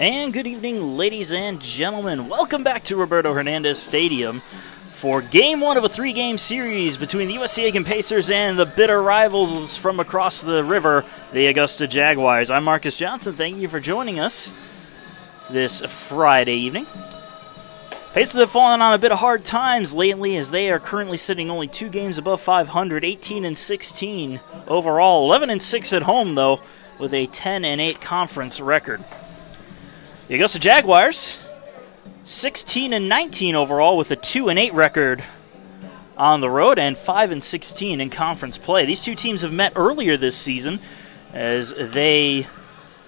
And good evening, ladies and gentlemen. Welcome back to Roberto Hernandez Stadium for Game 1 of a 3-game series between the USC Aiken Pacers and the bitter rivals from across the river, the Augusta Jaguars. I'm Marcus Johnson. Thank you for joining us this Friday evening. Pacers have fallen on a bit of hard times lately as they are currently sitting only 2 games above 500, 18-16 overall, 11-6 at home, though, with a 10-8 conference record. The Augusta Jaguars, 16-19 overall with a 2-8 record on the road and 5-16 in conference play. These two teams have met earlier this season as they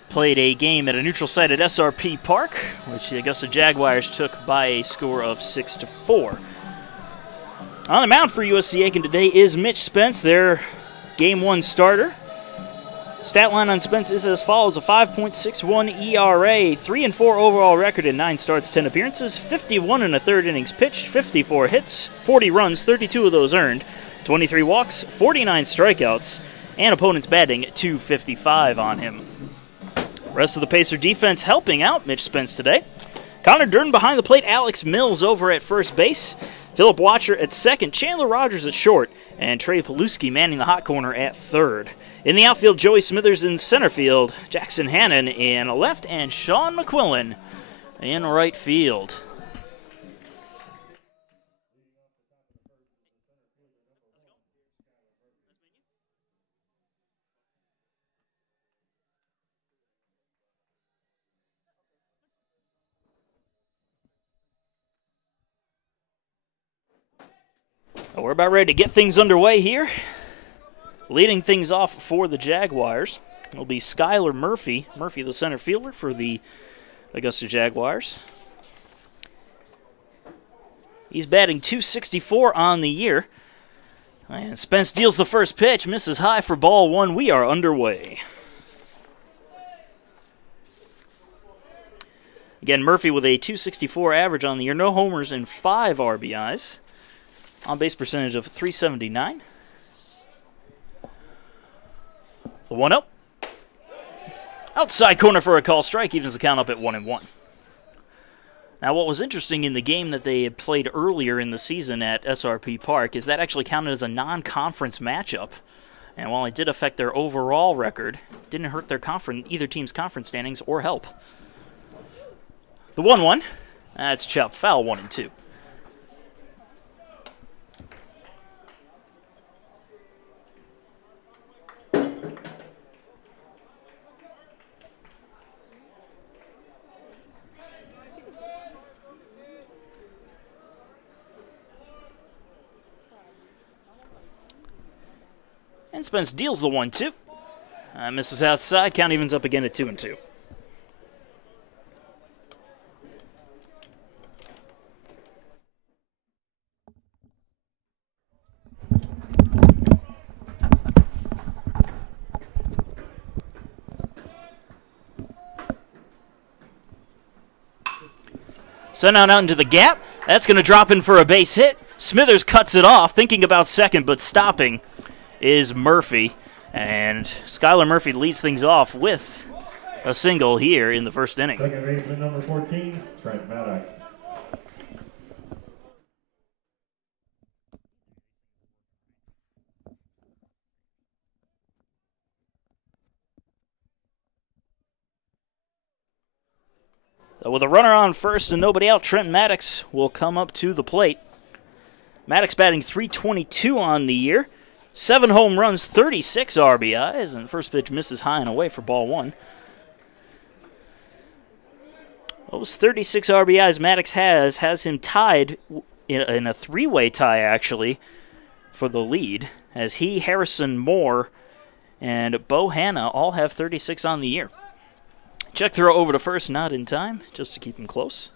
played a game at a neutral site at SRP Park, which the Augusta Jaguars took by a score of 6-4. On the mound for USC Aiken today is Mitch Spence, their Game 1 starter. Stat line on Spence is as follows: a 5.61 ERA, 3-4 overall record in 9 starts, 10 appearances, 51 1/3 innings pitched, 54 hits, 40 runs, 32 of those earned, 23 walks, 49 strikeouts, and opponents batting .255 on him. Rest of the Pacer defense helping out Mitch Spence today. Connor Durden behind the plate, Alex Mills over at first base, Philip Watcher at second, Chandler Rogers at short, and Trey Paluski manning the hot corner at third. In the outfield, Joey Smithers in center field, Jackson Hannon in left, and Sean McQuillan in right field. We're about ready to get things underway here. Leading things off for the Jaguars will be Skylar Murphy. Murphy, the center fielder for the Augusta Jaguars. He's batting .264 on the year. And Spence deals the first pitch, misses high for ball 1. We are underway. Again, Murphy with a .264 average on the year. No homers and 5 RBIs. On-base percentage of .379. The 1-0. Outside corner for a call strike, evens the count up at 1-1. Now, what was interesting in the game that they had played earlier in the season at SRP Park is that actually counted as a non-conference matchup. And while it did affect their overall record, it didn't hurt their either team's conference standings or help. The 1-1. That's chopped foul, 1-2. And Spence deals the 1-2. Misses outside. Count evens up again at 2-2. Sent out into the gap. That's going to drop in for a base hit. Smithers cuts it off, thinking about second, but stopping is Murphy, and Skylar Murphy leads things off with a single here in the first inning. Second baseman number 14, Trent Maddox. With a runner on first and nobody out, Trent Maddox will come up to the plate. Maddox batting .322 on the year. 7 home runs, 36 RBIs, and the first pitch misses high and away for ball 1. Those 36 RBIs Maddox has him tied in a 3-way tie, actually, for the lead, as he, Harrison Moore, and Bo Hanna all have 36 on the year. Check throw over to first, not in time, just to keep him close.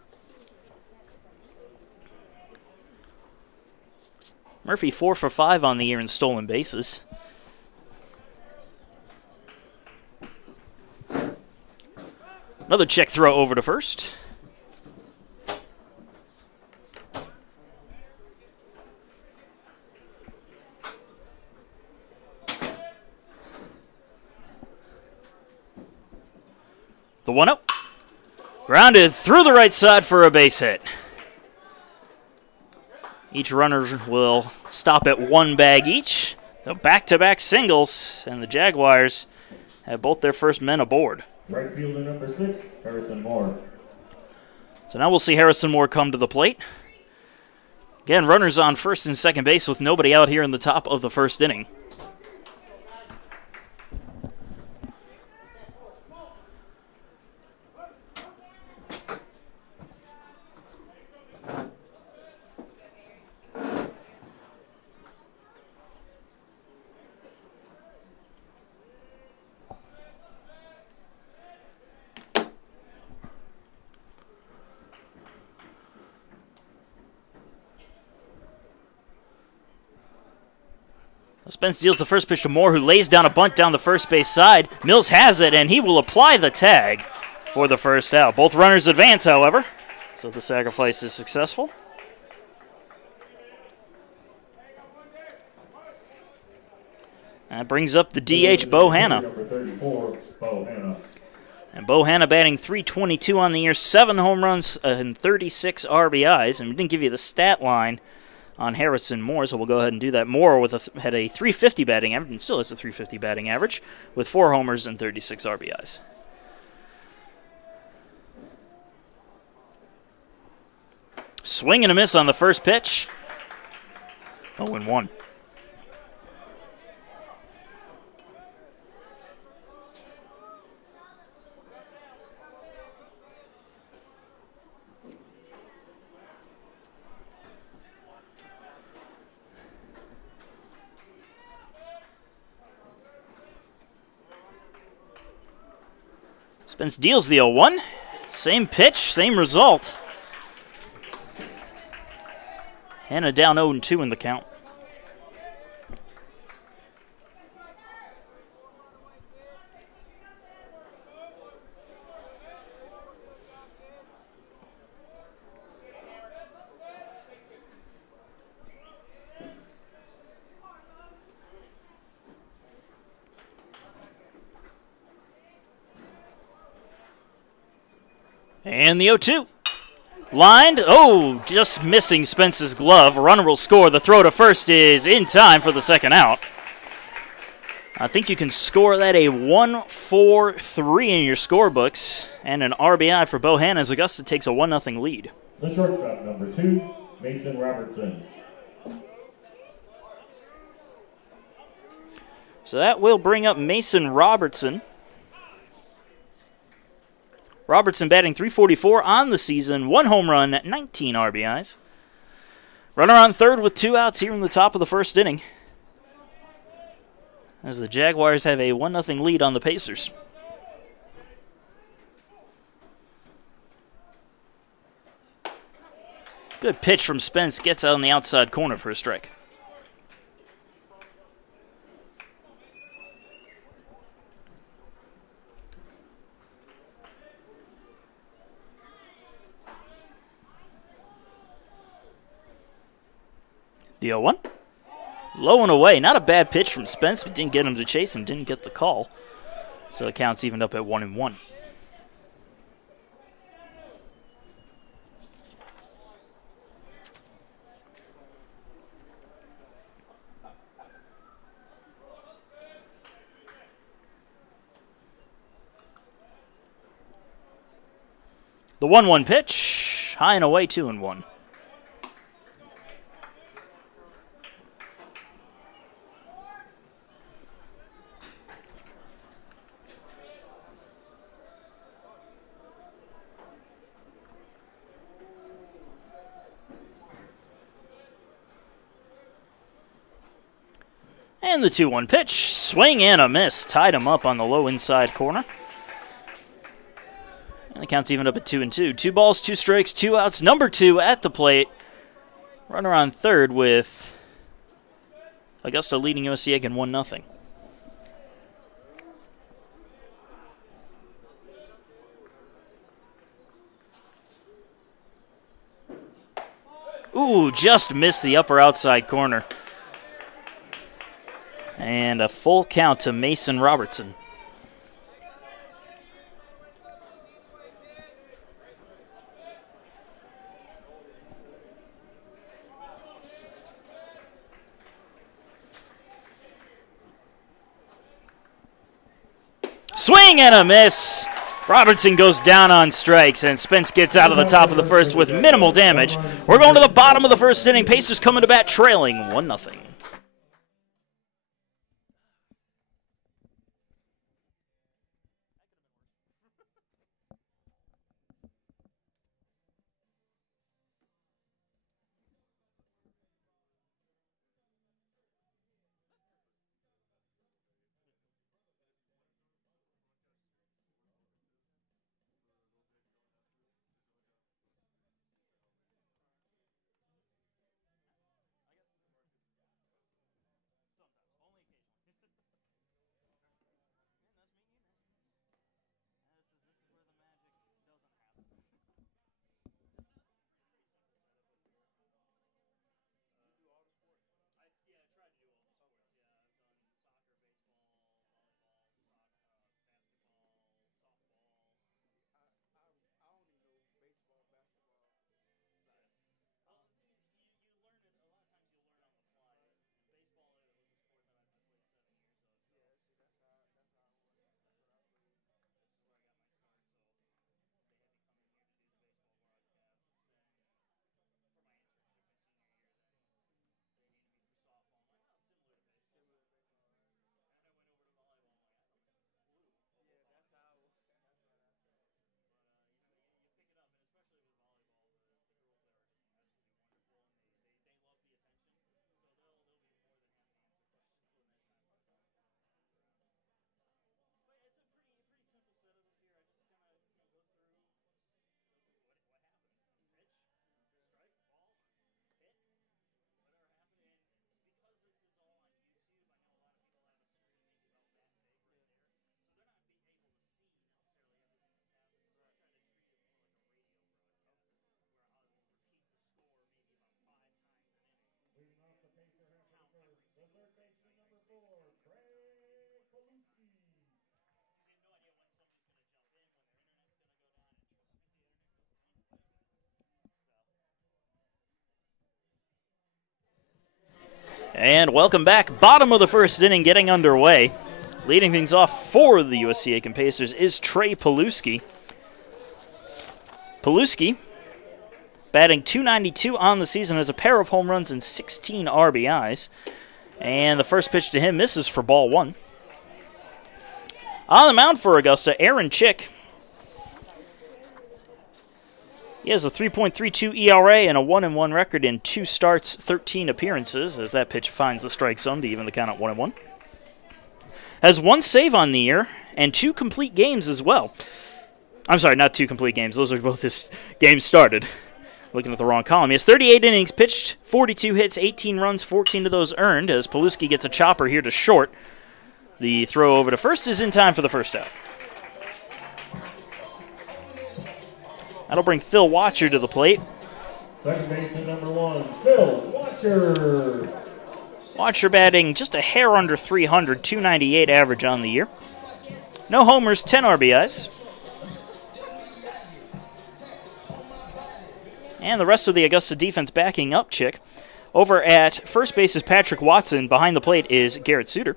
Murphy 4 for 5 on the year in stolen bases. Another check throw over to first. The 1-0. Grounded through the right side for a base hit. Each runner will stop at one bag each. Back-to-back singles, and the Jaguars have both their first men aboard. Right fielder number 6, Harrison Moore. So now we'll see Harrison Moore come to the plate. Again, runners on first and second base with nobody out here in the top of the first inning. Spence deals the first pitch to Moore, who lays down a bunt down the first base side. Mills has it, and he will apply the tag for the first out. Both runners advance, however, so the sacrifice is successful. That brings up the DH, Bo Hanna. Number 34, Bo Hanna. And Bo Hanna batting .322 on the year, 7 home runs and 36 RBIs. And we didn't give you the stat line on Harrison Moore, so we'll go ahead and do that. Moore had a .350 batting average, and still has a .350 batting average, with 4 homers and 36 RBIs. Swing and a miss on the first pitch. 0-1. Spence deals the 0-1. Same pitch, same result. Hanna down 0-2 in the count. And the 0-2. Lined. Oh, just missing Spence's glove. A runner will score. The throw to first is in time for the second out. I think you can score that a 1-4-3 in your scorebooks. And an RBI for Bo Hanna as Augusta takes a 1-0 lead. The shortstop, number 2, Mason Robertson. So that will bring up Mason Robertson. Robertson batting .344 on the season, 1 home run, 19 RBIs. Runner on third with 2 outs here in the top of the first inning, as the Jaguars have a 1-0 lead on the Pacers. Good pitch from Spence, gets out on the outside corner for a strike. The 0-1. Low and away. Not a bad pitch from Spence, but didn't get him to chase and didn't get the call. So the count's evened up at 1-1. The 1-1 pitch. High and away, 2-1. And the 2-1 pitch, swing and a miss, tied him up on the low inside corner. And the count's even up at 2-2. 2 balls, 2 strikes, 2 outs. Number 2 at the plate. Runner on third with Augusta leading USC Aiken 1-0. Ooh, just missed the upper outside corner. And a full count to Mason Robertson. Swing and a miss. Robertson goes down on strikes, and Spence gets out of the top of the first with minimal damage. We're going to the bottom of the first inning. Pacers coming to bat trailing 1-0. And welcome back. Bottom of the first inning getting underway. Leading things off for the USC Aiken Pacers is Trey Paluski. Paluski, batting .292 on the season, has a pair of home runs and 16 RBIs. And the first pitch to him misses for ball one. On the mound for Augusta, Aaron Chick. He has a 3.32 ERA and a 1-1 record in 2 starts, 13 appearances, as that pitch finds the strike zone to even the count at 1-1. Has 1 save on the year and 2 complete games as well. I'm sorry, not 2 complete games. Those are both his games started. Looking at the wrong column. He has 38 innings pitched, 42 hits, 18 runs, 14 of those earned, as Paluski gets a chopper here to short. The throw over to first is in time for the first out. That'll bring Phil Watcher to the plate. Second baseman number 1, Phil Watcher. Watcher batting just a hair under 300, 298 average on the year. No homers, 10 RBIs. And the rest of the Augusta defense backing up Chick. Over at first base is Patrick Watson. Behind the plate is Garrett Suter.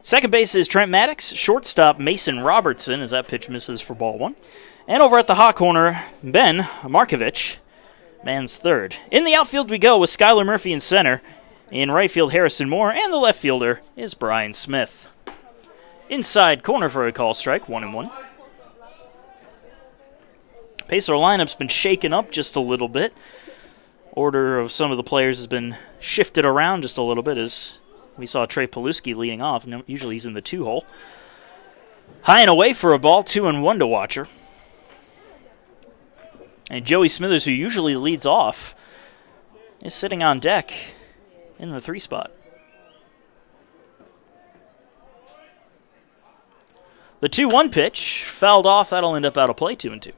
Second base is Trent Maddox. Shortstop Mason Robertson, as that pitch misses for ball one. And over at the hot corner, Ben Markovich, man's third. In the outfield we go with Skylar Murphy in center. In right field, Harrison Moore. And the left fielder is Brian Smith. Inside corner for a call strike, 1-1. Pacer lineup's been shaken up just a little bit. Order of some of the players has been shifted around just a little bit as we saw Trey Paluski leading off. Usually he's in the 2-hole. High and away for a ball, 2-1 to Watcher. And Joey Smithers, who usually leads off, is sitting on deck in the 3 spot. The 2-1 pitch fouled off. That'll end up out of play, 2-2.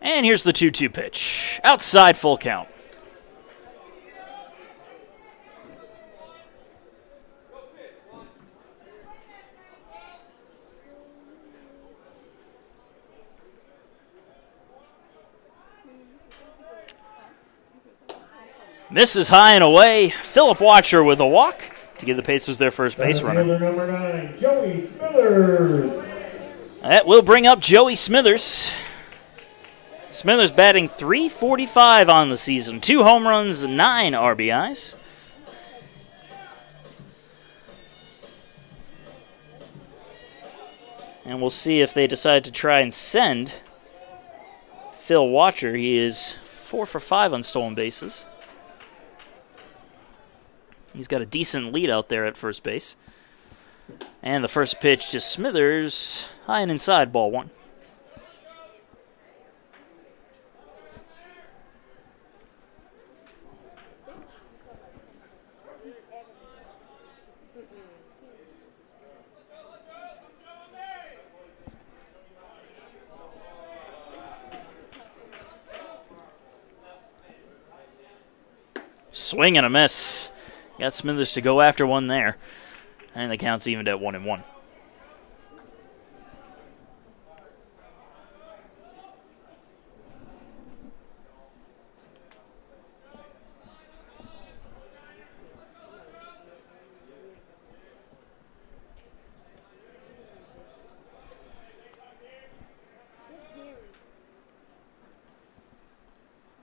And here's the 2-2 pitch. Outside, full count. Misses high and away. Philip Watcher with a walk to give the Pacers their first base runner. Number 9, Joey Smithers. That will bring up Joey Smithers. Smithers batting .345 on the season. 2 home runs, 9 RBIs. And we'll see if they decide to try and send Phil Watcher. He is 4 for 5 on stolen bases. He's got a decent lead out there at first base. And the first pitch to Smithers, high and inside, ball 1. Swing and a miss. Got Smithers to go after one there. And the count's evened at 1-1.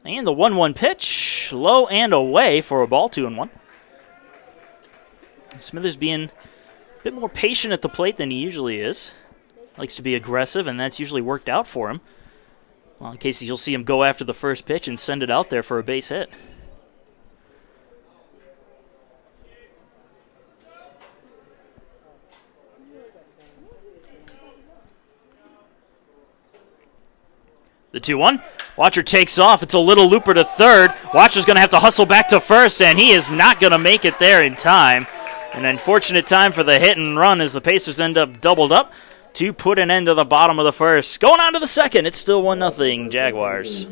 And the 1-1 pitch, low and away for a ball, 2-1. Smithers being a bit more patient at the plate than he usually is. Likes to be aggressive, and that's usually worked out for him. Well, in case you'll see him go after the first pitch and send it out there for a base hit. The 2-1. Watcher takes off. It's a little looper to third. Watcher's going to have to hustle back to first, and he is not going to make it there in time. An unfortunate time for the hit and run as the Pacers end up doubled up to put an end to the bottom of the first. Going on to the second. It's still 1-0 Jaguars.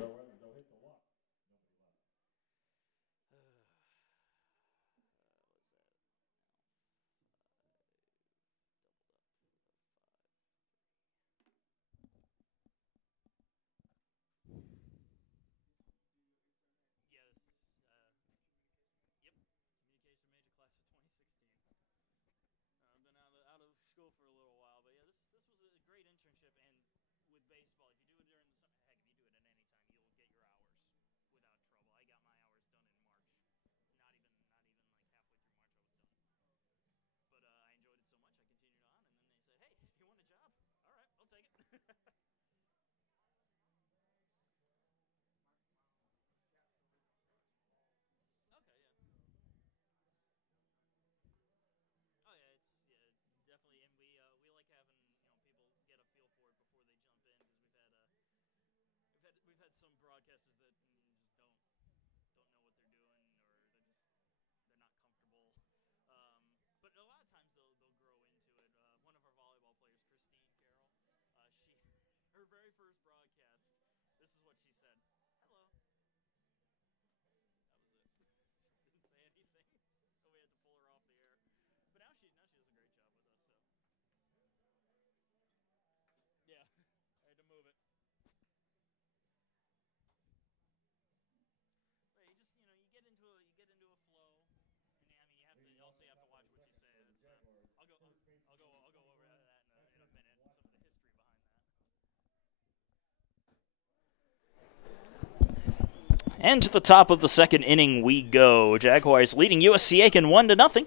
And to the top of the second inning we go. Jaguars leading USC Aiken 1-0.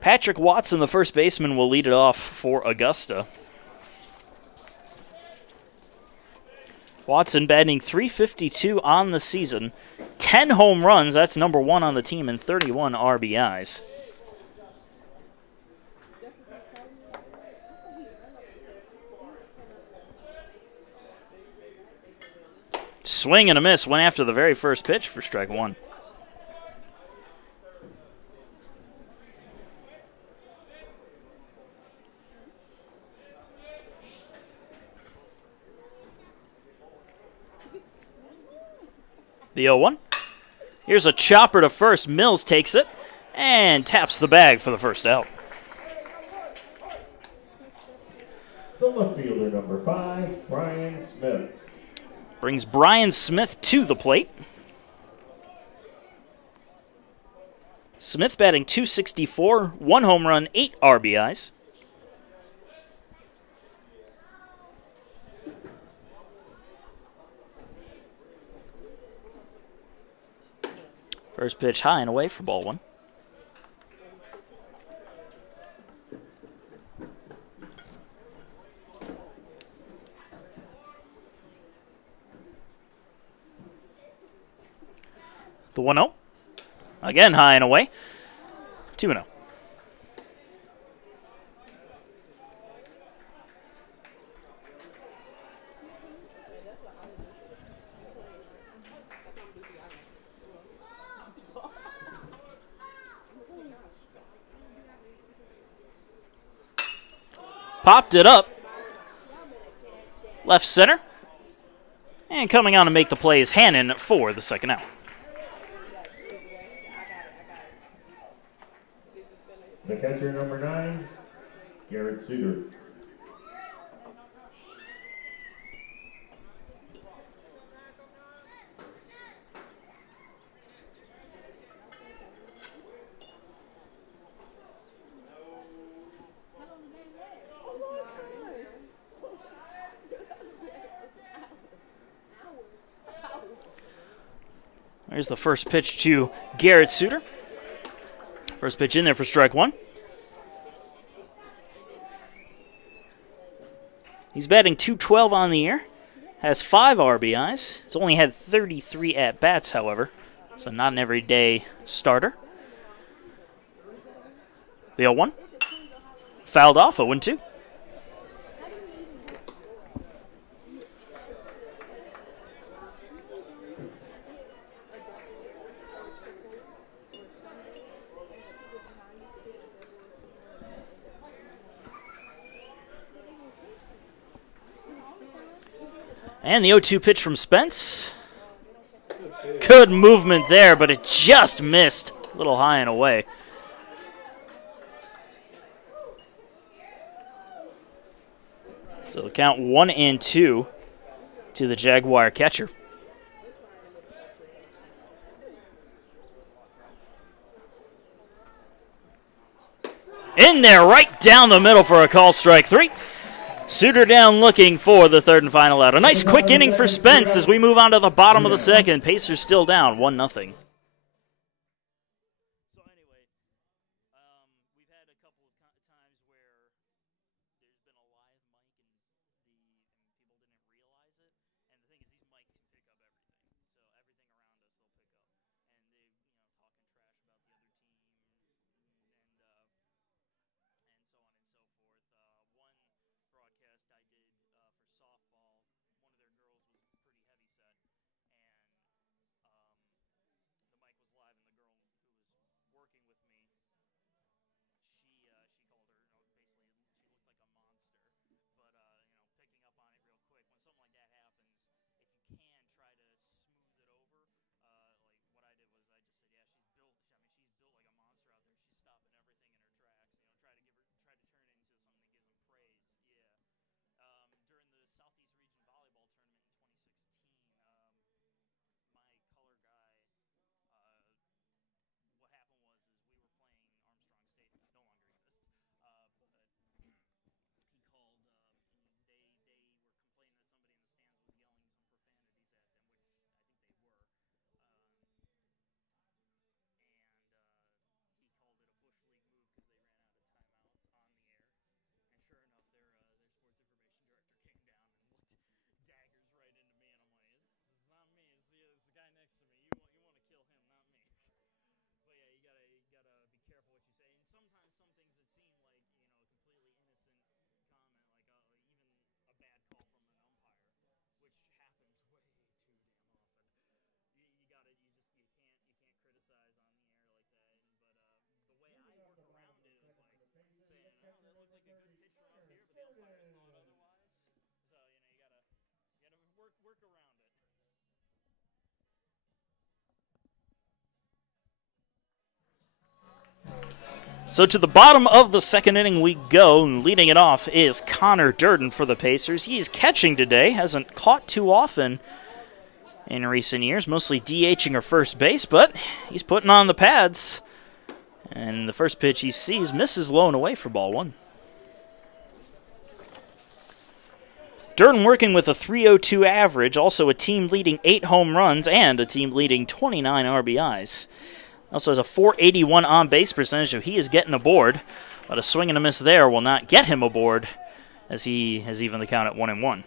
Patrick Watson, the first baseman, will lead it off for Augusta. Watson batting .352 on the season. 10 home runs, that's number 1 on the team, and 31 RBIs. Swing and a miss. Went after the very first pitch for strike 1. The 0-1. Here's a chopper to first. Mills takes it and taps the bag for the first out. The left fielder, number 5, Brian Smith. Brings Brian Smith to the plate. Smith batting .264, 1 home run, 8 RBIs. First pitch high and away for ball 1. The 1-0. Again high and away. 2-0. Popped it up. Left center. And coming on to make the play is Hannon for the second out. The catcher, number 9, Garrett Suter. There's the first pitch to Garrett Suter. First pitch in there for strike 1. He's batting .212 on the year. Has 5 RBIs. He's only had 33 at-bats, however, so not an everyday starter. The 0-1. Fouled off, 0-2. And the 0-2 pitch from Spence. Good movement there, but it just missed. A little high and away. So the count 1-2 to the Jaguar catcher. In there, right down the middle for a call, strike 3. Suter down looking for the third and final out. A nice quick inning for Spence as we move on to the bottom of the second. Pacers still down 1-0. So to the bottom of the second inning we go, and leading it off is Connor Durden for the Pacers. He's catching today, hasn't caught too often in recent years, mostly DHing or first base, but he's putting on the pads And the first pitch he sees misses low and away for ball one. Durden working with a .302 average, also a team leading 8 home runs and a team leading 29 RBIs. Also has a .481 on-base percentage, so he is getting aboard. But a swing and a miss there will not get him aboard, as he has even the count at 1-1.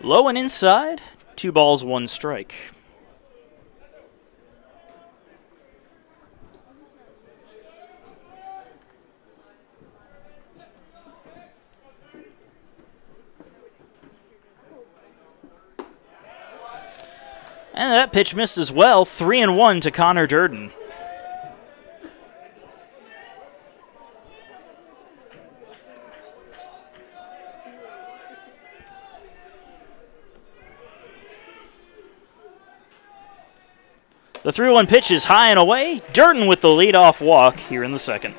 Low and inside, 2 balls, 1 strike. And that pitch missed as well. 3-1 to Connor Durden. The 3-1 pitch is high and away. Durden with the leadoff walk here in the second.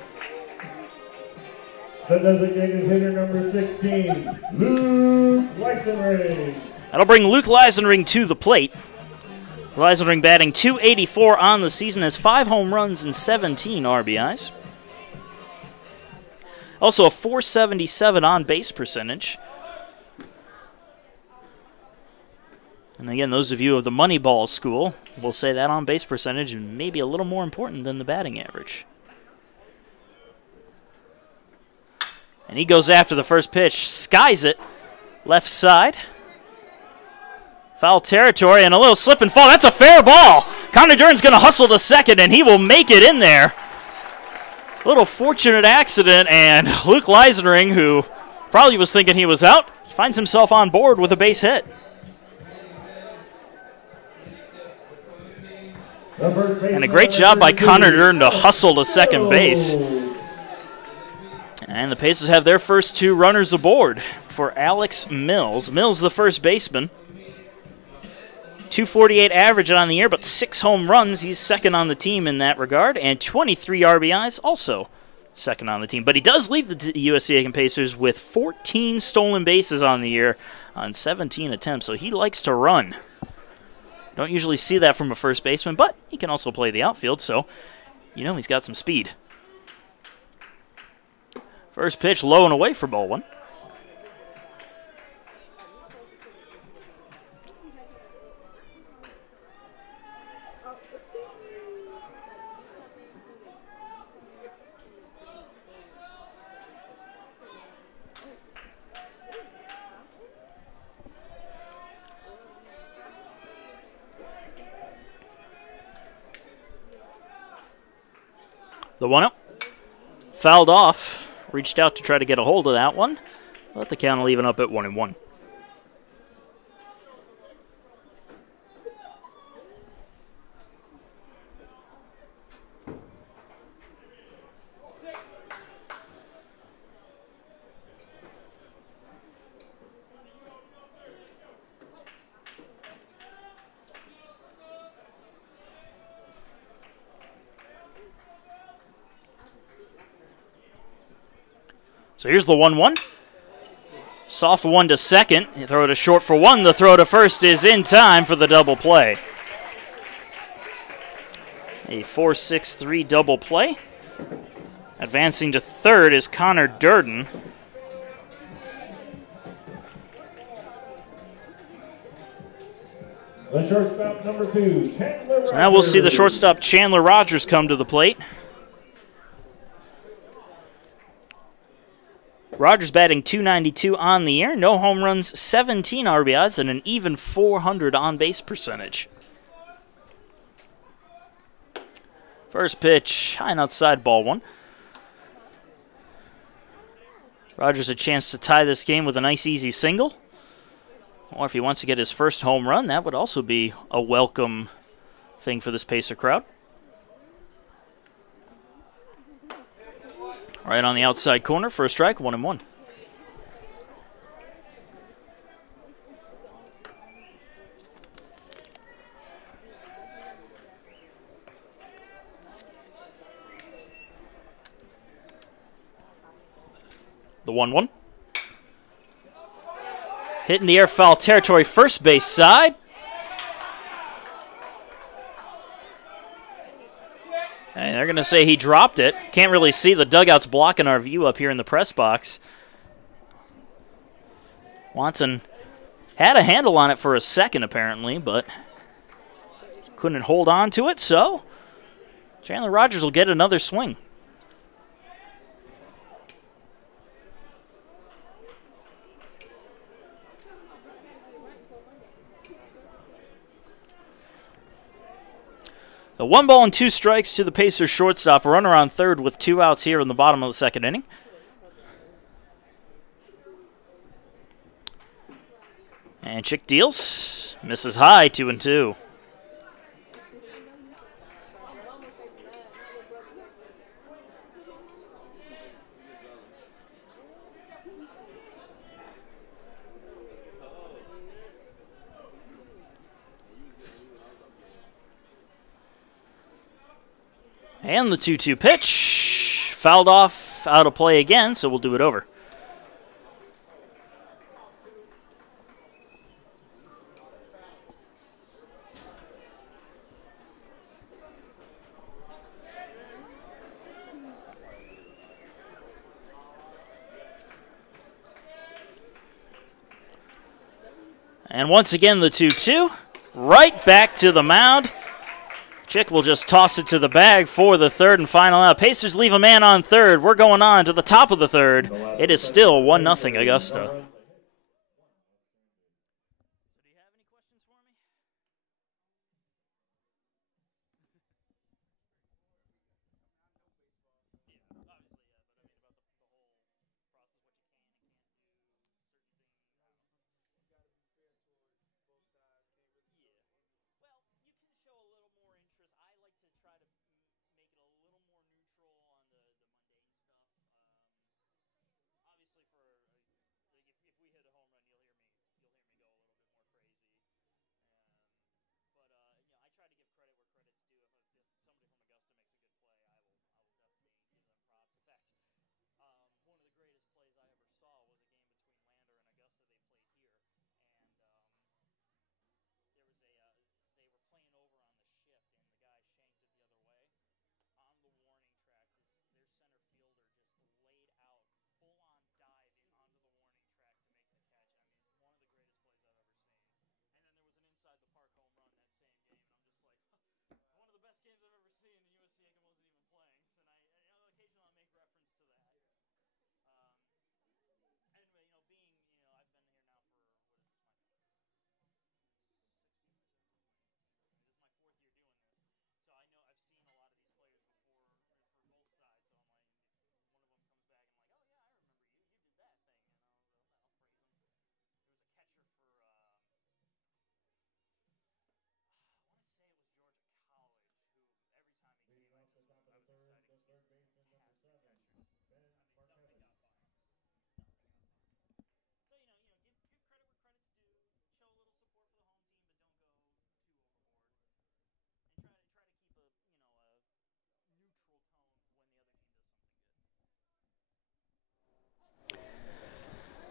The designated hitter number 16, Luke Leisenring. That'll bring Luke Leisenring to the plate. Leisenring batting .284 on the season, has 5 home runs and 17 RBIs. Also a .477 on-base percentage. And again, those of you of the Moneyball school will say that on-base percentage may be a little more important than the batting average. And he goes after the first pitch, skies it, left side. Foul territory and a little slip and fall. That's a fair ball. Connor Durden's going to hustle to second, and he will make it in there. A little fortunate accident, and Luke Leisenring, who probably was thinking he was out, finds himself on board with a base hit. And a great job by Connor Durden to hustle to second base. And the Pacers have their first 2 runners aboard for Alex Mills. Mills, the first baseman. .248 average on the year, but 6 home runs. He's second on the team in that regard, and 23 RBIs, also second on the team. But he does lead the USC Aiken Pacers with 14 stolen bases on the year on 17 attempts, so he likes to run. Don't usually see that from a first baseman, but he can also play the outfield, so you know he's got some speed. First pitch low and away for ball one. The 1-0. Fouled off. Reached out to try to get a hold of that one. But the count will even up at 1-1. So here's the 1-1. Soft one to second. You throw it a short for 1. The throw to first is in time for the double play. A 4-6-3 double play. Advancing to third is Connor Durden. The shortstop number 2, Chandler Rogers. So now we'll see the shortstop Chandler Rogers come to the plate. Rogers batting .292 on the year, no home runs, 17 RBIs, and an even .400 on-base percentage. First pitch, high and outside, ball 1. Rogers a chance to tie this game with a nice easy single. Or if he wants to get his first home run, that would also be a welcome thing for this Pacer crowd. Right on the outside corner for a strike, 1-1. The 1-1. Hitting the air foul territory, first base side. And they're going to say he dropped it. Can't really see. The dugout's blocking our view up here in the press box. Watson had a handle on it for a second, apparently, but couldn't hold on to it, so Chandler Rogers will get another swing. The 1-2 strikes to the Pacers shortstop. A runner on third with 2 outs here in the bottom of the second inning. And Chick deals. Misses high, 2-2. And the 2-2 pitch. Fouled off, out of play again, so we'll do it over. And once again, the 2-2. Right back to the mound. Chick will just toss it to the bag for the third and final out. Pacers leave a man on third. We're going on to the top of the third. It is still 1-0 Augusta.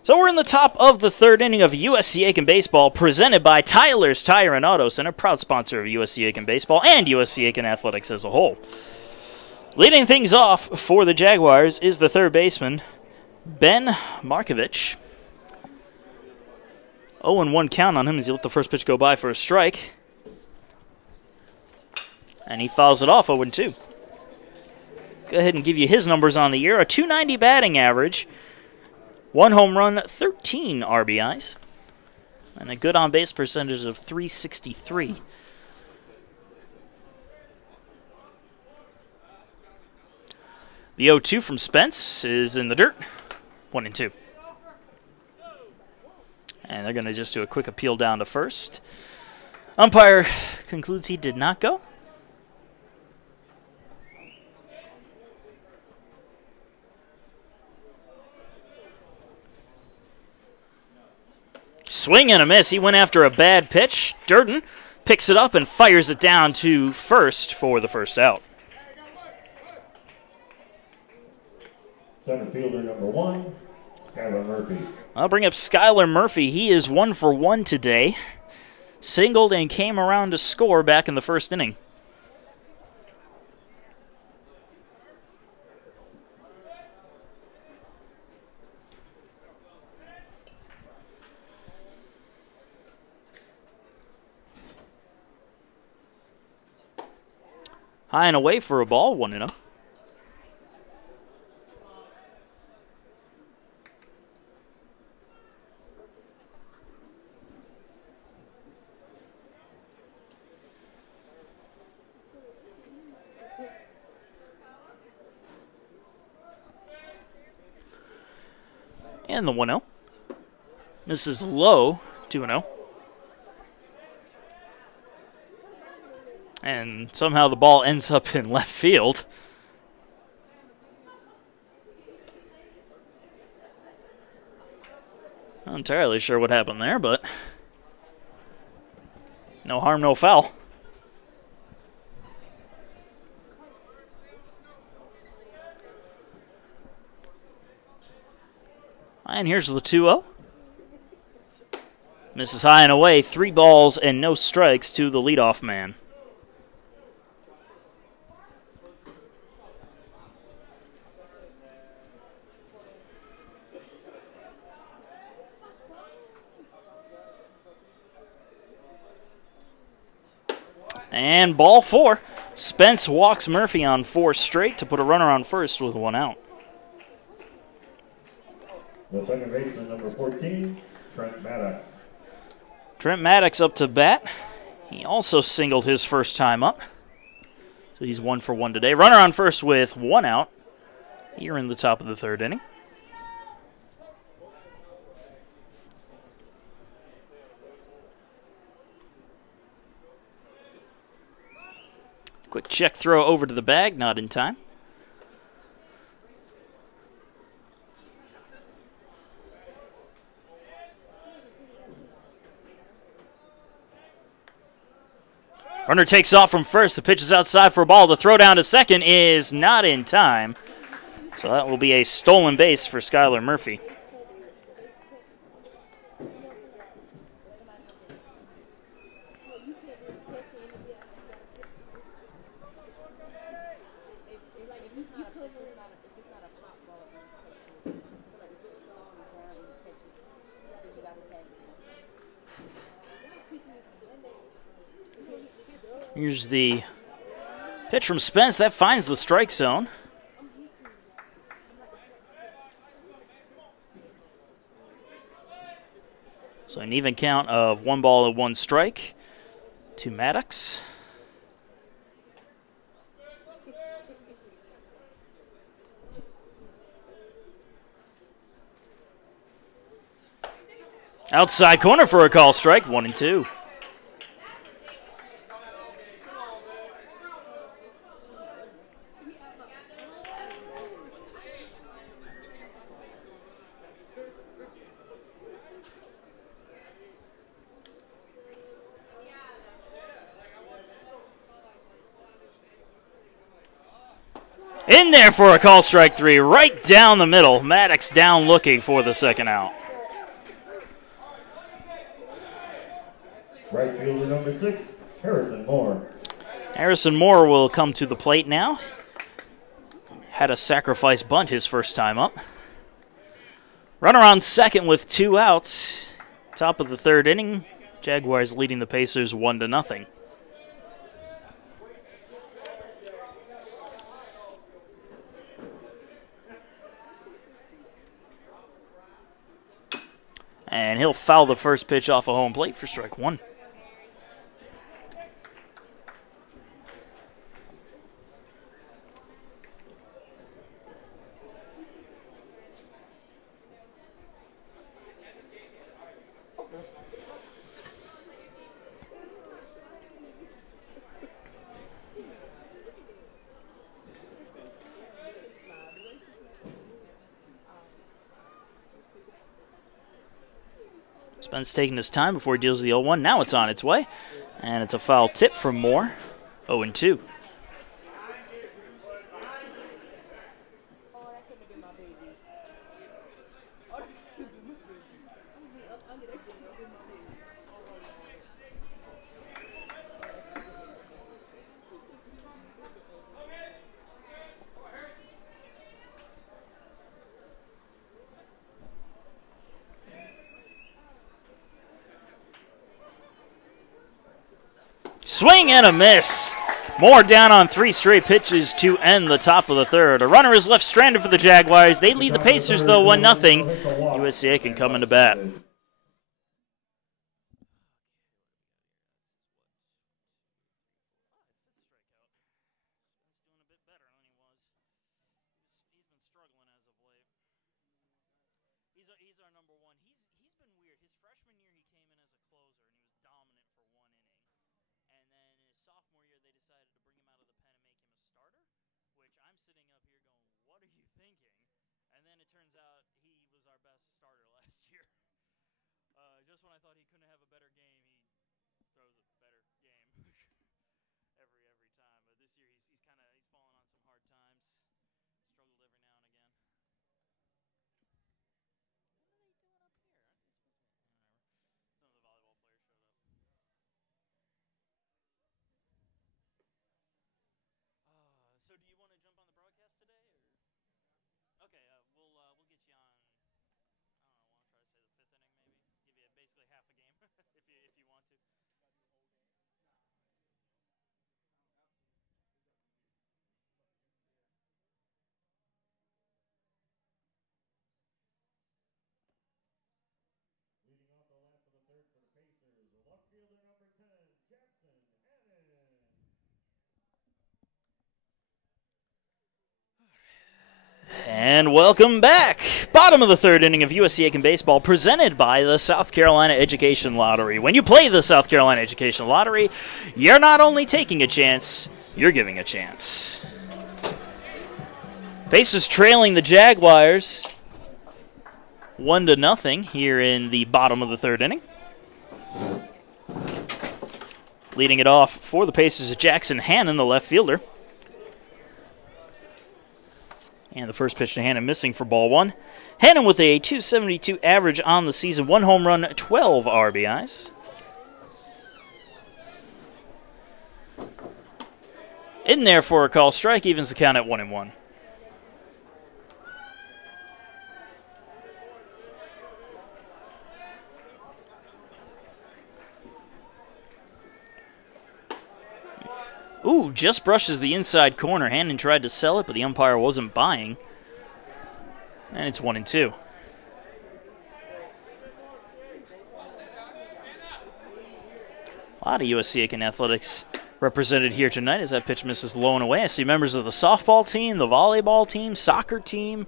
So we're in the top of the third inning of USC Aiken Baseball, presented by Tyler's Tire and Auto Center, proud sponsor of USC Aiken Baseball and USC Aiken Athletics as a whole. Leading things off for the Jaguars is the third baseman, Ben Markovich. 0-1 count on him as he let the first pitch go by for a strike. And he fouls it off 0-2. Go ahead and give you his numbers on the year. A .290 batting average. 1 home run, 13 RBIs, and a good on-base percentage of .363. The 0-2 from Spence is in the dirt, 1-2. And they're going to just do a quick appeal down to first. Umpire concludes he did not go. Swing and a miss. He went after a bad pitch. Durden picks it up and fires it down to first for the first out. Center fielder number 1, Skylar Murphy. I'll bring up Skylar Murphy. He is 1 for 1 today. Singled and came around to score back in the first inning. High and away for a ball, 1-0. And the 1-0. Misses low, 2-0. And somehow the ball ends up in left field. Not entirely sure what happened there, but no harm, no foul. And here's the 2-0. Misses high and away, 3 balls and no strikes to the leadoff man. And ball 4. Spence walks Murphy on 4 straight to put a runner on first with 1 out. The second baseman, number 14, Trent Maddox. Trent Maddox up to bat. He also singled his first time up. So he's 1 for 1 today. Runner on first with 1 out here in the top of the 3rd inning. Quick check throw over to the bag, not in time. Runner takes off from first. The pitch is outside for a ball. The throw down to second is not in time. So that will be a stolen base for Skylar Murphy. Here's the pitch from Spence. That finds the strike zone. So an even count of 1 ball and 1 strike to Maddox. Outside corner for a call strike, 1-2. In there for a call strike 3, right down the middle. Maddox down looking for the second out. Right fielder number 6, Harrison Moore. Harrison Moore will come to the plate now. Had a sacrifice bunt his first time up. Runner on second with 2 outs. Top of the 3rd inning. Jaguars leading the Pacers 1-0. And he'll foul the first pitch off a home plate for strike 1. Spence taking his time before he deals the 0-1. Now it's on its way. And it's a foul tip from Moore. 0-2. Swing and a miss. Moore down on 3 straight pitches to end the top of the third. A runner is left stranded for the Jaguars. They lead the Pacers, though, 1-0. USC Aiken coming to bat. He's our number one. He's been weird. His freshman year, he came in as a closer, and he was dominant for 1 inning. And then in his sophomore year, they decided to bring him out of the pen and make him a starter, which I'm sitting up here going, what are you thinking? And then it turns out he was our best starter last year. Just when I thought he couldn't have a better game, he throws a better game every time. But this year, he's fallen on some hard times. Struggled every now and again. So do you want to jump on the broadcast today, or? Okay, we'll get you on. I don't know. Want to try to say the 5th inning, maybe? Give you basically half a game if you want to. Leading off the last of the third for the Pacers, left fielder number 10, Jackson Hannon. And welcome back. Bottom of the third inning of USC Aiken Baseball, presented by the South Carolina Education Lottery. When you play the South Carolina Education Lottery, you're not only taking a chance, you're giving a chance. Pacers trailing the Jaguars 1-0 here in the bottom of the third inning. Leading it off for the Pacers is Jackson Hannon, the left fielder. And the first pitch to Hannon missing for ball 1. Hannon with a .272 average on the season, 1 home run, 12 RBIs. In there for a call strike, evens the count at 1-1. Ooh, just brushes the inside corner. Hannon tried to sell it, but the umpire wasn't buying. And it's 1-2. A lot of USC Aiken athletics represented here tonight as that pitch misses low and away. I see members of the softball team, the volleyball team, soccer team.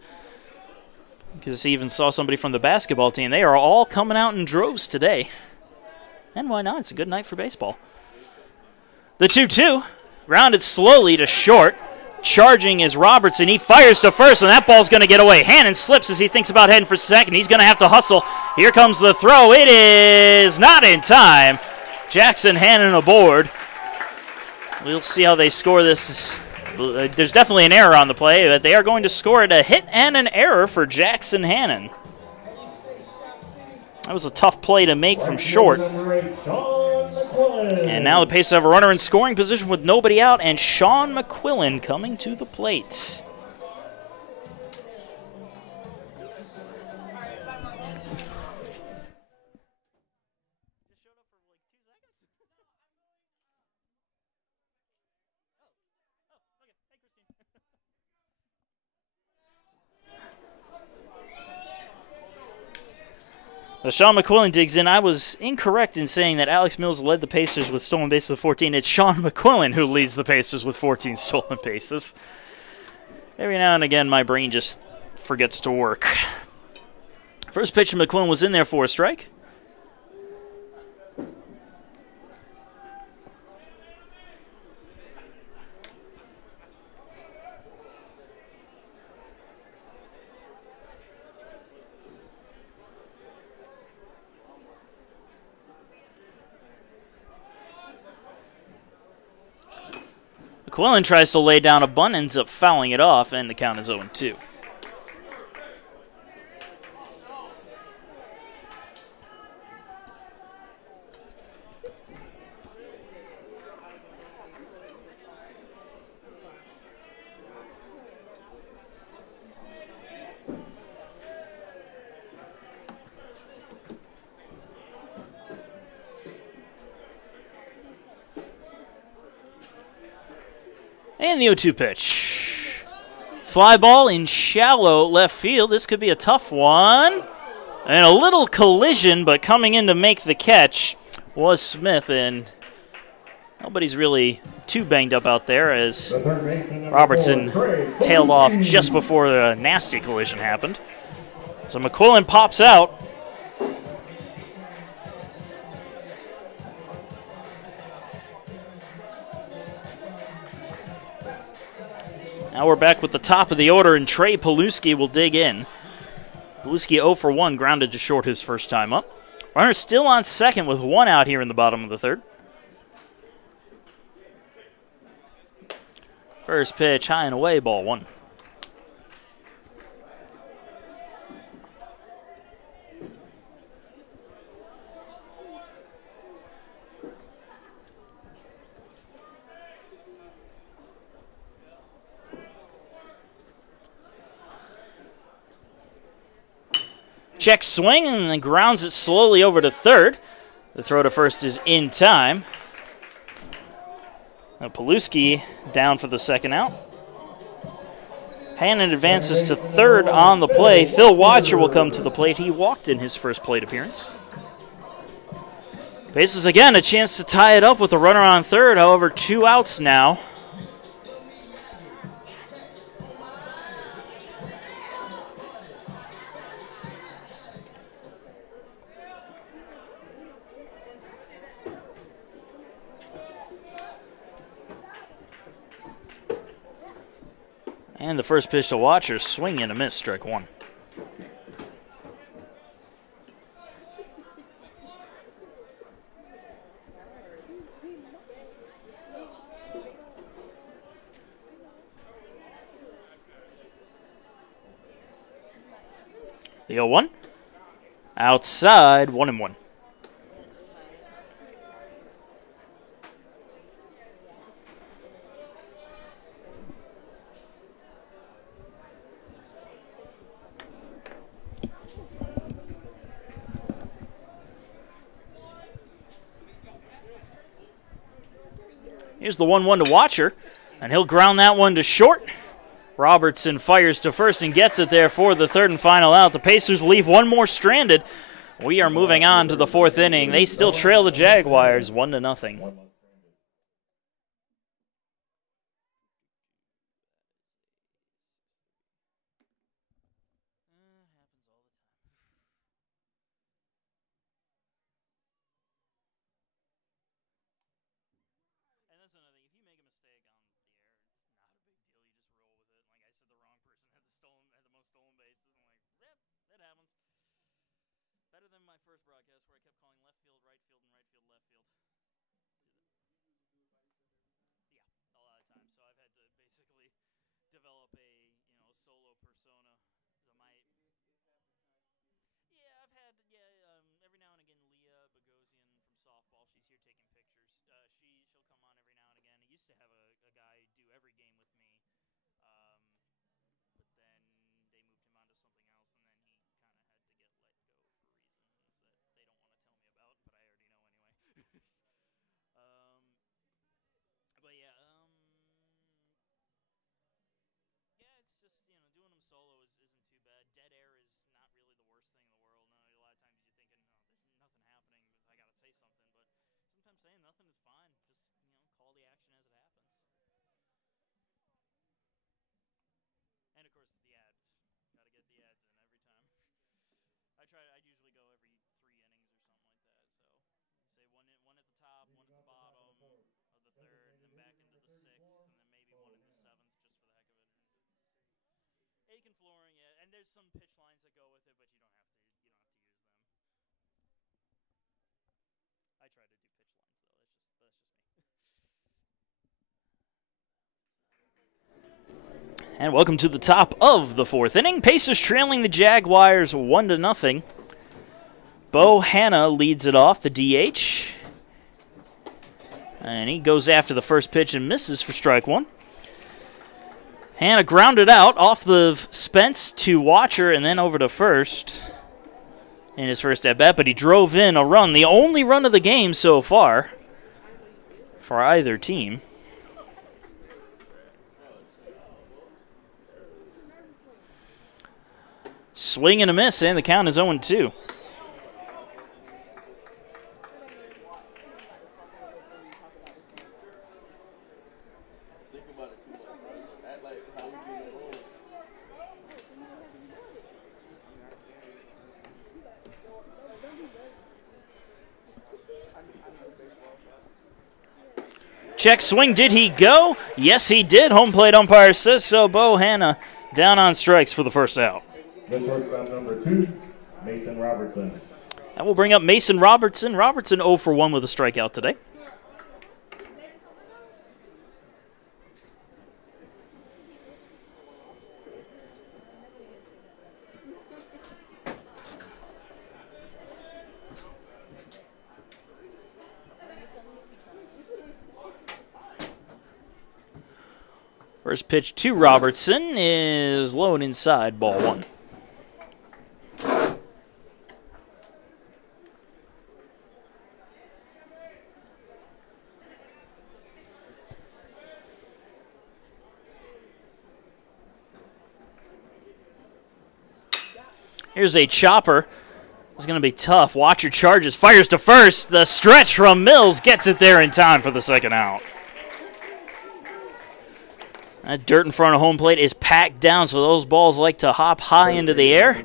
Because I even saw somebody from the basketball team. They are all coming out in droves today. And why not? It's a good night for baseball. The 2-2. Grounded slowly to short. Charging is Robertson. He fires to first, and that ball's going to get away. Hannon slips as he thinks about heading for second. He's going to have to hustle. Here comes the throw. It is not in time. Jackson Hannon aboard. We'll see how they score this. There's definitely an error on the play, but they are going to score it a hit and an error for Jackson Hannon. That was a tough play to make from short. And now the Pacers have a runner in scoring position with nobody out, and Sean McQuillan coming to the plate. Sean McQuillan digs in. I was incorrect in saying that Alex Mills led the Pacers with stolen bases with 14. It's Sean McQuillan who leads the Pacers with 14 stolen bases. Every now and again, my brain just forgets to work. First pitch to McQuillan was in there for a strike. McQuillan tries to lay down a bunt, ends up fouling it off, and the count is 0-2. And the 0-2 pitch. Fly ball in shallow left field. This could be a tough one. And a little collision, but coming in to make the catch was Smith, and nobody's really too banged up out there as Robertson tailed off just before the nasty collision happened. So McQuillan pops out. Now we're back with the top of the order, and Trey Paluski will dig in. Paluski 0 for 1, grounded to short his first time up. Runner still on second with 1 out here in the bottom of the third. First pitch, high and away, ball 1. Check swing and then grounds it slowly over to third. The throw to first is in time. Now Paluski down for the second out. Hannon advances to third on the play. Phil Watcher will come to the plate. He walked in his first plate appearance. Bases again, a chance to tie it up with a runner on third. However, 2 outs now. And the first pitch to Watcher, swing and a miss, strike 1. The 0-1. Outside, 1-1. Here's the 1-1 to Watcher, and he'll ground that one to short. Robertson fires to first and gets it there for the third and final out. The Pacers leave one more stranded. We are moving on to the 4th inning. They still trail the Jaguars 1-0. Aiken flooring, yeah, and there's some pitch lines that go with it, but you don't have to use them. I try to do pitch lines though. That's just me. And welcome to the top of the 4th inning. Pacers trailing the Jaguars 1-0. Bo Hanna leads it off, the DH. And he goes after the first pitch and misses for strike 1. Hanna grounded out off the Spence to Watcher and then over to first in his first at-bat, but he drove in a run, the only run of the game so far for either team. Swing and a miss, and the count is 0-2. Check swing, did he go? Yes, he did. Home plate umpire says so. Bo Hanna down on strikes for the first out. The shortstop number 2, Mason Robertson. That will bring up Mason Robertson. Robertson 0 for 1 with a strikeout today. First pitch to Robertson is low and inside, ball 1. Here's a chopper. It's going to be tough. Watcher charges, fires to first. The stretch from Mills gets it there in time for the second out. That dirt in front of home plate is packed down, so those balls like to hop high into the air.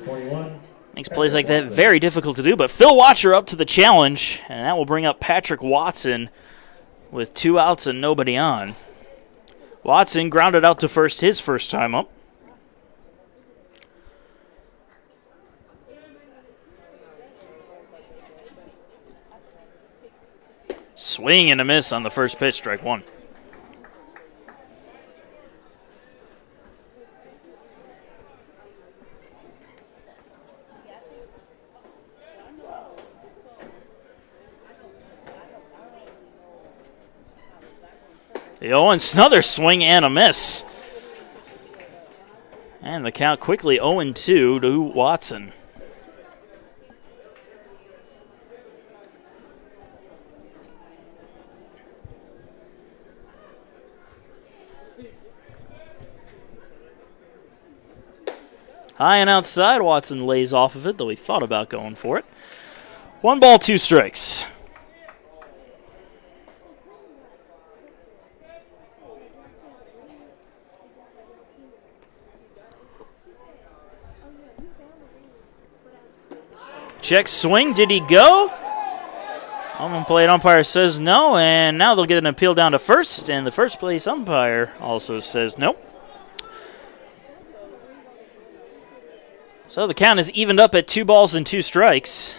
Makes plays like that very difficult to do, but Phil Watcher up to the challenge, and that will bring up Patrick Watson with 2 outs and nobody on. Watson grounded out to first his first time up. Swing and a miss on the first pitch, strike 1. The 0-1, another swing and a miss. And the count quickly 0-2 to Watson. High and outside, Watson lays off of it, though he thought about going for it. 1 ball, 2 strikes. Check swing, did he go? Home plate umpire says no, and now they'll get an appeal down to first, and the first place umpire also says no. So the count is evened up at 2 balls and 2 strikes.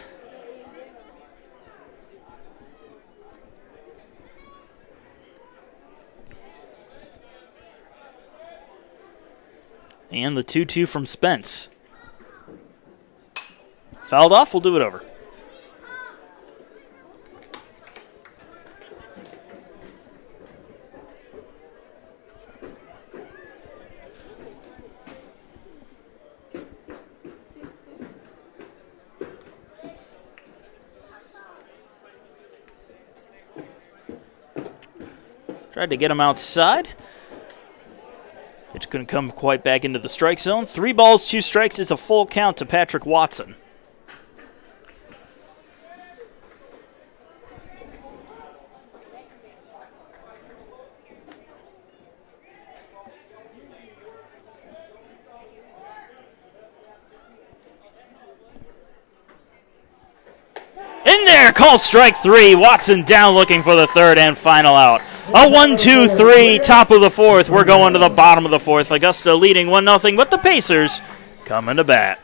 And the 2-2 from Spence. Fouled off, we'll do it over. Tried to get him outside. Pitch couldn't come quite back into the strike zone. 3 balls, 2 strikes. It's a full count to Patrick Watson. In there, call strike 3. Watson down looking for the third and final out. A 1-2-3, top of the 4th. We're going to the bottom of the 4th. Augusta leading 1-0, but the Pacers coming to bat.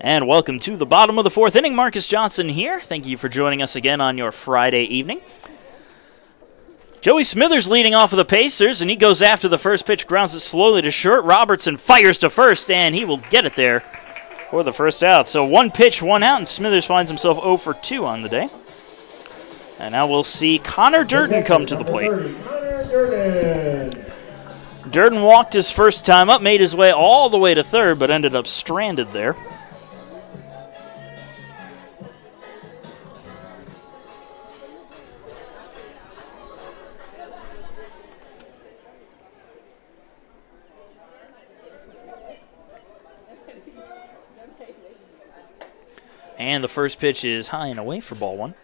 And welcome to the bottom of the fourth inning. Marcus Johnson here. Thank you for joining us again on your Friday evening. Joey Smithers leading off of the Pacers, and he goes after the first pitch, grounds it slowly to short. Robertson fires to first, and he will get it there for the first out. So one pitch, one out, and Smithers finds himself 0 for 2 on the day. And now we'll see Connor Durden come to the plate. Durden walked his first time up, made his way all the way to third, but ended up stranded there. And the first pitch is high and away for ball one.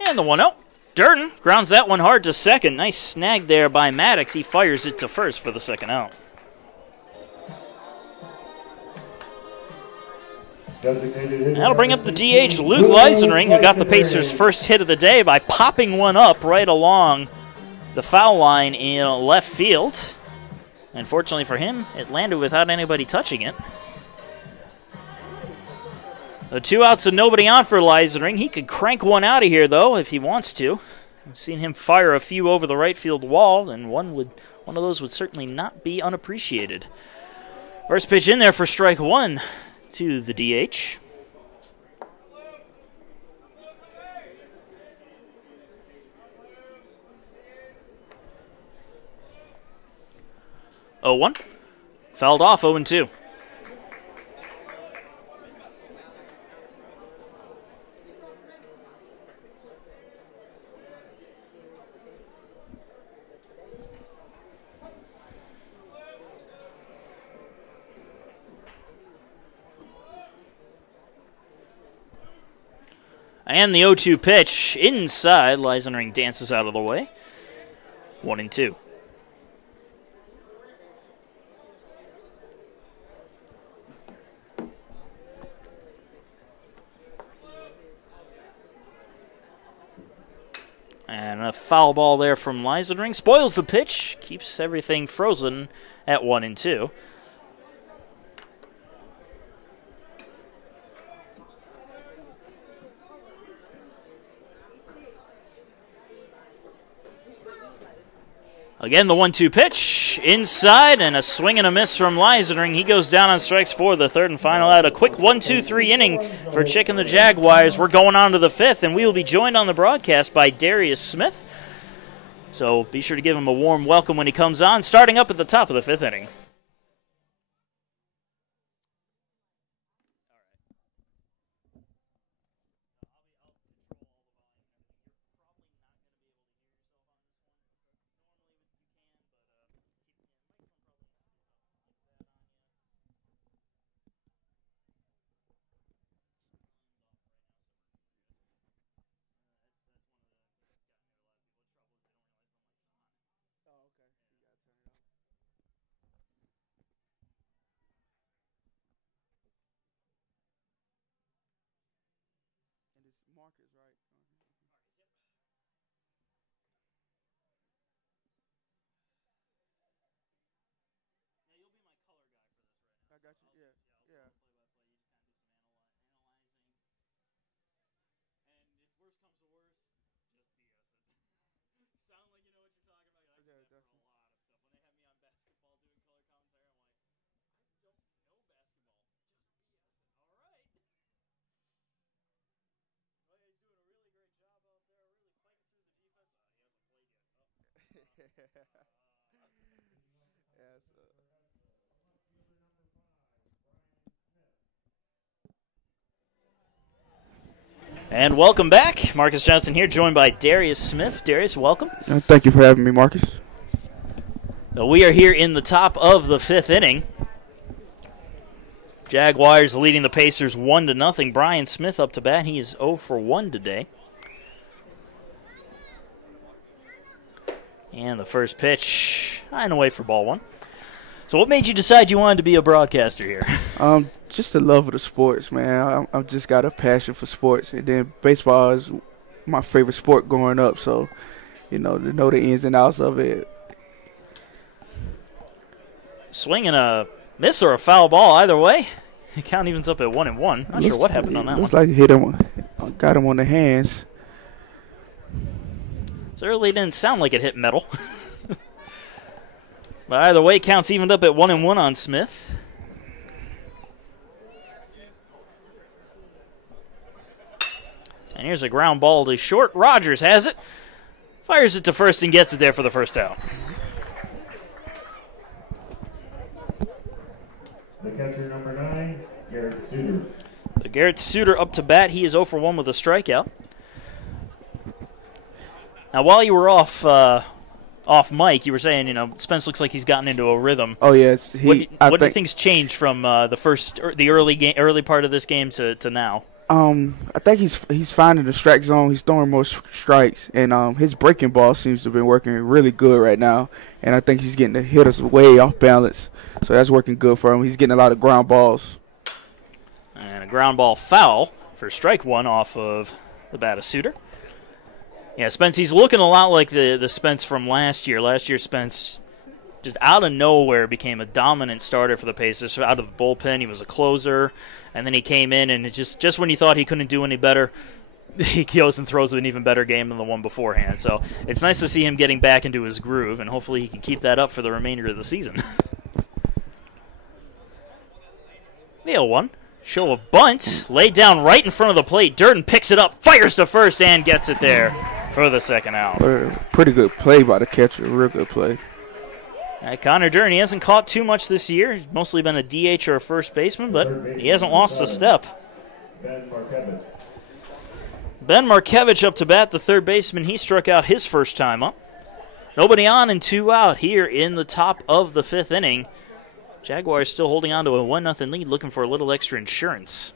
And the 1-0. Durden grounds that one hard to second. Nice snag there by Maddox. He fires it to first for the second out. That'll bring up the DH, Luke Leisenring, who got the Pacers' first hit of the day by popping one up right along the foul line in left field. Unfortunately for him, it landed without anybody touching it. 2 outs and nobody on for Leisenring. He could crank one out of here, though, if he wants to. I've seen him fire a few over the right field wall, and one of those would certainly not be unappreciated. First pitch in there for strike one to the DH. Oh, 1. Fouled off, 0-2. And the 0-2 pitch inside. Leisenring dances out of the way. 1-2. And a foul ball there from Leisenring. Spoils the pitch. Keeps everything frozen at 1-2. Again, the 1-2 pitch inside, and a swing and a miss from Leisenring. He goes down on strikes for the third and final out. A quick 1-2-3 inning for Chick and the Jaguars. We're going on to the fifth, and we will be joined on the broadcast by Darius Smith. So be sure to give him a warm welcome when he comes on, starting up at the top of the fifth inning. And welcome back. Marcus Johnson here, joined by Darius Smith. Darius, welcome. Thank you for having me, Marcus. We are here in the top of the fifth inning. Jaguars leading the Pacers 1-0. Brian Smith up to bat. He is 0 for 1 today. And the first pitch, high and away for ball one. So what made you decide you wanted to be a broadcaster here? Just the love of the sports, man. I've just got a passion for sports, and then baseball is my favorite sport growing up, so to know the ins and outs of it. Swinging a miss or a foul ball, either way. The count evens up at 1-1. Not sure what happened on that one. Looks like he hit him, got him on the hands. Certainly didn't sound like it hit metal. But either way, counts evened up at 1-1 on Smith. And here's a ground ball to short. Rogers has it. Fires it to first and gets it there for the first out. The catcher, number 9, Garrett Suter. So Garrett Suter up to bat. He is 0 for 1 with a strikeout. Now, while you were off mic, you were saying, Spence looks like he's gotten into a rhythm. Oh yes, what do you think's changed from the early part of this game to now? I think he's finding the strike zone. He's throwing more strikes, and his breaking ball seems to have been working really good right now. And I think he's getting the hitters way off balance, so that's working good for him. He's getting a lot of ground balls. And a ground ball foul for strike one off of the bat of Suter. Yeah, Spence, he's looking a lot like the Spence from last year. Last year, Spence just out of nowhere became a dominant starter for the Pacers. Out of the bullpen, he was a closer, and then he came in, and it just when you thought he couldn't do any better, he goes and throws an even better game than the one beforehand. So it's nice to see him getting back into his groove, and hopefully he can keep that up for the remainder of the season. The 0-1. Show a bunt, laid down right in front of the plate. Durden picks it up, fires to first, and gets it there for the second out. Pretty good play by the catcher, real good play. Connor Durden, he hasn't caught too much this year. He's mostly been a DH or a first baseman, but he hasn't lost a step. Ben Markevich up to bat, the third baseman. He struck out his first time up. Nobody on and 2 out here in the top of the 5th inning. Jaguars still holding on to a 1-0 lead, looking for a little extra insurance.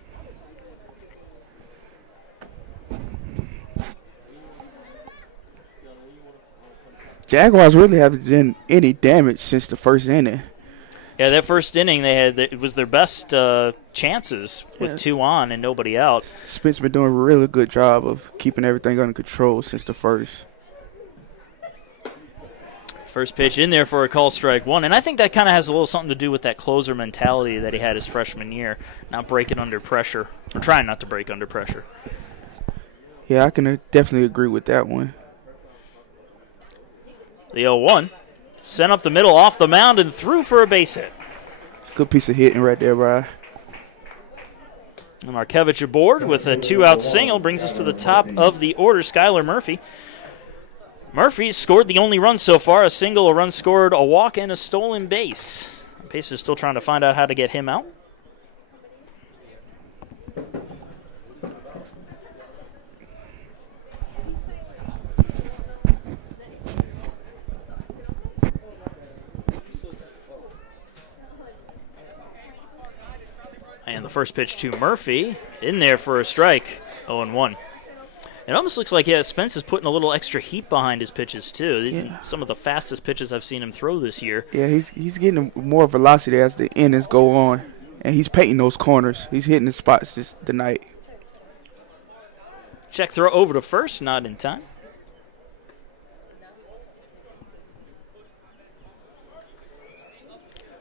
Jaguars really haven't done any damage since the first inning. Yeah, that first inning, it was their best chances with 2 on and nobody out. Spence been doing a really good job of keeping everything under control since the first. First pitch in there for a call, strike one. And I think that kind of has a little something to do with that closer mentality that he had his freshman year, not breaking under pressure, or trying not to break under pressure. Yeah, I can definitely agree with that one. The 0-1, sent up the middle off the mound and threw for a base hit. Good piece of hitting right there, Brian. Markevich aboard with a 2-out single, brings us to the top of the order. Skylar Murphy. Murphy's scored the only run so far, a single, a run scored, a walk, and a stolen base. The Pacers still trying to find out how to get him out. And the first pitch to Murphy, in there for a strike, 0-1. It almost looks like, Spence is putting a little extra heat behind his pitches, too. These are some of the fastest pitches I've seen him throw this year. Yeah, he's getting more velocity as the innings go on, and he's painting those corners. He's hitting the spots tonight. Check throw over to first, not in time.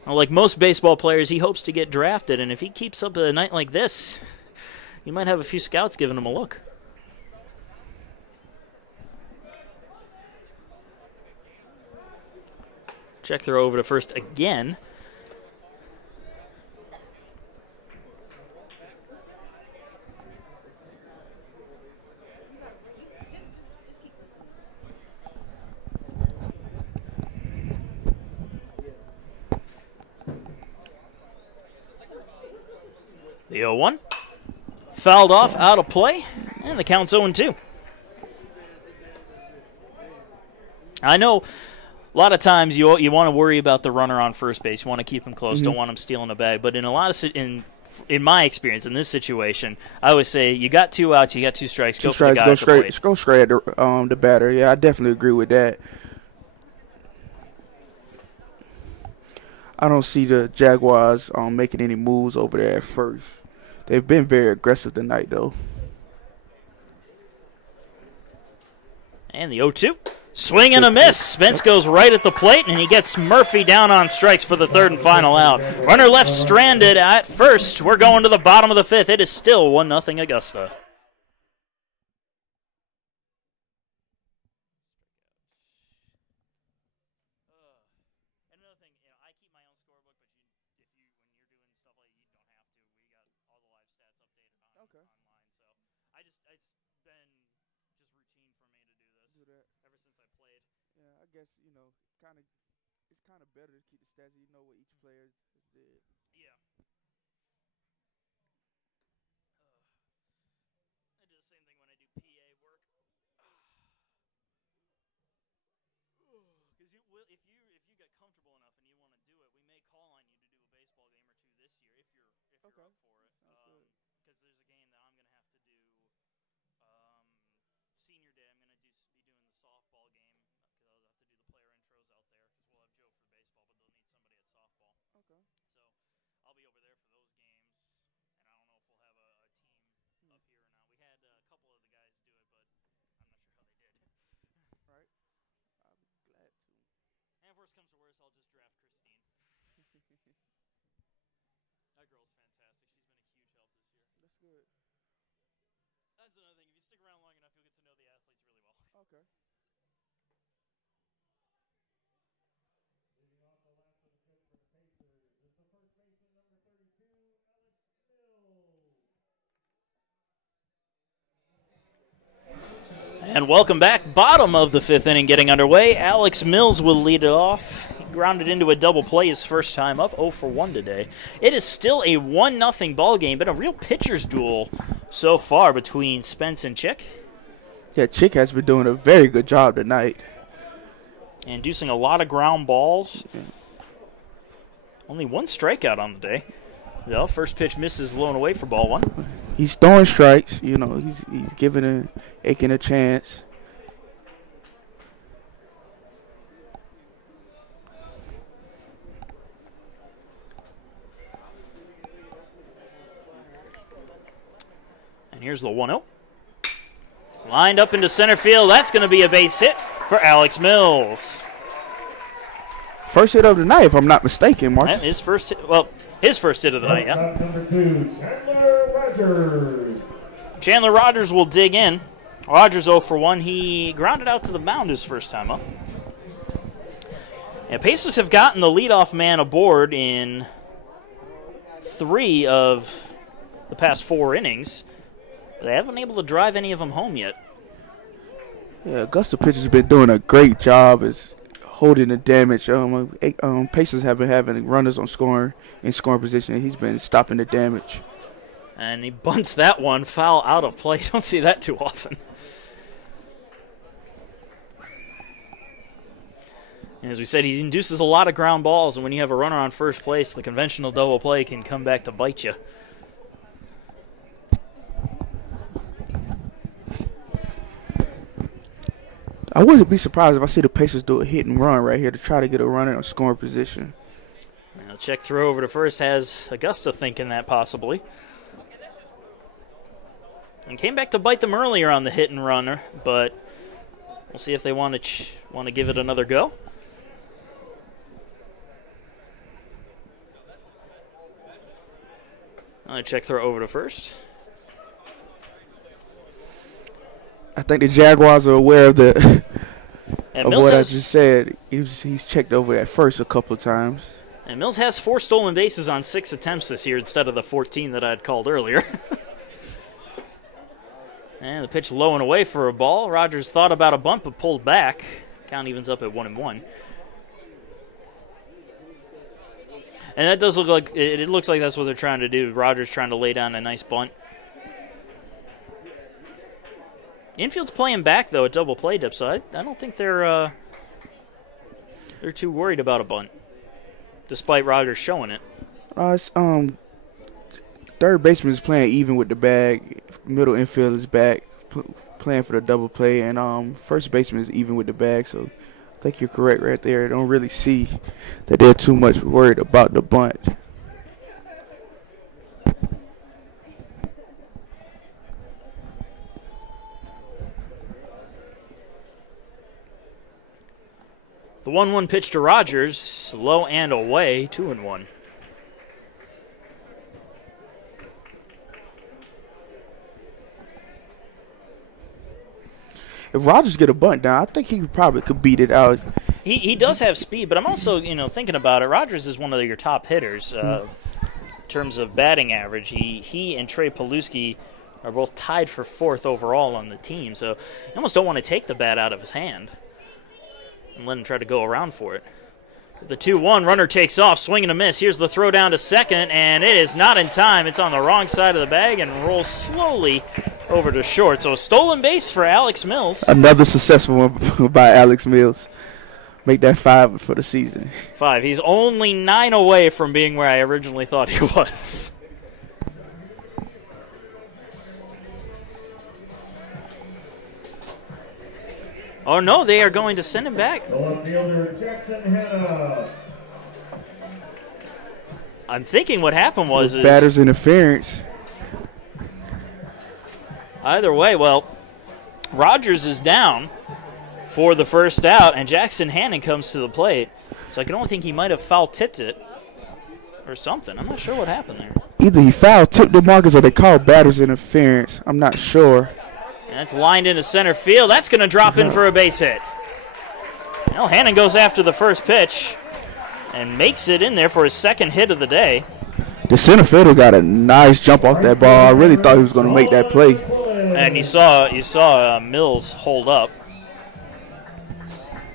Well, like most baseball players, he hopes to get drafted, and if he keeps up a night like this, you might have a few scouts giving him a look. Check throw over to first again. The 0-1. Fouled off, out of play, and the count's 0-2. I know a lot of times you want to worry about the runner on first base. You want to keep him close. Don't want him stealing a bag. But in a lot of in my experience in this situation, I always say you got 2 outs, you got 2 strikes. Go for the guy at the plate. Go straight at the batter. Yeah, I definitely agree with that. I don't see the Jaguars making any moves over there at first. They've been very aggressive tonight, though. And the 0-2. Swing and a miss. Spence goes right at the plate, and he gets Murphy down on strikes for the third and final out. Runner left stranded at first. We're going to the bottom of the fifth. It is still 1-0 Augusta. I guess, you know, it's kind of better to keep the stats. You know what each player has did. Yeah. I do the same thing when I do PA work. Because if you get comfortable enough and you want to do it, we may call on you to do a baseball game or two this year if you're Okay. up for it. Because there's a game that I'm gonna have to do. Senior day, I'm gonna be doing the softball game because I'll have to do the player intros out there because we'll have Joe for baseball, but they'll need somebody at softball. Okay. So I'll be over there for those games, and I don't know if we'll have a team up here or not. We had a couple of the guys do it, but I'm not sure how they did. Right. I'll be glad to. And if worse comes to worse, I'll just draft Christine. That girl's fantastic. She's been a huge help this year. That's good. That's another thing. If you stick around long enough, you'll get to know the athletes really well. Okay. Leading off the last of the fifth for the Pacers is the first baseman, number 32, Alex Mills. And welcome back. Bottom of the fifth inning getting underway. Alex Mills will lead it off. He grounded into a double play his first time up, 0 for 1 today. It is still a 1-0 ball game, but a real pitcher's duel so far between Spence and Chick. Yeah, Chick has been doing a very good job tonight. Inducing a lot of ground balls. Yeah. Only one strikeout on the day. Well, first pitch misses low and away for ball one. He's throwing strikes. You know, he's giving Aiken a chance. And here's the 1-0. Lined up into center field. That's going to be a base hit for Alex Mills. First hit of the night, if I'm not mistaken, Marcus. And his first hit, well, his first hit of the night, yeah. Number 2, Chandler Rogers. Chandler Rogers will dig in. Rogers 0 for 1. He grounded out to the mound his first time up. And Pacers have gotten the leadoff man aboard in 3 of the past 4 innings. They haven't been able to drive any of them home yet. Yeah, Augusta pitchers have been doing a great job as holding the damage. Pacers have been having runners on scoring in scoring position. He's been stopping the damage. And he bunts that one foul out of play. You don't see that too often. And as we said, he induces a lot of ground balls, and when you have a runner on first place, the conventional double play can come back to bite you. I wouldn't be surprised if I see the Pacers do a hit and run right here to try to get a runner in a scoring position. Now check throw over to first has Augusta thinking that possibly. And came back to bite them earlier on the hit and runner, but we'll see if they want to give it another go. Check throw over to first. I think the Jaguars are aware of of Mills what I just said. He's checked over at first a couple of times. And Mills has 4 stolen bases on 6 attempts this year instead of the 14 that I had called earlier. And the pitch low and away for a ball. Rogers thought about a bunt but pulled back. Count evens up at 1-1. And that does look like it looks like that's what they're trying to do. Rogers trying to lay down a nice bunt. Infield's playing back though at double play depth, so I don't think they're too worried about a bunt, despite Rogers showing it. Third baseman is playing even with the bag. Middle infield is back, playing for the double play, and first baseman is even with the bag. So I think you're correct right there. I don't really see that they're too much worried about the bunt. The 1-1 pitch to Rogers, low and away, 2-1. If Rogers get a bunt down, I think he probably could beat it out. He does have speed, but I'm also, thinking about it, Rogers is one of your top hitters in terms of batting average. He and Trey Paluski are both tied for 4th overall on the team, so you almost don't want to take the bat out of his hand and let him try to go around for it. The 2-1, runner takes off, swing and a miss. Here's the throw down to second, and it is not in time. It's on the wrong side of the bag and rolls slowly over to short. So a stolen base for Alex Mills. Another successful one by Alex Mills. Make that 5 for the season. 5. He's only 9 away from being where I originally thought he was. Oh, no, they are going to send him back. The left fielder, Jackson Hanna. I'm thinking what happened was batter's interference. Either way, well, Rogers is down for the first out, and Jackson Hannon comes to the plate. So I can only think he might have foul-tipped it or something. I'm not sure what happened there. Either he foul-tipped the Marcus or they called batter's interference. I'm not sure. And that's lined into center field. That's going to drop in for a base hit. Well, Hannon goes after the first pitch and makes it in there for his second hit of the day. The center fielder got a nice jump off that ball. I really thought he was going to make that play. And you saw Mills hold up.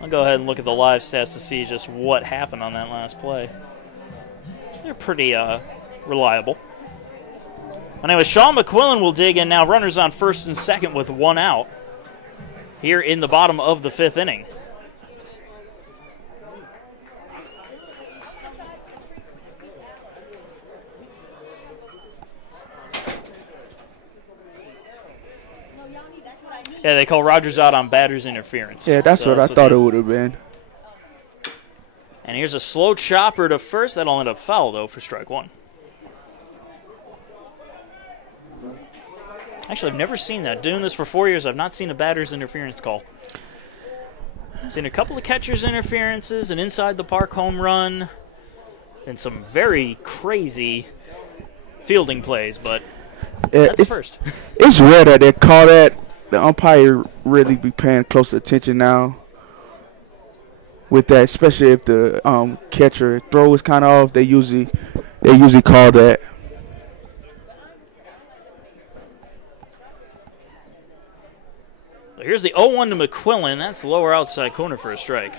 I'll go ahead and look at the live stats to see just what happened on that last play. They're pretty reliable. Anyway, Sean McQuillan will dig in now. Runners on first and second with 1 out here in the bottom of the 5th inning. Yeah, they call Rogers out on batter's interference. Yeah, that's what I thought it would have been. And here's a slow chopper to first. That'll end up foul, though, for strike 1. Actually, I've never seen that. Doing this for 4 years, I've not seen a batter's interference call. I've seen a couple of catcher's interferences, an inside-the-park home run, and some very crazy fielding plays, but that's the first. It's rare that they call that. The umpire really be paying close attention now with that, especially if the catcher throw is kind of off. They usually call that. So here's the 0-1 to McQuillan. That's the lower outside corner for a strike.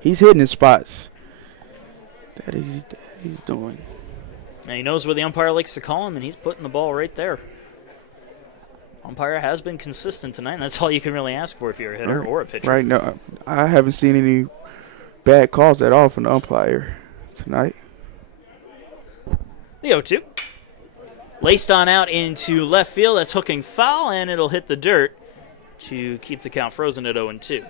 He's hitting his spots. That he's doing. Now he knows where the umpire likes to call him, and he's putting the ball right there. Umpire has been consistent tonight, and that's all you can really ask for if you're a hitter or a pitcher. Right now, I haven't seen any bad calls at all from the umpire tonight. The 0-2. Laced on out into left field. That's hooking foul, and it'll hit the dirt to keep the count frozen at 0-2.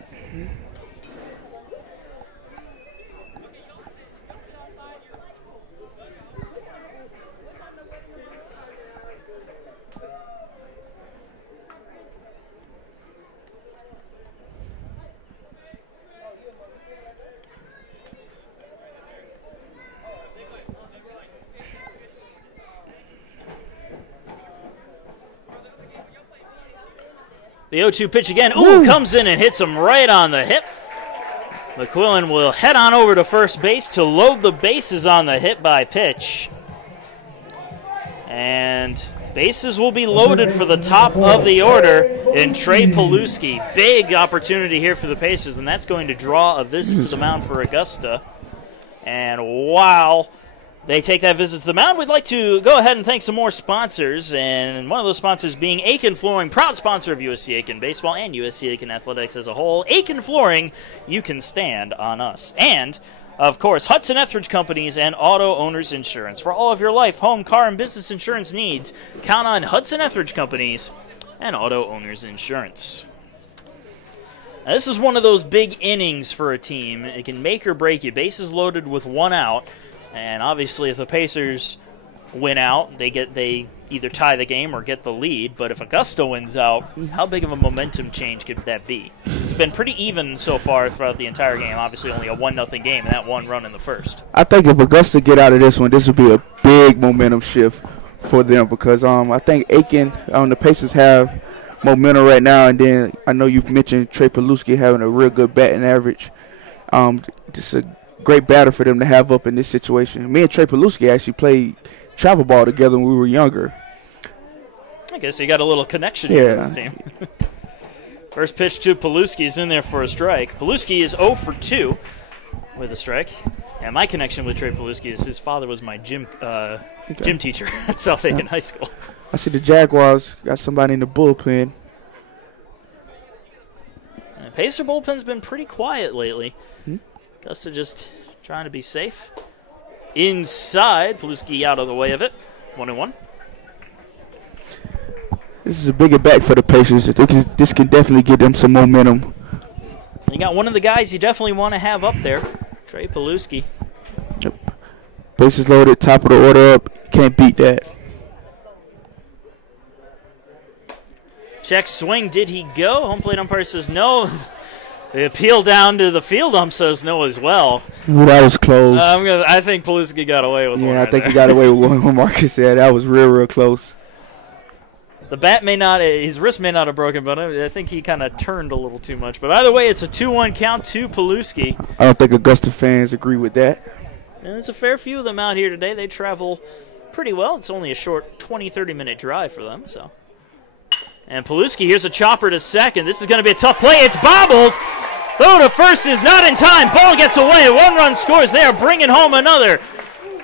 The 0-2 pitch again. Ooh, comes in and hits him right on the hip. McQuillan will head on over to first base to load the bases on the hit by pitch. And bases will be loaded for the top of the order in Trey Paluski. Big opportunity here for the Pacers, and that's going to draw a visit to the mound for Augusta. And while they take that visit to the mound, we'd like to go ahead and thank some more sponsors, and one of those sponsors being Aiken Flooring, proud sponsor of USC Aiken Baseball and USC Aiken Athletics as a whole. Aiken Flooring, you can stand on us. And, of course, Hudson Etheridge Companies and Auto Owners Insurance. For all of your life, home, car, and business insurance needs, count on Hudson Etheridge Companies and Auto Owners Insurance. Now, this is one of those big innings for a team. It can make or break you. Bases loaded with 1 out. And obviously, if the Pacers win out, they either tie the game or get the lead. But if Augusta wins out, how big of a momentum change could that be? It's been pretty even so far throughout the entire game. Obviously, only a 1-0 game, and that one run in the first. I think if Augusta get out of this one, this would be a big momentum shift for them because I think Aiken, the Pacers have momentum right now, and then I know you've mentioned Trey Paluski having a real good batting average. Just a great batter for them to have up in this situation. Me and Trey Paluski actually played travel ball together when we were younger. I guess you got a little connection here with this team. First pitch to Paluski is in there for a strike. Paluski is 0 for 2 with a strike. And my connection with Trey Paluski is his father was my gym teacher at South Aiken High School. I see the Jaguars got somebody in the bullpen. Pacer bullpen's been pretty quiet lately. Augusta just trying to be safe. Inside, Paluski out of the way of it. 1-1. This is a big at-bat for the Pacers. This can definitely give them some momentum. You got one of the guys you definitely want to have up there, Trey Paluski. Yep. Bases loaded, top of the order up. Can't beat that. Check swing. Did he go? Home plate umpire says no. The appeal down to the field ump says no as well. Ooh, that was close. I think Paluski got away with one. Yeah, right I think there. he got away with one. Marcus said that was real close. The bat may not, his wrist may not have broken, but I think he kind of turned a little too much. But either way, it's a 2-1 count to Paluski. I don't think Augusta fans agree with that. And there's a fair few of them out here today. They travel pretty well. It's only a short 20-30 minute drive for them. So, and Paluski, here's a chopper to second. This is going to be a tough play. It's bobbled. Throw to first is not in time. Ball gets away. 1 run scores. They are bringing home another.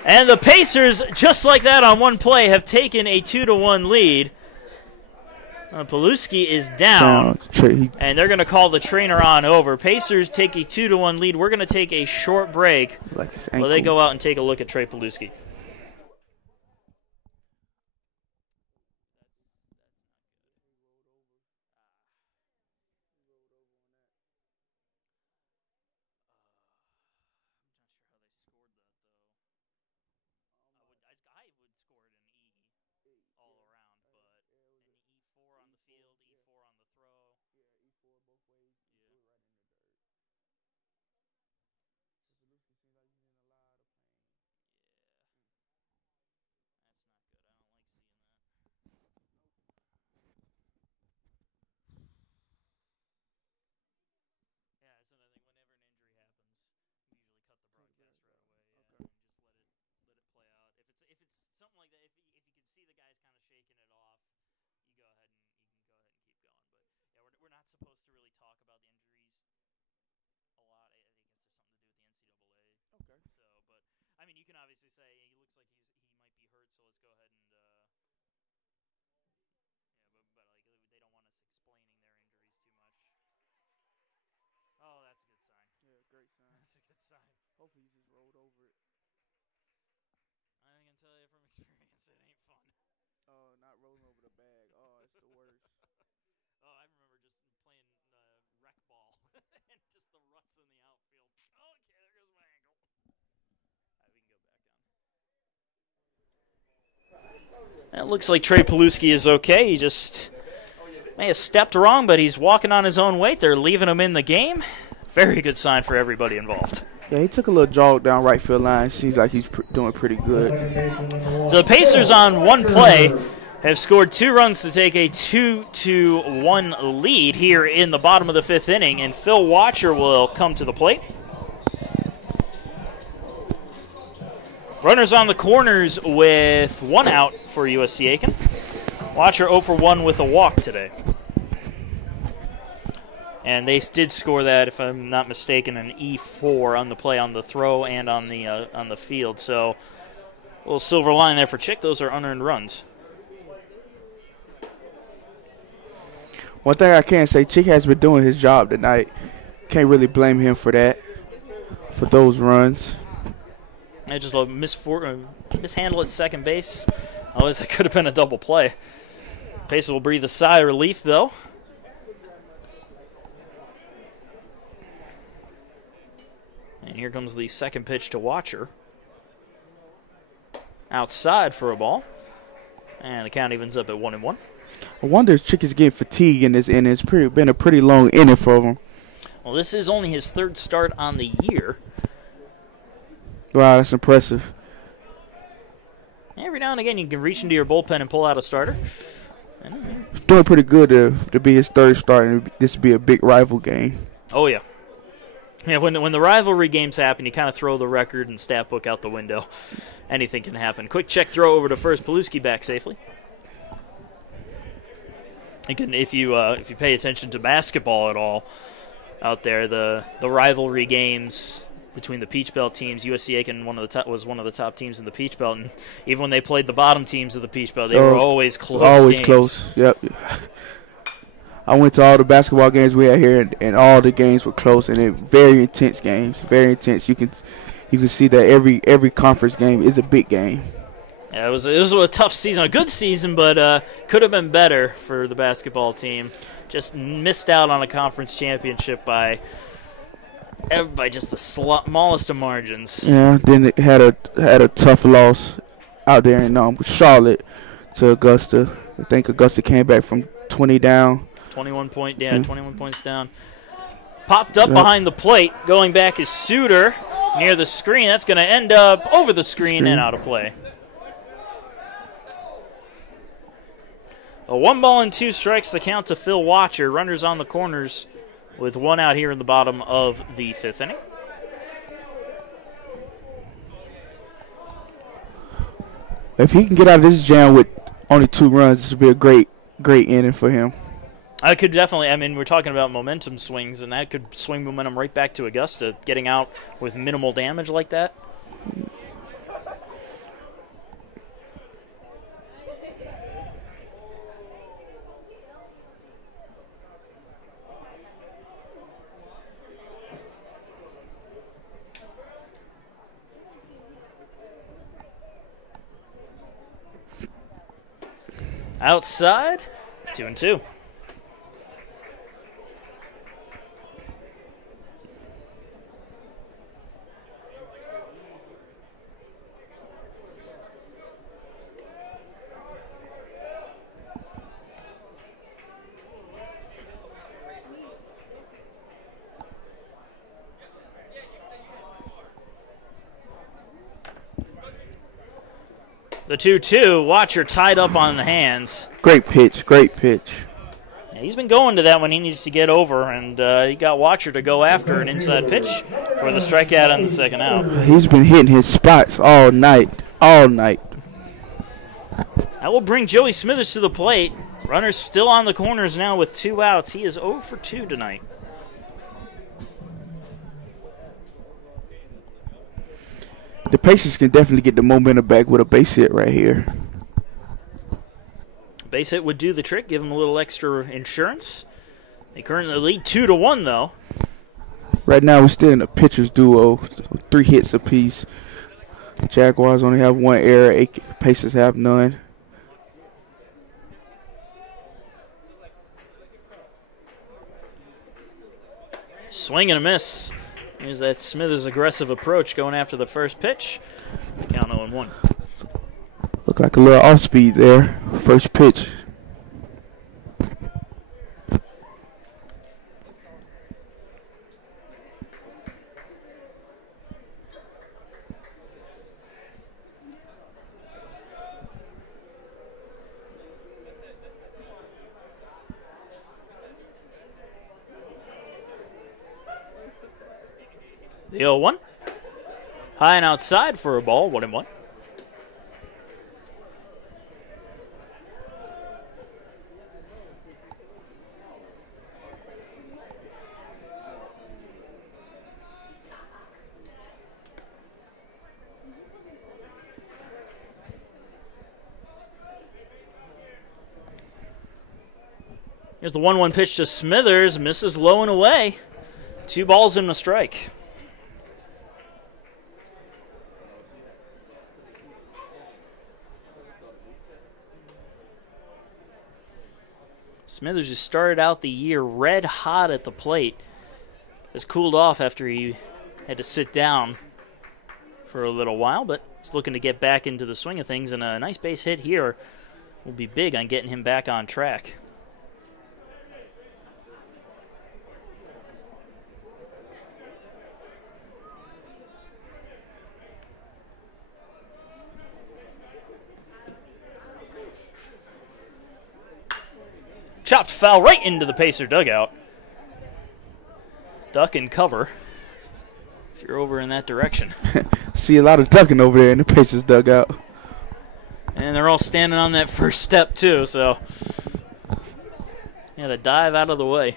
And the Pacers, just like that on one play, have taken a 2-1 lead. Paluski is down, and they're going to call the trainer on over. Pacers take a 2-1 lead. We're going to take a short break while they go out and take a look at Trey Paluski. It looks like Trey Paluski is okay. He just may have stepped wrong, but he's walking on his own weight. They're leaving him in the game. Very good sign for everybody involved. Yeah, he took a little jog down right field line. Seems like he's doing pretty good. So the Pacers on one play have scored 2 runs to take a 2-1 lead here in the bottom of the 5th inning, and Phil Watcher will come to the plate. Runners on the corners with 1 out for USC Aiken. Watcher 0 for 1 with a walk today. And they did score that, if I'm not mistaken, an E4 on the play, on the throw and on the field. So a little silver line there for Chick. Those are unearned runs. One thing I can say, Chick has been doing his job tonight. Can't really blame him for that, for those runs. I just love mishandle at second base. Otherwise, it could have been a double play. Pacers will breathe a sigh of relief, though. And here comes the second pitch to Watcher. outside for a ball. And the count evens up at 1-1. I wonder if Chick is getting fatigued in this inning. It's been a pretty long inning for him. Well, this is only his third start on the year. Wow, that's impressive. Every now and again, you can reach into your bullpen and pull out a starter. Doing pretty good to be his third start, and this would be a big rival game. Oh, yeah. Yeah, when the rivalry games happen, you kind of throw the record and stat book out the window. Anything can happen. Quick check throw over to first. Paluski back safely. You can, if you pay attention to basketball at all out there, the rivalry games between the Peach Belt teams, USC Aiken was one of the top teams in the Peach Belt, and even when they played the bottom teams of the Peach Belt, they were always close. Always games. Close. Yep. I went to all the basketball games we had here, and all the games were close, and they're very intense games. Very intense. You can see that every conference game is a big game. Yeah, it was a tough season, a good season, but could have been better for the basketball team. Just missed out on a conference championship by just the smallest of margins. Yeah, then it had a tough loss out there in Charlotte to Augusta. I think Augusta came back from 20 down. 21 points down. Popped up behind the plate. Going back is Suter near the screen. That's going to end up over the screen and out of play. A 1-2 strikes the count to Phil Watcher. Runners on the corners with one out here in the bottom of the fifth inning. If he can get out of this jam with only 2 runs, this would be a great inning for him. I could definitely, we're talking about momentum swings, and that could swing momentum right back to Augusta, getting out with minimal damage like that. Outside, 2-2. The 2-2, Watcher tied up on the hands. Great pitch. Yeah, he's been going to that when he needs to get over, and he got Watcher to go after an inside pitch for the strikeout on the second out. He's been hitting his spots all night. That will bring Joey Smithers to the plate. Runners still on the corners now with 2 outs. He is 0 for 2 tonight. The Pacers can definitely get the momentum back with a base hit right here. Base hit would do the trick, give them a little extra insurance. They currently lead 2-1, though. Right now, we're still in a pitcher's duo, 3 hits apiece. Jaguars only have 1 error. Pacers have none. Swing and a miss. Here's that Smithers' aggressive approach going after the first pitch. Count 0-1. Look like a little off speed there. First pitch. The 0-1. High and outside for a ball, 1-1. Here's the 1-1 pitch to Smithers. Misses low and away. 2 balls and a strike. Smithers just started out the year red hot at the plate. Has cooled off after he had to sit down for a little while, but he's looking to get back into the swing of things, and a nice base hit here will be big on getting him back on track. Chopped foul right into the Pacer dugout. Duck and cover if you're over in that direction. See a lot of ducking over there in the Pacers dugout. And they're all standing on that first step, too, so you had to dive out of the way.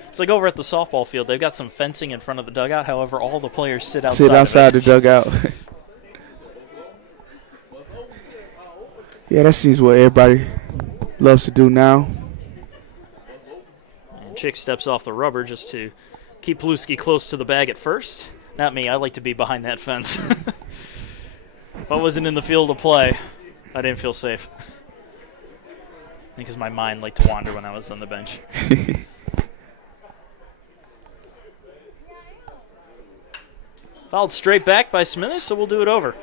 It's like over at the softball field. They've got some fencing in front of the dugout. However, all the players sit outside. Sit outside the dugout. Yeah, that seems what everybody loves to do now. And Chick steps off the rubber just to keep Paluski close to the bag at first. Not me. I like to be behind that fence. If I wasn't in the field of play, I didn't feel safe. I think because my mind liked to wander when I was on the bench. Fouled straight back by Smithers, so we'll do it over.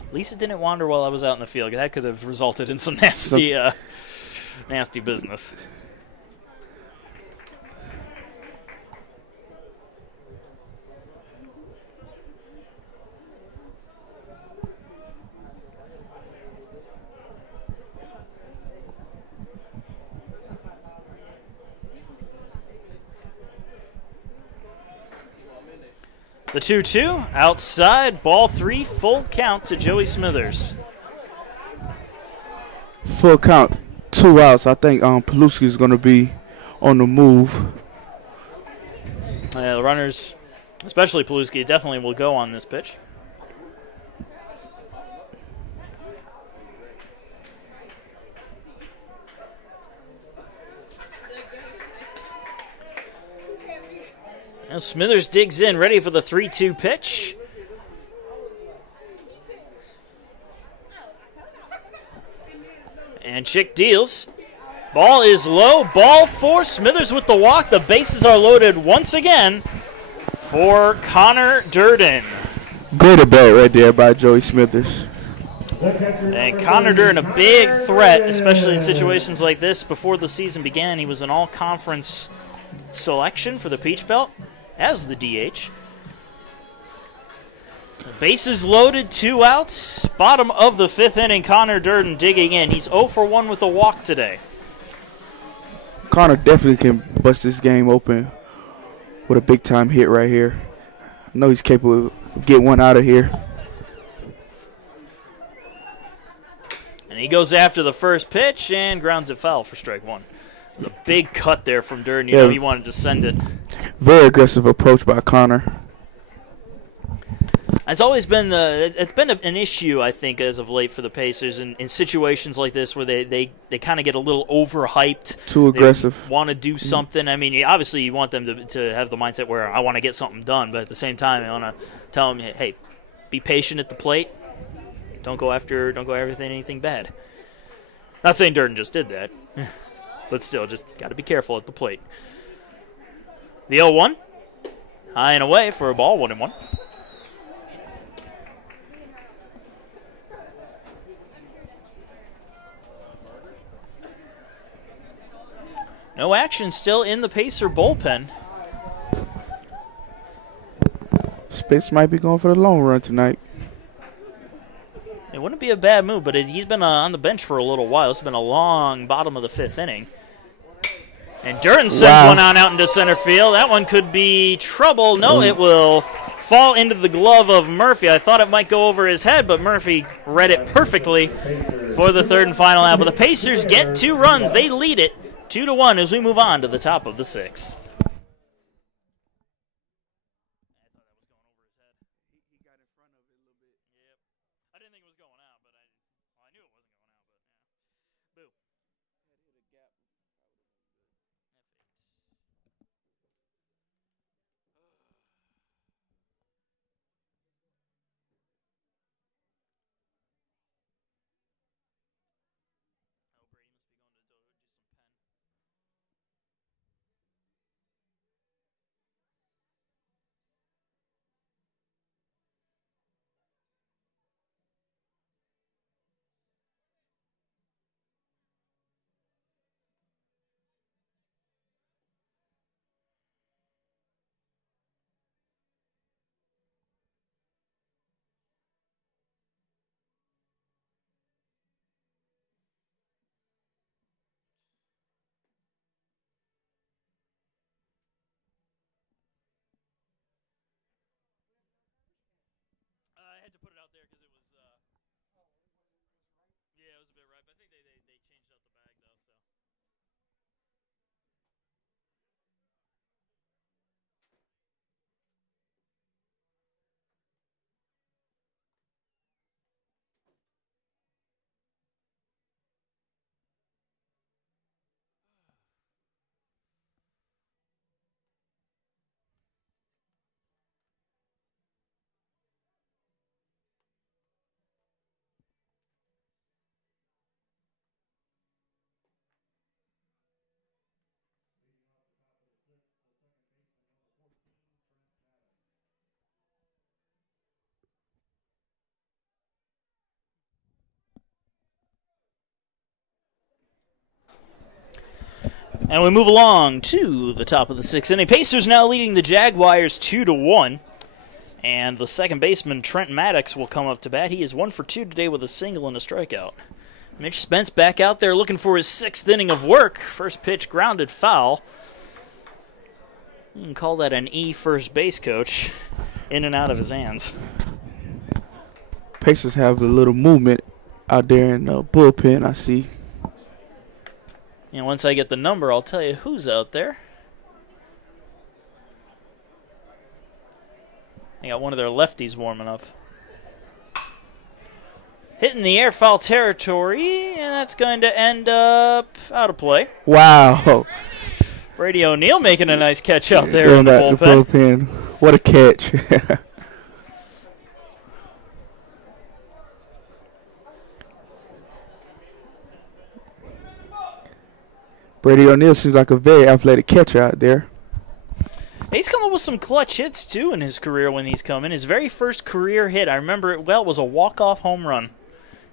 At least it didn't wander while I was out in the field. That could have resulted in some nasty, nasty business. The 2-2, outside, ball 3, full count to Joey Smithers. Full count, 2 outs. I think Paluski is going to be on the move. The runners, especially Paluski, definitely will go on this pitch. Now Smithers digs in, ready for the 3-2 pitch. And Chick deals. Ball is low. Ball 4. Smithers with the walk. The bases are loaded once again for Connor Durden. Great at bat right there by Joey Smithers. And Connor Durden, a big threat, especially in situations like this. Before the season began, he was an all-conference selection for the Peach Belt as the DH. Bases loaded, 2 outs. Bottom of the 5th inning, Connor Durden digging in. He's 0 for 1 with a walk today. Connor definitely can bust this game open with a big-time hit right here. I know he's capable of getting one out of here. And he goes after the first pitch and grounds it foul for strike 1. There's a big cut there from Durden. You know he wanted to send it. Very aggressive approach by Connor. It's always been an issue, I think, as of late for the Pacers in situations like this where they kind of get a little overhyped. Too aggressive. They want to do something. I mean, obviously you want them to have the mindset where I want to get something done, but at the same time, I want to tell them, hey, be patient at the plate. Don't go after anything bad. Not saying Durden just did that, but still, just got to be careful at the plate. The 0-1, high and away for a ball, 1-1. No action still in the Pacer bullpen. Spence might be going for the long run tonight. It wouldn't be a bad move, but he's been on the bench for a little while. It's been a long bottom of the 5th inning. And Durden sends one on out into center field. That one could be trouble. No, it will fall into the glove of Murphy. I thought it might go over his head, but Murphy read it perfectly for the 3rd and final out. But the Pacers get 2 runs. They lead it 2-1 as we move on to the top of the 6th. And we move along to the top of the 6th inning. Pacers now leading the Jaguars 2-1. And the second baseman, Trent Maddox, will come up to bat. He is 1 for 2 today with a single and a strikeout. Mitch Spence back out there looking for his 6th inning of work. First pitch grounded foul. You can call that an E first base coach. In and out of his hands. Pacers have a little movement out there in the bullpen, I see. And once I get the number, I'll tell you who's out there. They got one of their lefties warming up. Hitting the air, foul territory, and that's going to end up out of play. Wow. Brady O'Neill making a nice catch out there in the bullpen. What a catch. Brady O'Neill seems like a very athletic catcher out there. He's come up with some clutch hits, too, in his career when he's come in. His very first career hit, I remember it well, was a walk-off home run.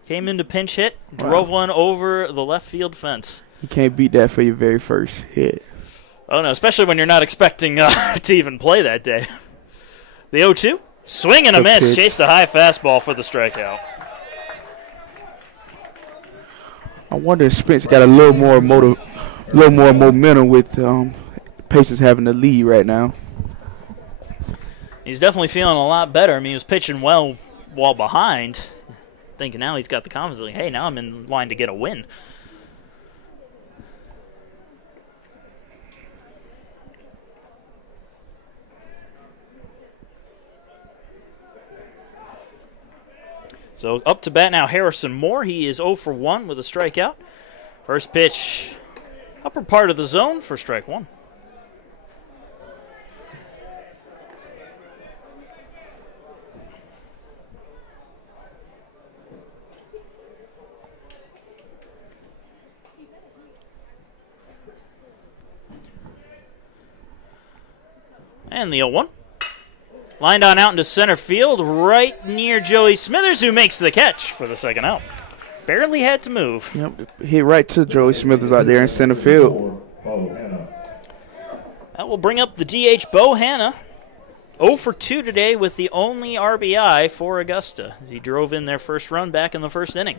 Came in to pinch hit, drove one over the left field fence. You can't beat that for your very first hit. Oh, no, especially when you're not expecting to even play that day. The 0-2, swing and a miss, chased a high fastball for the strikeout. I wonder if Spence got a little more momentum with Pacers having the lead right now. He's definitely feeling a lot better. I mean, he was pitching well while behind. Thinking now he's got the confidence, like, hey, now I'm in line to get a win. So up to bat now, Harrison Moore. He is 0 for 1 with a strikeout. First pitch, upper part of the zone for strike 1. And the 0-1. Lined on out into center field, right near Joey Smithers, who makes the catch for the second out. Barely had to move. Yep, hit right to Joey Smithers out there in center field. That will bring up the DH, Bo Hanna. 0 for 2 today with the only RBI for Augusta, as he drove in their first run back in the first inning.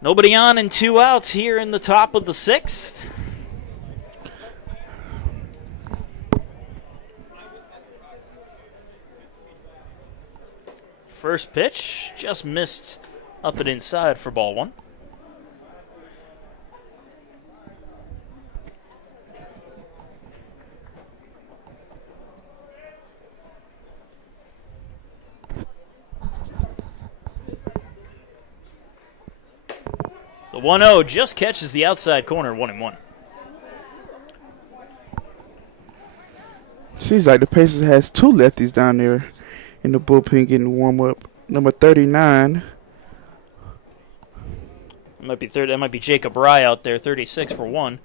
Nobody on and 2 outs here in the top of the 6th. First pitch, just missed up and inside for ball 1. The 1-0 just catches the outside corner, 1-1. Seems like the Pacers has 2 lefties down there in the bullpen getting warm up. Number 39. That might be Jacob Rye out there, 36 for 1.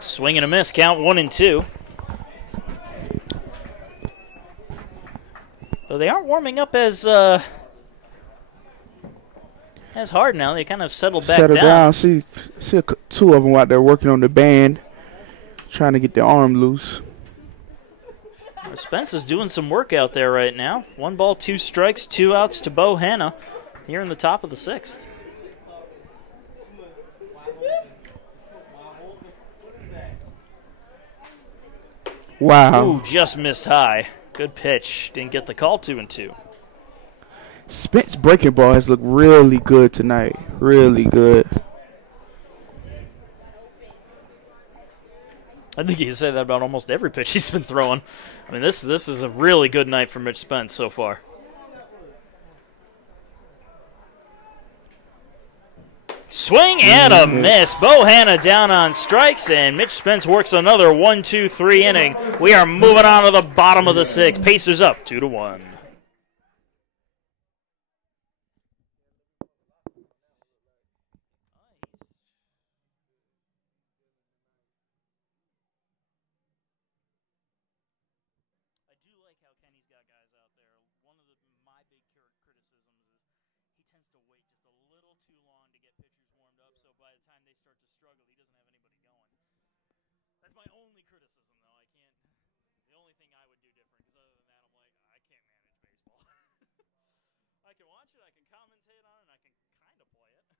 Swing and a miss, count 1-2. Though they aren't warming up as hard now. They kind of settled back down. See 2 of them out there working on the band, trying to get their arm loose. Spence is doing some work out there right now. 1 ball, 2 strikes, 2 outs to Bo Hanna here in the top of the 6th. Wow. Ooh, just missed high. Good pitch. Didn't get the call, 2-2. Spence breaking ball has looked really good tonight. Really good. I think you can say that about almost every pitch he's been throwing. I mean, this is a really good night for Mitch Spence so far. Swing and a miss. Bo Hanna down on strikes, and Mitch Spence works another 1-2-3 inning. We are moving on to the bottom of the 6th. Pacers up 2-1. by the time they start to struggle, he doesn't have anybody going. That's my only criticism, though. I can't. The only thing I would do different, because other than that, I'm like, I can't manage baseball. I can watch it, I can commentate on it, and I can kind of play it.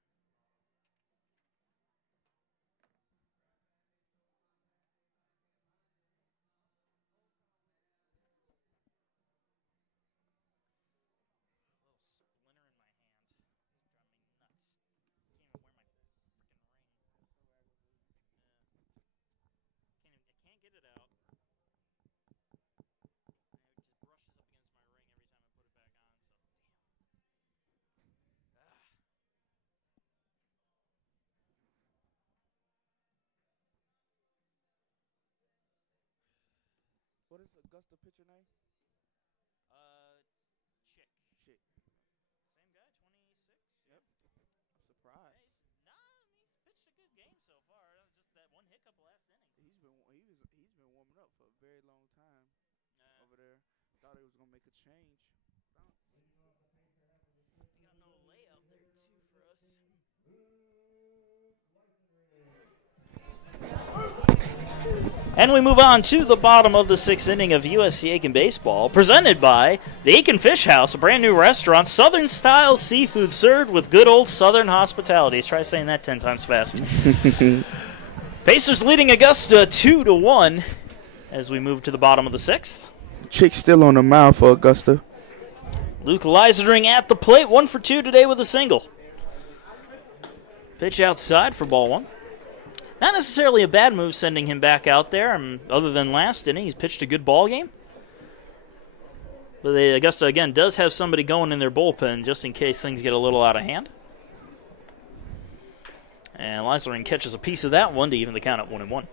What is Augusta pitcher name? Chick. Chick. Same guy, 26. Yep. I'm surprised. Yeah, he's pitched a good game so far. Just that one hiccup last inning. He's been warming up for a very long time over there. Thought he was gonna make a change. They got no layout there too for us. And we move on to the bottom of the sixth inning of USC Aiken Baseball, presented by the Aiken Fish House, a brand new restaurant, Southern-style seafood served with good old Southern hospitality. Try saying that 10 times fast. Pacers leading Augusta 2-1 as we move to the bottom of the sixth. Chick's still on the mound for Augusta. Luke Leiserdring at the plate, 1 for 2 today with a single. Pitch outside for ball one. Not necessarily a bad move sending him back out there. Other than last inning, he's pitched a good ball game. But Augusta, again, does have somebody going in their bullpen just in case things get a little out of hand. And Leisling catches a piece of that one to even the count at 1-1.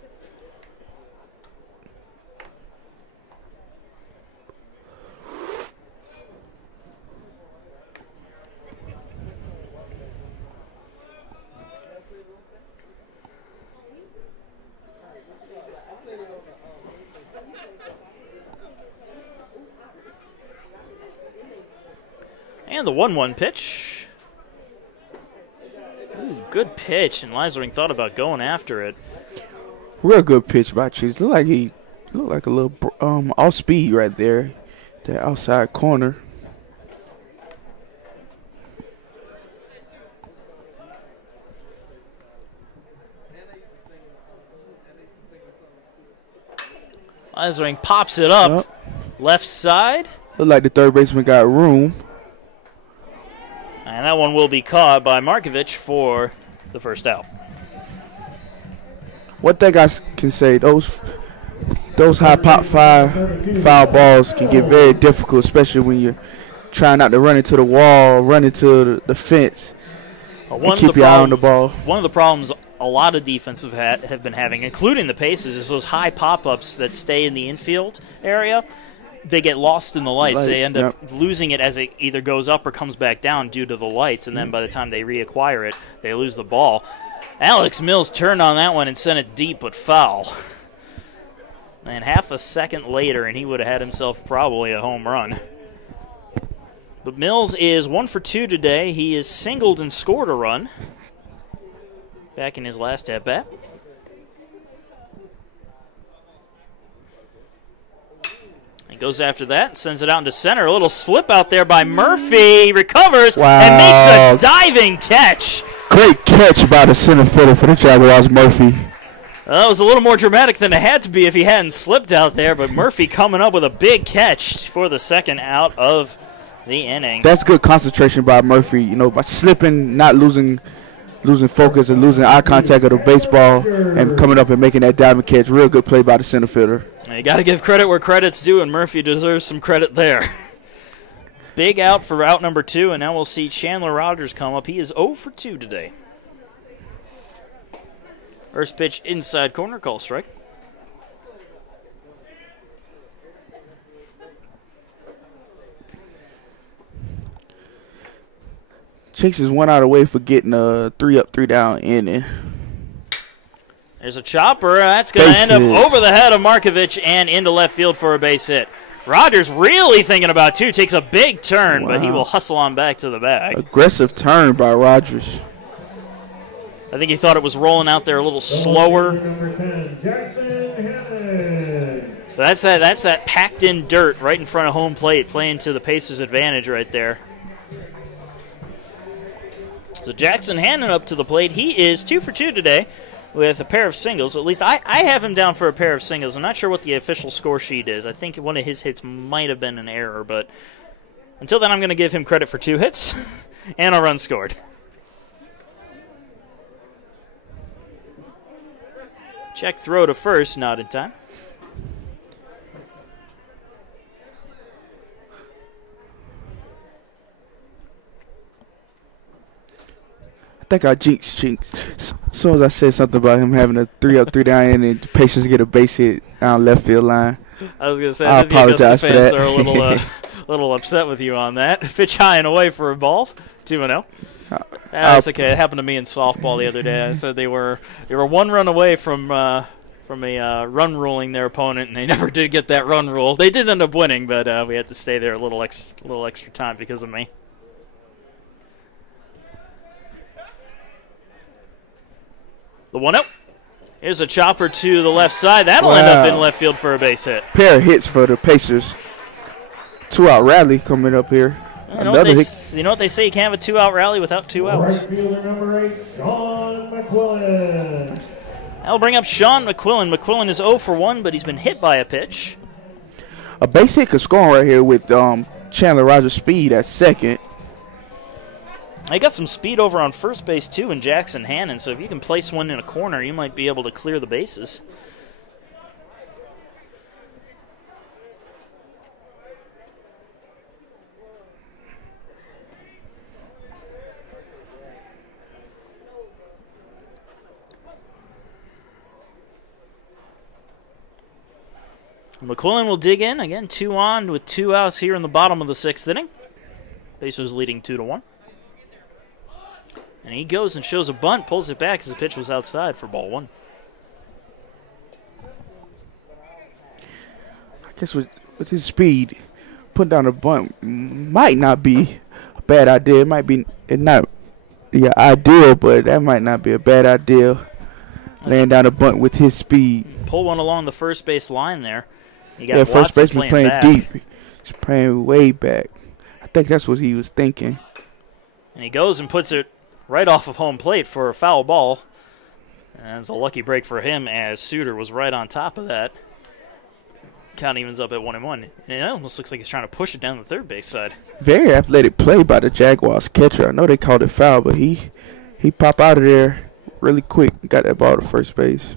And the 1-1 pitch. Ooh, good pitch, and Leisling thought about going after it. Real good pitch by Cheese. Looked like a little off speed right there, that outside corner. Leisling pops it up, left side. Looked like the third baseman got room. And that one will be caught by Markovich for the first out. One thing I can say, those high pop foul balls can get very difficult, especially when you're trying not to run into the wall, run into the fence, and keep your eye on the ball. One of the problems a lot of defenses have been having, including the Pacers, is those high pop-ups that stay in the infield area. They get lost in the lights. They end up losing it as it either goes up or comes back down due to the lights, and then by the time they reacquire it, they lose the ball. Alex Mills turned on that one and sent it deep but foul. And half a second later, and he would have had himself probably a home run. But Mills is 1 for 2 today. He is singled and scored a run back in his last at-bat. He goes after that, sends it out into center. A little slip out there by Murphy. Recovers and makes a diving catch. Great catch by the center fielder for the Jaguars, Murphy. That was a little more dramatic than it had to be if he hadn't slipped out there, but Murphy coming up with a big catch for the second out of the inning. That's good concentration by Murphy, by slipping, not losing focus and losing eye contact of the baseball and coming up and making that diving catch. Real good play by the center fielder. You got to give credit where credit's due, and Murphy deserves some credit there. Big out for out number 2, and now we'll see Chandler Rogers come up. He is 0 for 2 today. First pitch inside corner, call strike. Chicks is 1 out away for getting a 3-up, 3-down inning. There's a chopper. That's going to end up over the head of Markovich and into left field for a base hit. Rogers really thinking about 2. Takes a big turn, but he will hustle on back to the bag. Aggressive turn by Rogers. I think he thought it was rolling out there a little slower. Number 10, Jackson Hannon. That's that packed-in dirt right in front of home plate, playing to the Pacers' advantage right there. So Jackson Hannon up to the plate. He is 2 for 2 today with a pair of singles. At least I have him down for a pair of singles. I'm not sure what the official score sheet is. I think one of his hits might have been an error, but until then I'm going to give him credit for 2 hits and a run scored. Check throw to first, not in time. I think I jinxed Chinks. As soon as I said something about him having a 3-up, 3-down inning, and the Pacers get a base hit down left field line. I was going to say, I I think the Augusta apologize for fans that. are a little upset with you on that. Pitch high and away for a ball, 2-0. That's okay. It happened to me in softball the other day. I said they were 1 run away from a run ruling their opponent, and they never did get that run rule. They did end up winning, but we had to stay there a little extra time because of me. The 1-0. Here's a chopper to the left side. That'll end up in left field for a base hit. Pair of hits for the Pacers. 2-out rally coming up here. Another hit. You know what they say? You can't have a 2-out rally without 2 outs. Right fielder number 8, Sean McQuillan. That'll bring up Sean McQuillan. McQuillan is 0 for 1, but he's been hit by a pitch. A base hit could score right here with Chandler Rogers' speed at second. I got some speed over on first base, too, in Jackson Hannon, so if you can place one in a corner, you might be able to clear the bases. McQuillan will dig in. Again, 2 on with 2 outs here in the bottom of the 6th inning. Pacers leading 2-1. And he goes and shows a bunt, pulls it back as the pitch was outside for ball 1. I guess with his speed, putting down a bunt might not be a bad idea. It might be not ideal, but that might not be a bad idea. Laying down a bunt with his speed. Pull one along the first base line there. You got first baseman playing back. deep. He's playing way back. I think that's what he was thinking. And he goes and puts it right off of home plate for a foul ball. And it's a lucky break for him as Suter was right on top of that. Count evens up at 1-1. And it almost looks like he's trying to push it down the third base side. Very athletic play by the Jaguars catcher. I know they called it foul, but he popped out of there really quick and got that ball to first base.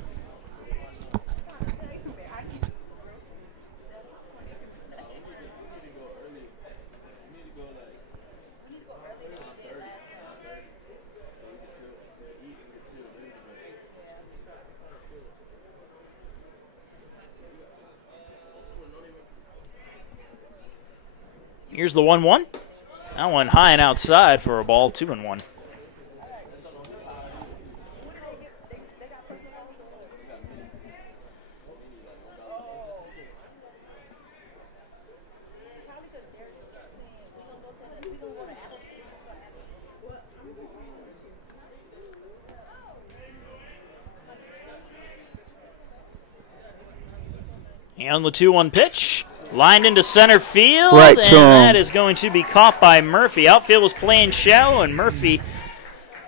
Here's the 1-1. That one high and outside for a ball, 2-1. And the 2-1 pitch. Lined into center field, right, and that is going to be caught by Murphy. Outfield was playing shallow, and Murphy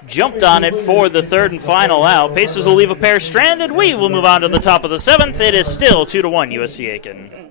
jumped on it for the 3rd and final out. Pacers will leave a pair stranded. We will move on to the top of the 7th. It is still 2-1 USC Aiken.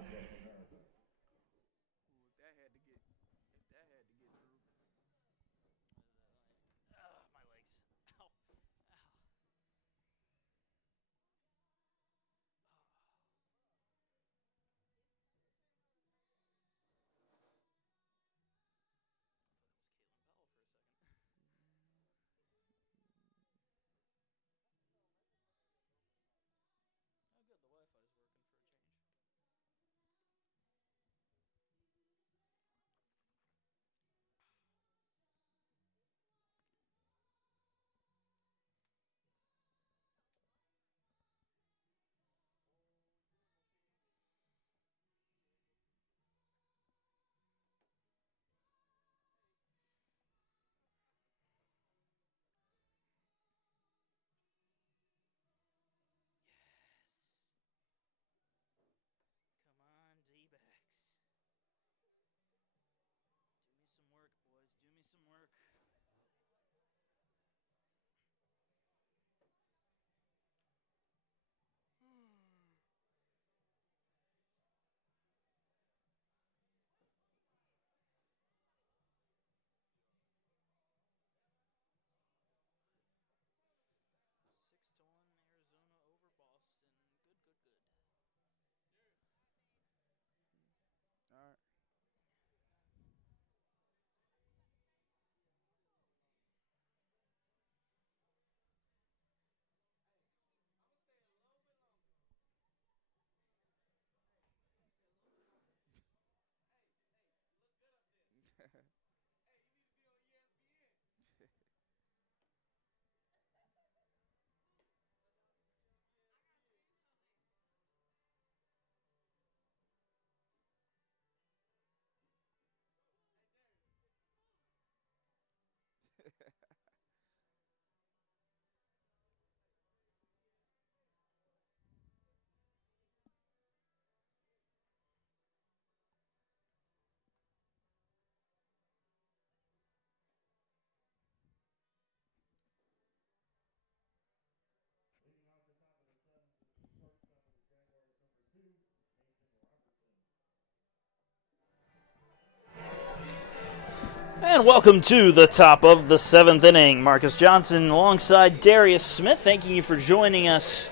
And welcome to the top of the 7th inning. Marcus Johnson alongside Darius Smith. Thanking you for joining us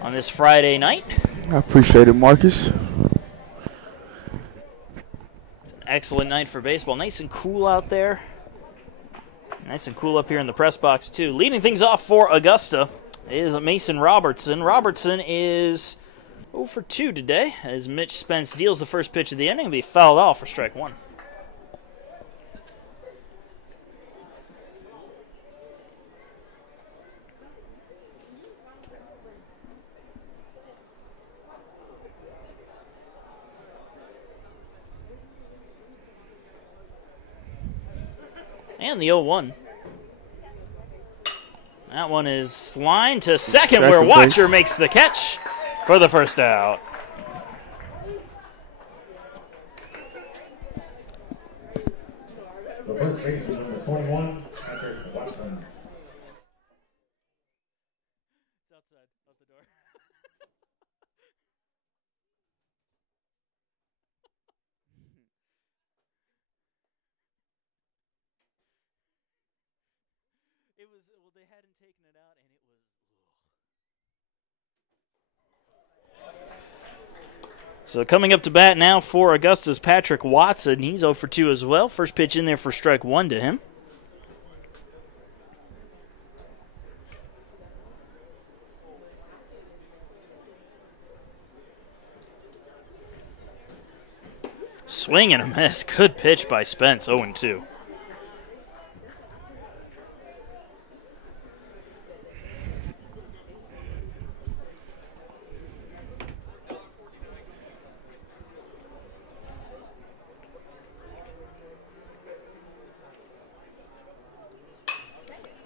on this Friday night. I appreciate it, Marcus. It's an excellent night for baseball. Nice and cool out there. Nice and cool up here in the press box, too. Leading things off for Augusta is Mason Robertson. Robertson is 0 for 2 today as Mitch Spence deals the first pitch of the inning. He'll be fouled off for strike one. And the 0-1. That one is lined to second where Watcher makes the catch for the first out. The first baseman, number 21, Patrick Watson. It's outside, out the door. It was, well, they hadn't taken it out, and it was, So coming up to bat now for Augusta's Patrick Watson. He's 0 for 2 as well. First pitch in there for strike one to him. Swing and a miss. Good pitch by Spence, 0-2.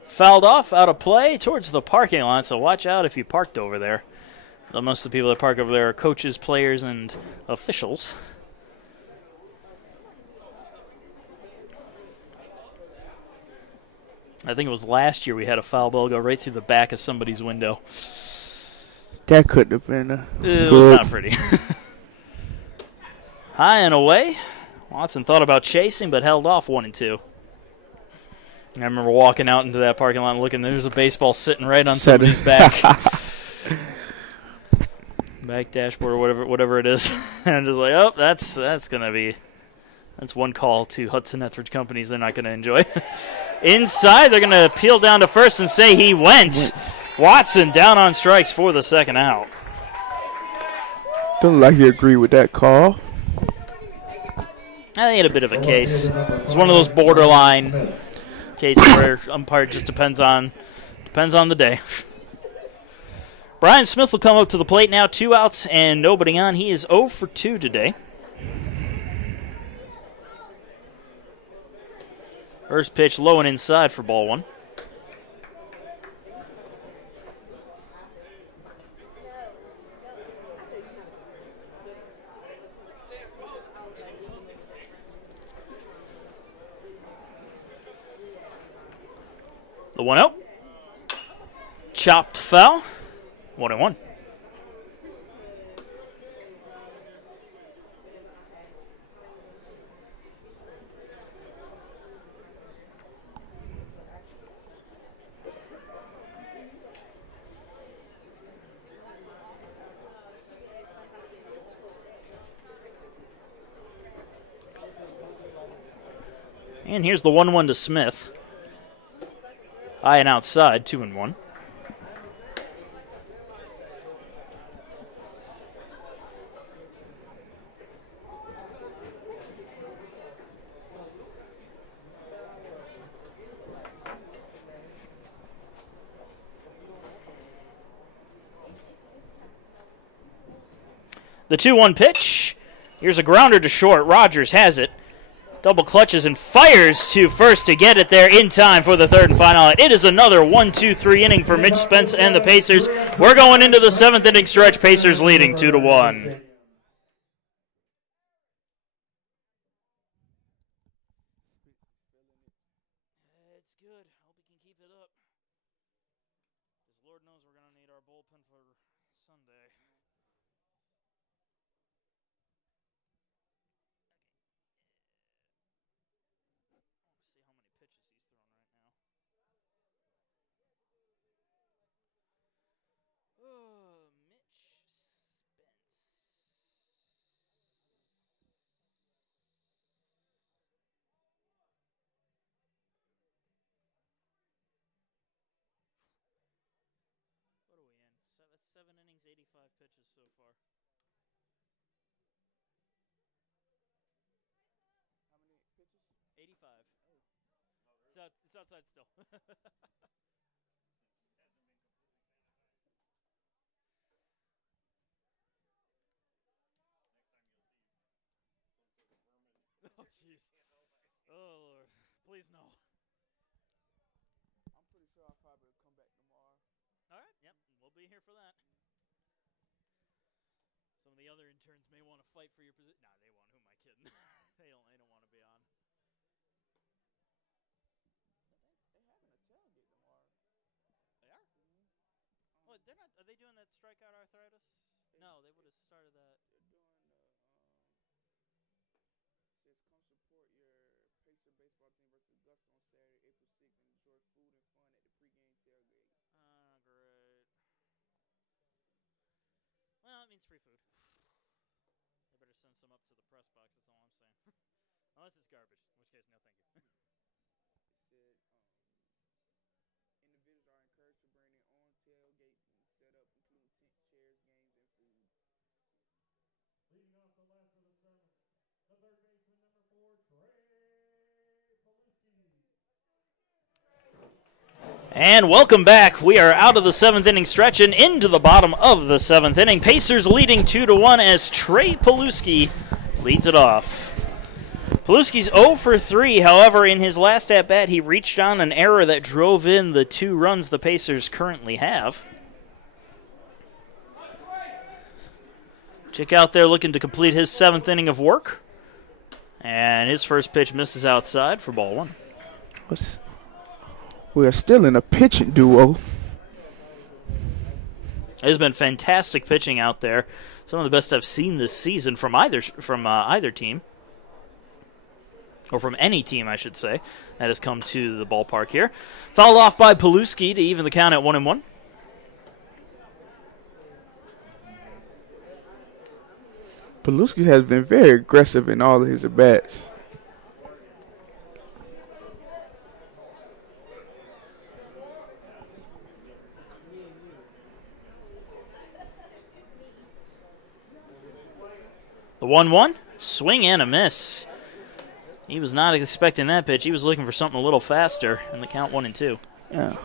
Fouled off, out of play, towards the parking lot, so watch out if you parked over there. Most of the people that park over there are coaches, players, and officials. I think it was last year we had a foul ball go right through the back of somebody's window. That couldn't have been It was not pretty. High and away. Watson thought about chasing, but held off 1-2. I remember walking out into that parking lot and looking. There's a baseball sitting right on somebody's back. Back dashboard or whatever it is. And I'm just like, oh, that's one call to Hudson Etheridge Companies they're not going to enjoy. Inside, they're going to peel down to first and say he went. Watson down on strikes for the second out. Doesn't like he agreed with that call. I think he had a bit of a case. It's one of those borderline cases where umpire just depends on the day. Brian Smith will come up to the plate now. 2 outs and nobody on. He is 0 for 2 today. First pitch low and inside for ball one. The 1-0. Chopped foul. 1-1. And here's the 1-1 to Smith. High and outside, 2-1. The 2-1 pitch. Here's a grounder to short. Rogers has it. Double clutches and fires to first to get it there in time for the third and final out. It is another 1-2-3 inning for Mitch Spence and the Pacers. We're going into the 7th inning stretch. Pacers leading 2-1. it's good. Hope he can keep it up. Because Lord knows we're going to need our bullpen for Sunday. pitches so far. How many pitches? 85. It's outside still. Oh, jeez. Oh, Lord. Please no. I'm pretty sure I'll probably come back tomorrow. All right. Yep. We'll be here for that. Some of the other interns may want to fight for your position. Nah, they won't. Who am I kidding? They don't want to be on. They're having a tailgate tomorrow. They are? Well, they're not. Are they doing that strikeout arthritis? No, they would have started that. They're doing says come support your Pacer baseball team versus Augusta on Saturday, April 6th, and enjoy food and fun at the pregame tailgate. Great. Well, it means free food. They better send some up to the press box. That's all I'm saying. Unless it's garbage, in which case, no thank you. It said individuals are encouraged to bring their own tailgate and set up, including tents, chairs, games, and food. Leading off the last of the seventh, the third baseman, number 4, Trey Paluski. And welcome back. We are out of the 7th inning stretch and into the bottom of the 7th inning. Pacers leading 2-1 as Trey Paluski leads it off. Paluski's 0 for 3. However, in his last at-bat, he reached on an error that drove in the 2 runs the Pacers currently have. Chick out there looking to complete his 7th inning of work. And his first pitch misses outside for ball 1. We are still in a pitching duo. There's been fantastic pitching out there. Some of the best I've seen this season from either team. Or from any team, I should say, that has come to the ballpark here. Fouled off by Paluski to even the count at 1-1. Paluski has been very aggressive in all of his at-bats. The 1-1, swing and a miss. He was not expecting that pitch. He was looking for something a little faster, and the count 1-2. Yeah,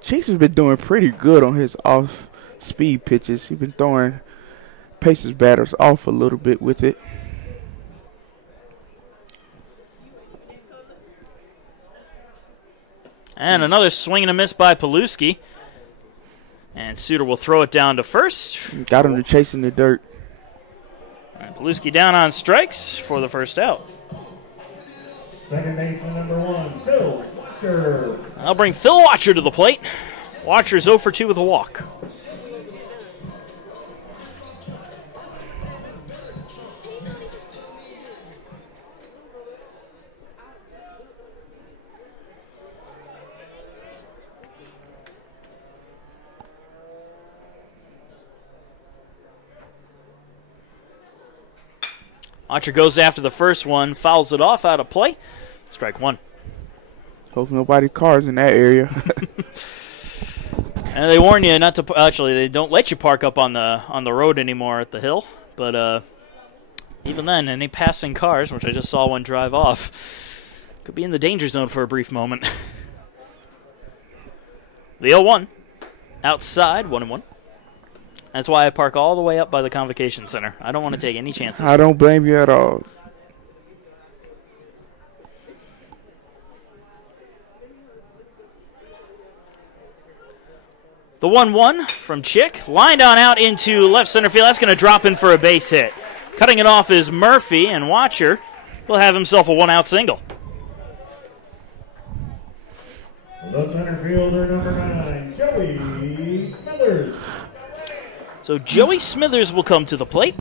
Chase has been doing pretty good on his off-speed pitches. He's been throwing Pacers batters off a little bit with it. And another swing and a miss by Paluski. And Suter will throw it down to first. Got him to chasing the dirt. And Paluski down on strikes for the first out. Second baseman, number 1, Phil Watcher. I'll bring Phil Watcher to the plate. Watcher's 0 for 2 with a walk. Watcher goes after the first one, fouls it off out of play. Strike 1. Hope nobody cars in that area. And they warn you not to. Actually, they don't let you park up on the road anymore at the hill. But even then, any passing cars, which I just saw one drive off, could be in the danger zone for a brief moment. The 0-1, outside, 1-1. That's why I park all the way up by the Convocation Center. I don't want to take any chances. I don't blame you at all. The 1-1 from Chick, lined on out into left center field. That's going to drop in for a base hit. Cutting it off is Murphy, and Watcher will have himself a 1-out single. The center fielder, number 9, Joey Smithers. So Joey Smithers will come to the plate.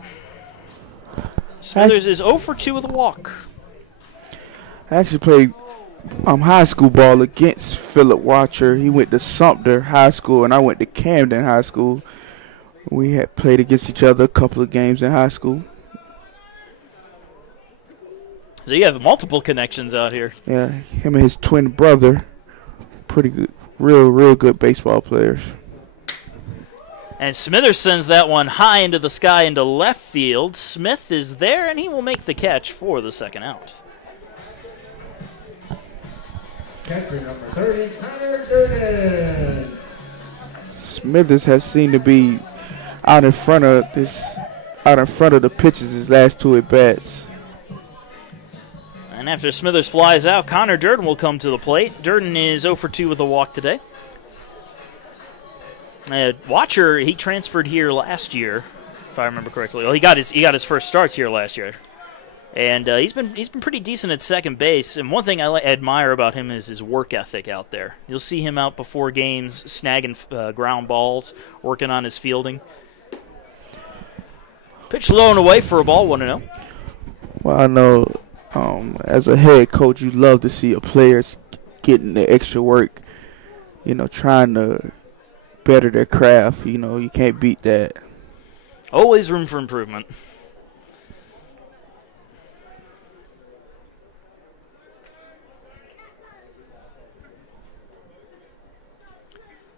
Smithers is 0 for 2 with a walk. I actually played high school ball against Philip Watcher. He went to Sumter High School, and I went to Camden High School. We had played against each other a couple of games in high school. So you have multiple connections out here. Yeah, him and his twin brother, pretty good, real good baseball players. And Smithers sends that one high into the sky into left field. Smith is there, and he will make the catch for the second out. Catcher number 30, Connor Durden. Smithers has seemed to be out in front of the pitches his last 2 at bats. And after Smithers flies out, Connor Durden will come to the plate. Durden is 0 for 2 with a walk today. Watcher, he transferred here last year, if I remember correctly. Well, he got his first starts here last year, and he's been pretty decent at second base. And one thing I admire about him is his work ethic out there. You'll see him out before games, snagging ground balls, working on his fielding. Pitch low and away for a ball, 1-0. Well, I know as a head coach, you love to see a players getting the extra work, trying to better their craft. You can't beat that. Always room for improvement.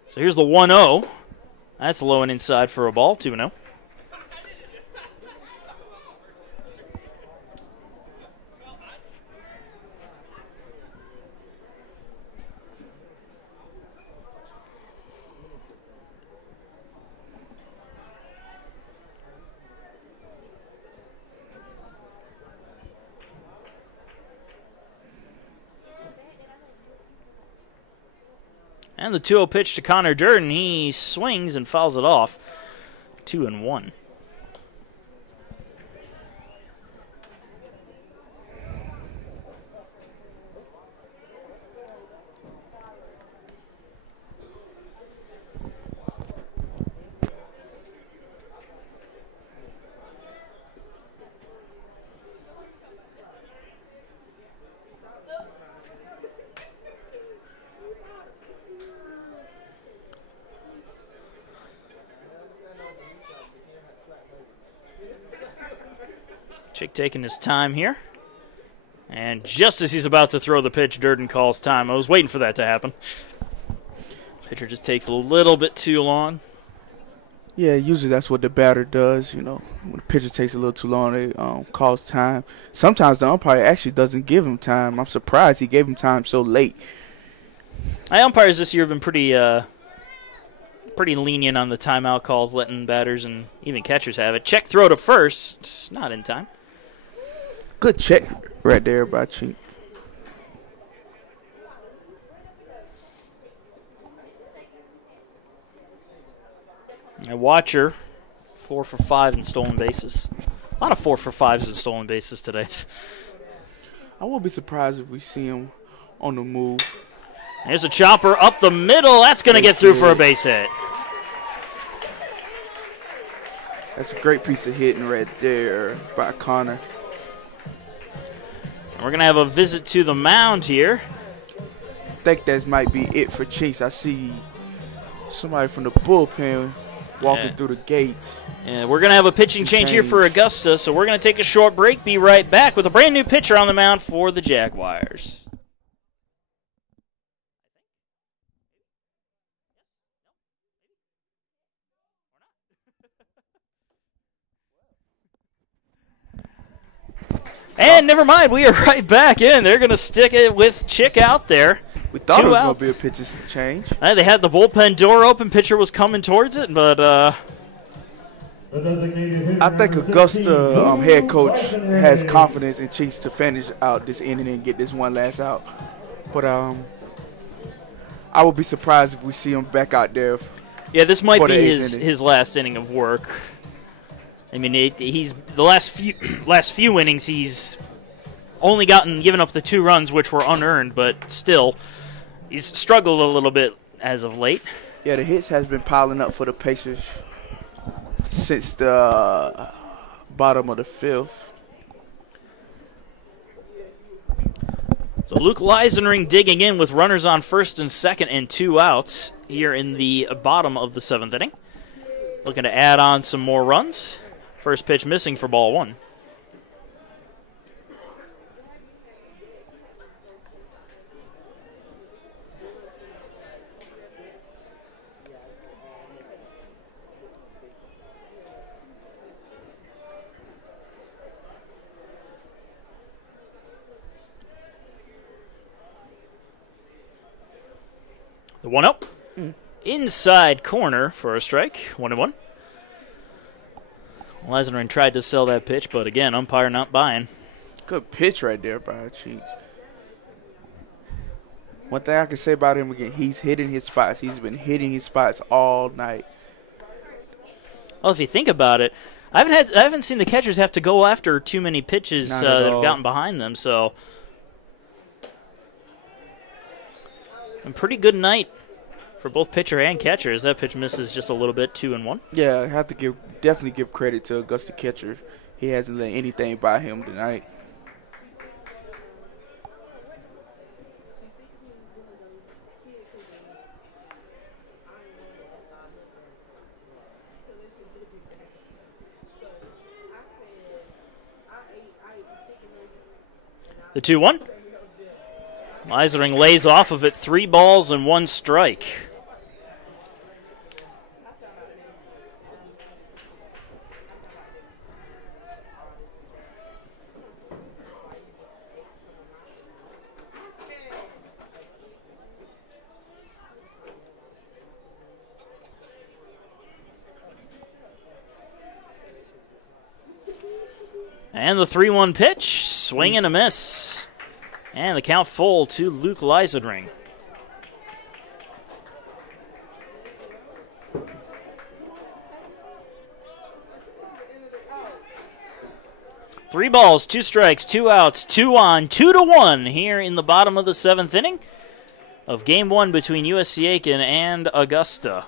So here's the 1-0. That's low and inside for a ball, 2-0. And the 2-0 pitch to Connor Durden. He swings and fouls it off. 2-1. Chick taking his time here. And just as he's about to throw the pitch, Durden calls time. I was waiting for that to happen. Pitcher just takes a little bit too long. Yeah, usually that's what the batter does. When the pitcher takes a little too long, they calls time. Sometimes the umpire actually doesn't give him time. I'm surprised he gave him time so late. Umpires this year have been pretty lenient on the timeout calls, letting batters and even catchers have it. Check throw to first. It's not in time. Good check right there by Chink. And Watcher, 4 for 5 in stolen bases. A lot of 4 for 5s in stolen bases today. I won't be surprised if we see him on the move. Here's a chopper up the middle. That's going to get through for a base hit. That's a great piece of hitting right there by Connor. And we're going to have a visit to the mound here. I think that might be it for Chinks. I see somebody from the bullpen walking through the gates. And we're going to have a pitching change here for Augusta, so we're going to take a short break, be right back with a brand new pitcher on the mound for the Jaguars. And never mind, we are right back in. They're going to stick it with Chick out there. We thought it was going to be a pitcher change. They had the bullpen door open. Pitcher was coming towards it, but I think Augusta head coach has confidence in Chinks to finish out this inning and get this one last out. But I would be surprised if we see him back out there. Yeah, this might be his last inning of work. I mean, he's the last few innings he's only given up the 2 runs, which were unearned, but still he's struggled a little bit as of late. Yeah, the hits has been piling up for the Pacers since the bottom of the 5th. So Luke Leisenring digging in with runners on first and second and 2 outs here in the bottom of the 7th inning. Looking to add on some more runs. First pitch missing for ball 1. The 1-0. Inside corner for a strike. 1-1. Leisner tried to sell that pitch, but again, umpire not buying. Good pitch right there by Cheeks. One thing I can say about him again, he's hitting his spots. He's been hitting his spots all night. Well, if you think about it, I haven't seen the catchers have to go after too many pitches that have gotten behind them. So, a pretty good night for both pitcher and catchers. That pitch misses just a little bit, 2-1. Yeah, I have to definitely give credit to Augusta catcher. He hasn't let anything by him tonight. The 2-1. Leisering lays off of it, 3 balls and 1 strike. And the 3-1 pitch, swing and a miss. And the count full to Luke Leisering. Three balls, 2 strikes, 2 outs, 2 on, 2-1 here in the bottom of the 7th inning of Game 1 between USC Aiken and Augusta.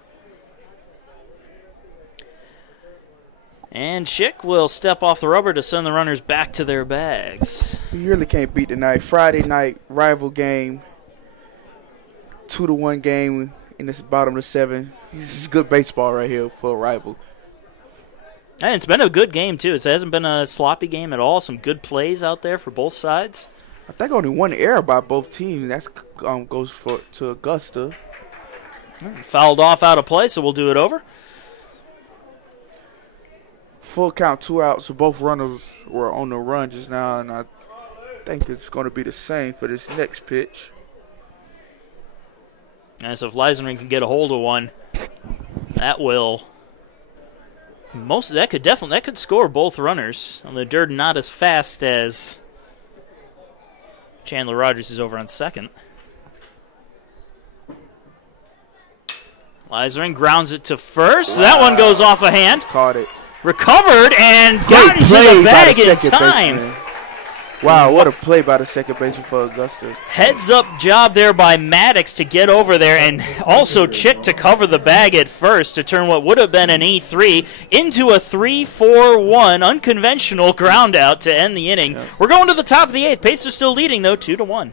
And Chick will step off the rubber to send the runners back to their bags. You really can't beat tonight. Friday night rival game, 2-1 game in this bottom of the 7. This is good baseball right here for a rival. And it's been a good game, too. It hasn't been a sloppy game at all. Some good plays out there for both sides. I think only 1 error by both teams. That goes to Augusta. Fouled off out of play, so we'll do it over. Full count, 2 outs. So both runners were on the run just now, and I think it's going to be the same for this next pitch. And so if Leisner can get a hold of one, that will that could score both runners. On the dirt, not as fast as Chandler Rogers is over on second. Leisner grounds it to first. Wow. That one goes off a hand. Caught it. Recovered and got into the bag in time. Baseman. Wow, what a play by the second baseman for Augusta. Heads-up job there by Maddox to get over there, and also Chick to cover the bag at first to turn what would have been an E3 into a 3-4-1 unconventional ground out to end the inning. Yeah. We're going to the top of the 8th. Pacers still leading, though, 2-1.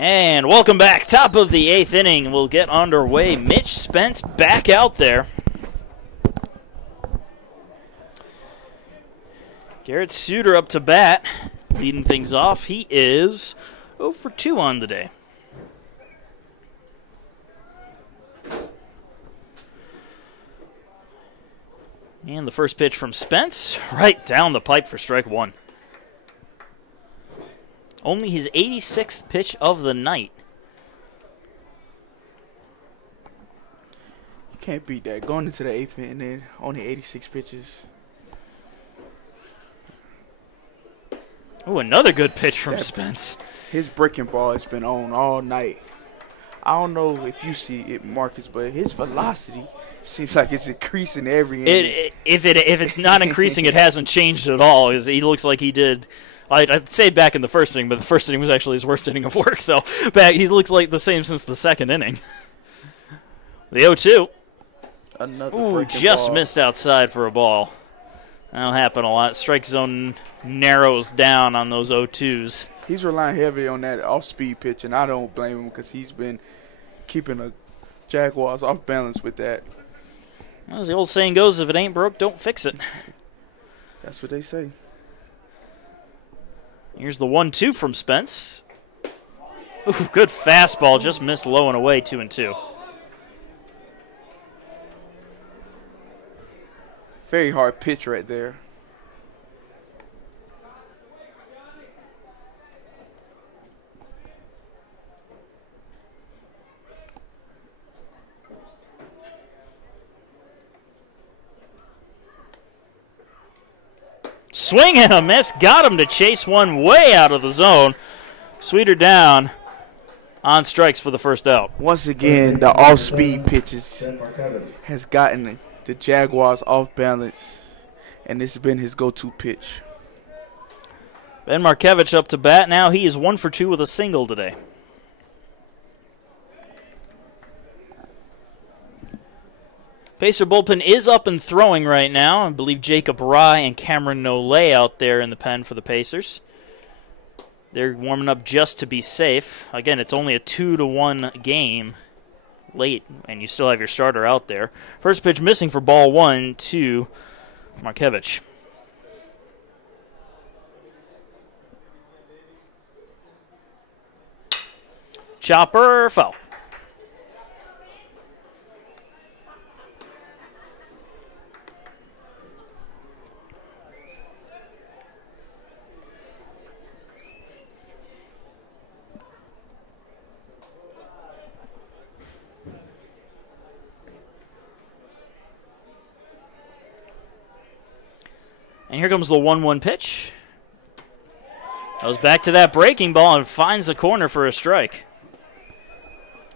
And welcome back. Top of the 8th inning. We'll get underway. Mitch Spence back out there. Garrett Suter up to bat, leading things off. He is 0 for 2 on the day. And the first pitch from Spence, right down the pipe for strike one. Only his 86th pitch of the night. You can't beat that. Going into the 8th inning, only 86 pitches. Oh, another good pitch from Spence. His breaking ball has been on all night. I don't know if you see it, Marcus, but his velocity seems like it's increasing every inning. If it's not increasing, it hasn't changed at all. He looks like he did. I'd say back in the first inning, but the first inning was actually his worst inning of work. So he looks like the same since the second inning. The 0-2. Another just ball. missed outside for a ball. That'll happen a lot. Strike zone narrows down on those 0-2s. He's relying heavy on that off-speed pitch, and I don't blame him because he's been keeping the Jaguars off balance with that. Well, as the old saying goes, if it ain't broke, don't fix it. That's what they say. Here's the 1-2 from Spence. Ooh, good fastball, just missed low and away, 2-2. Very hard pitch right there. Swing and a miss. Got him to chase one way out of the zone. Sweeter down on strikes for the first out. Once again, the off-speed pitches has gotten the Jaguars off balance, and this has been his go-to pitch. Ben Markevich up to bat now. He is 1 for 2 with a single today. Pacer bullpen is up and throwing right now. I believe Jacob Rye and Cameron Nolay out there in the pen for the Pacers. They're warming up just to be safe. Again, it's only a 2-1 game late, and you still have your starter out there. First pitch missing for ball 1 to Markevich. Chopper, foul. And here comes the 1-1 pitch. Goes back to that breaking ball and finds the corner for a strike.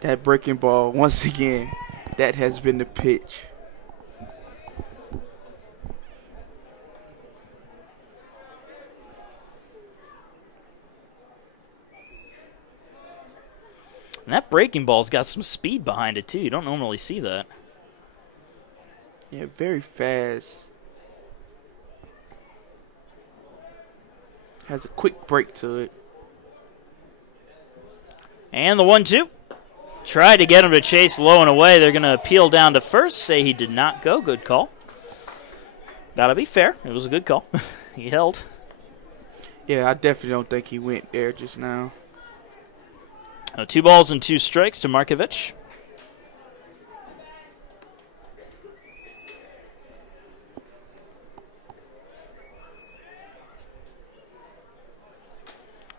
That breaking ball, once again, that has been the pitch. And that breaking ball's got some speed behind it, too. You don't normally see that. Yeah, very fast. Has a quick break to it. And the 1-2. Tried to get him to chase low and away. They're going to appeal down to first, say he did not go. Good call. Gotta be fair. It was a good call. He held. Yeah, I definitely don't think he went there just now. 2 balls and 2 strikes to Markevich.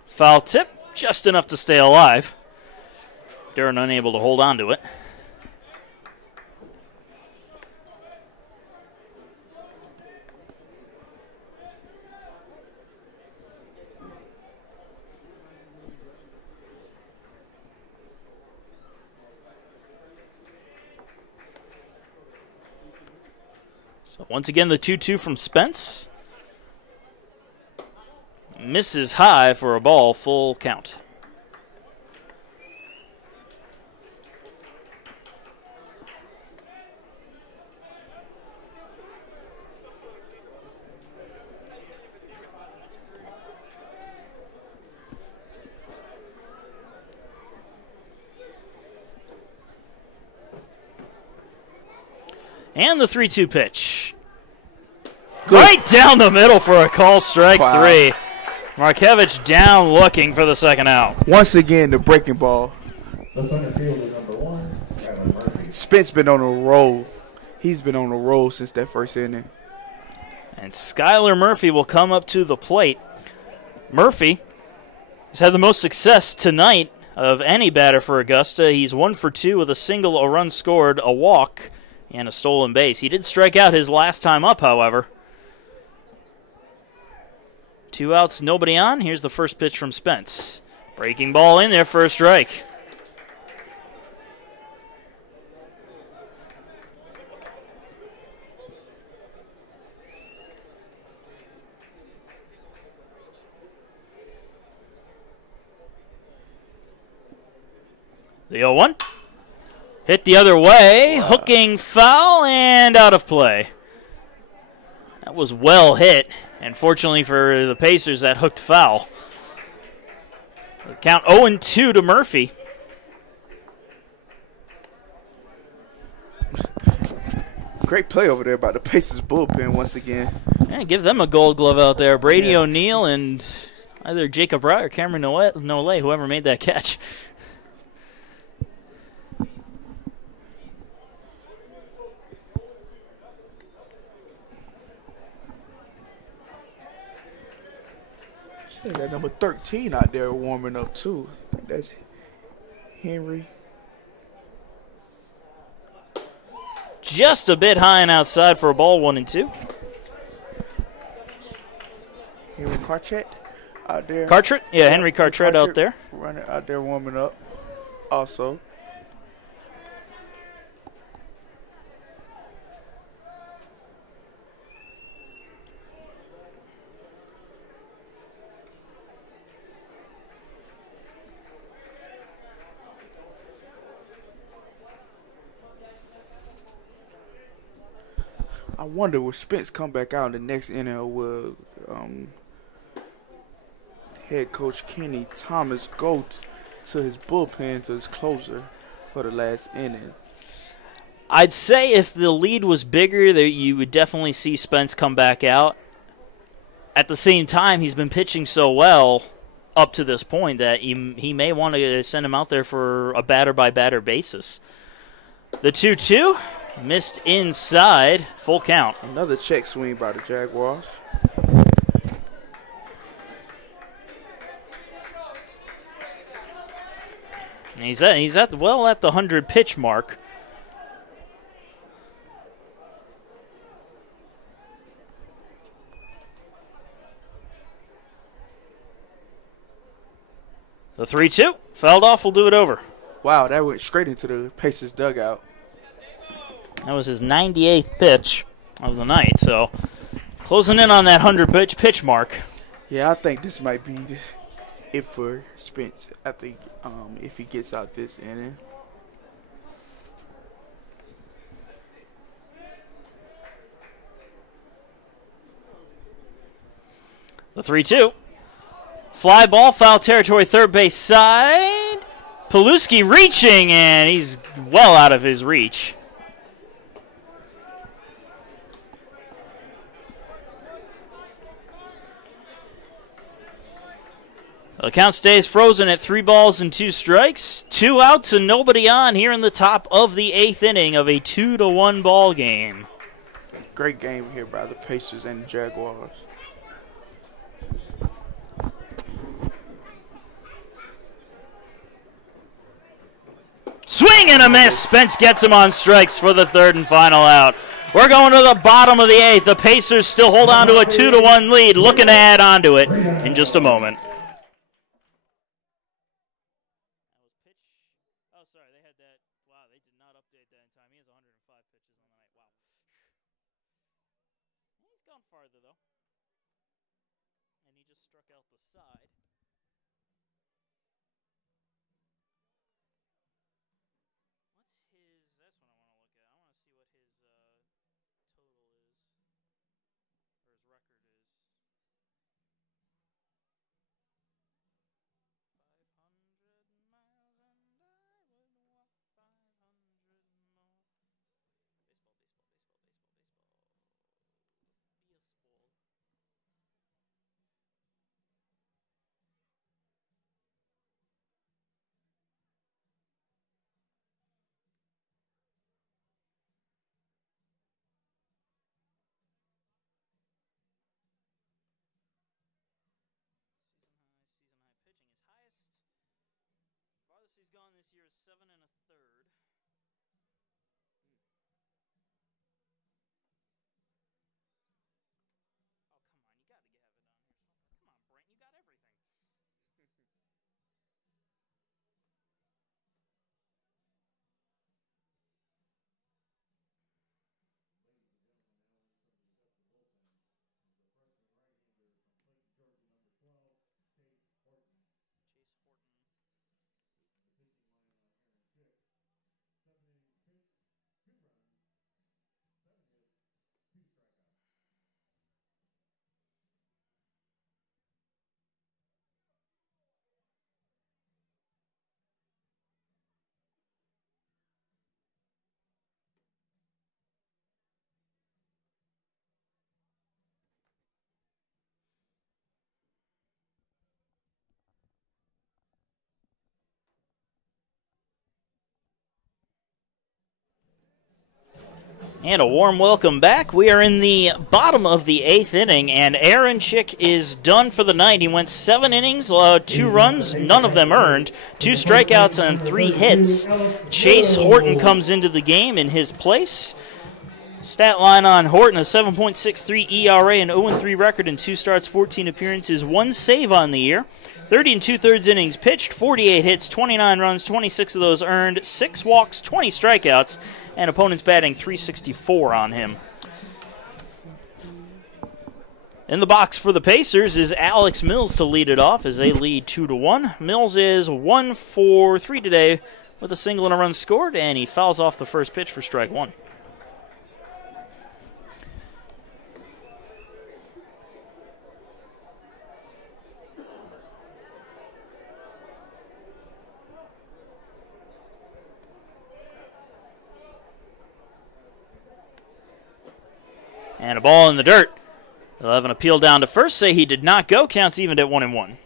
Foul tip, just enough to stay alive. Duran unable to hold on to it. So once again, the 2-2 from Spence. Misses high for a ball, full count. And the 3-2 pitch. Good. Right down the middle for a call, strike Wow. 3. Markevich down looking for the second out. Once again, the breaking ball. The center fielder, number 1, Skylar Murphy. Spence been on a roll. He's been on a roll since that first inning. And Skylar Murphy will come up to the plate. Murphy has had the most success tonight of any batter for Augusta. He's 1 for 2 with a single, a run scored, a walk, and a stolen base. He did strike out his last time up, however. 2 outs, nobody on. Here's the first pitch from Spence. Breaking ball in there for a strike. The 0-1. Hit the other way. Wow. Hooking foul and out of play. That was well hit. And fortunately for the Pacers, that hooked foul. The count 0-2 to Murphy. Great play over there by the Pacers bullpen once again. Yeah, give them a gold glove out there. Brady Yeah. O'Neill and either Jacob Wright or Cameron Nole, whoever made that catch. They got number 13 out there warming up too. I think that's Henry. Just a bit high and outside for a ball, 1-2. Henry Cartret out there. Cartret? Yeah, Henry Cartret out there. Running out there warming up also. I wonder will Spence come back out in the next inning, or will head coach Kenny Thomas go to his bullpen, to his closer for the last inning? I'd say if the lead was bigger, that you would definitely see Spence come back out. At the same time, he's been pitching so well up to this point that he may want to send him out there for a batter-by-batter basis. The 2-2. Missed inside, full count. Another check swing by the Jaguars. He's at the 100 pitch mark. The 3-2 fouled off. Will do it over. Wow, that went straight into the Pacers dugout. That was his 98th pitch of the night, so closing in on that 100 pitch mark. Yeah, I think this might be it for Spence. I think if he gets out this inning. The 3-2. Fly ball, foul territory, third base side. Paluski reaching, and he's well out of his reach. The count stays frozen at 3 balls and 2 strikes. 2 outs and nobody on here in the top of the 8th inning of a 2-1 ball game. Great game here by the Pacers and the Jaguars. Swing and a miss. Spence gets him on strikes for the 3rd and final out. We're going to the bottom of the 8th. The Pacers still hold on to a 2-1 lead, looking to add on to it in just a moment. this year is 7 1/3. Oh, come on, you got to have it on here. Come on, Brent, you got everything. Chase Horton. And a warm welcome back. We are in the bottom of the 8th inning, and Aaron Chick is done for the night. He went 7 innings, allowed 2 runs, none of them earned, 2 strikeouts and 3 hits. Chase Horton comes into the game in his place. Stat line on Horton, a 7.63 ERA, an 0-3 record in 2 starts, 14 appearances, 1 save on the year. 30 2/3 innings pitched, 48 hits, 29 runs, 26 of those earned, 6 walks, 20 strikeouts, and opponents batting .364 on him. In the box for the Pacers is Alex Mills to lead it off as they lead 2-1. Mills is 1 for 3 today with a single and a run scored, and he fouls off the first pitch for strike 1. And a ball in the dirt. They'll have an appeal down to first. Say he did not go. Counts even at 1-1.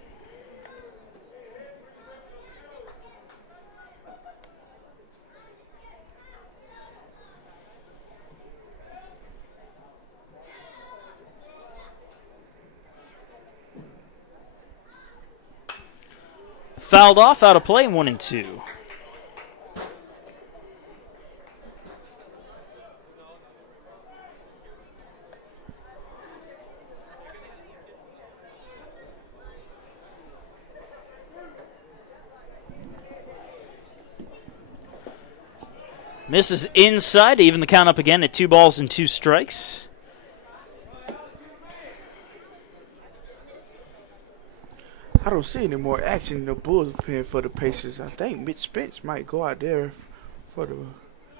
Fouled off, out of play, 1-2. Misses inside to even the count up again at 2 balls and 2 strikes. I don't see any more action in the bullpen for the Pacers. I think Mitch Spence might go out there for the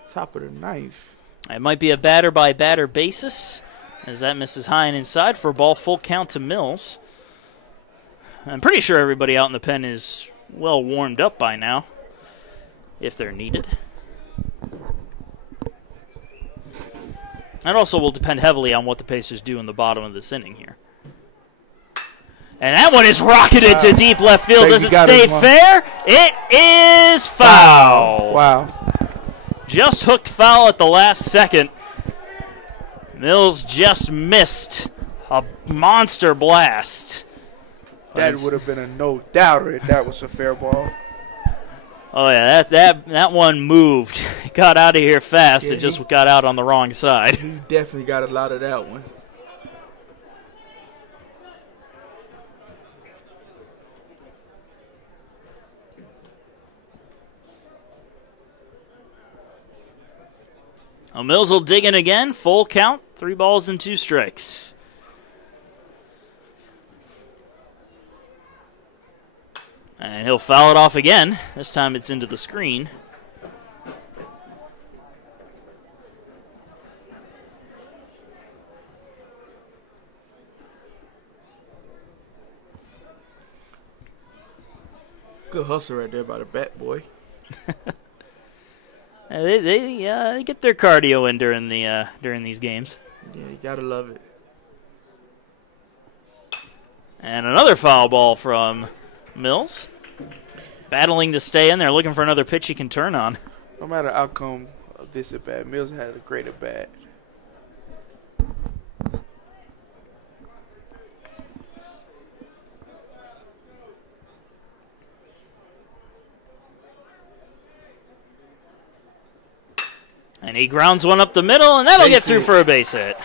top of the 9th. It might be a batter-by-batter basis, as that misses high and inside for a ball, full count to Mills. I'm pretty sure everybody out in the pen is well warmed up by now, if they're needed. That also will depend heavily on what the Pacers do in the bottom of this inning here. And that one is rocketed to deep left field. Does it stay fair? It is foul. Wow. Just hooked foul at the last second. Mills just missed a monster blast. That would have been a no-doubter if that was a fair ball. Oh, yeah, that one moved. Got out of here fast. Yeah, it just got out on the wrong side. He definitely got a lot of that one. Well, Mills will dig in again. Full count, 3 balls and 2 strikes. And he'll foul it off again. This time it's into the screen. Good hustle right there by the bat boy. They get their cardio in during these games. Yeah, you gotta love it. And another foul ball from Mills. Battling to stay in there, looking for another pitch he can turn on. No matter the outcome of this at bat, Mills had a great at bat. And he grounds one up the middle, and that'll Base get through hit. for a base hit.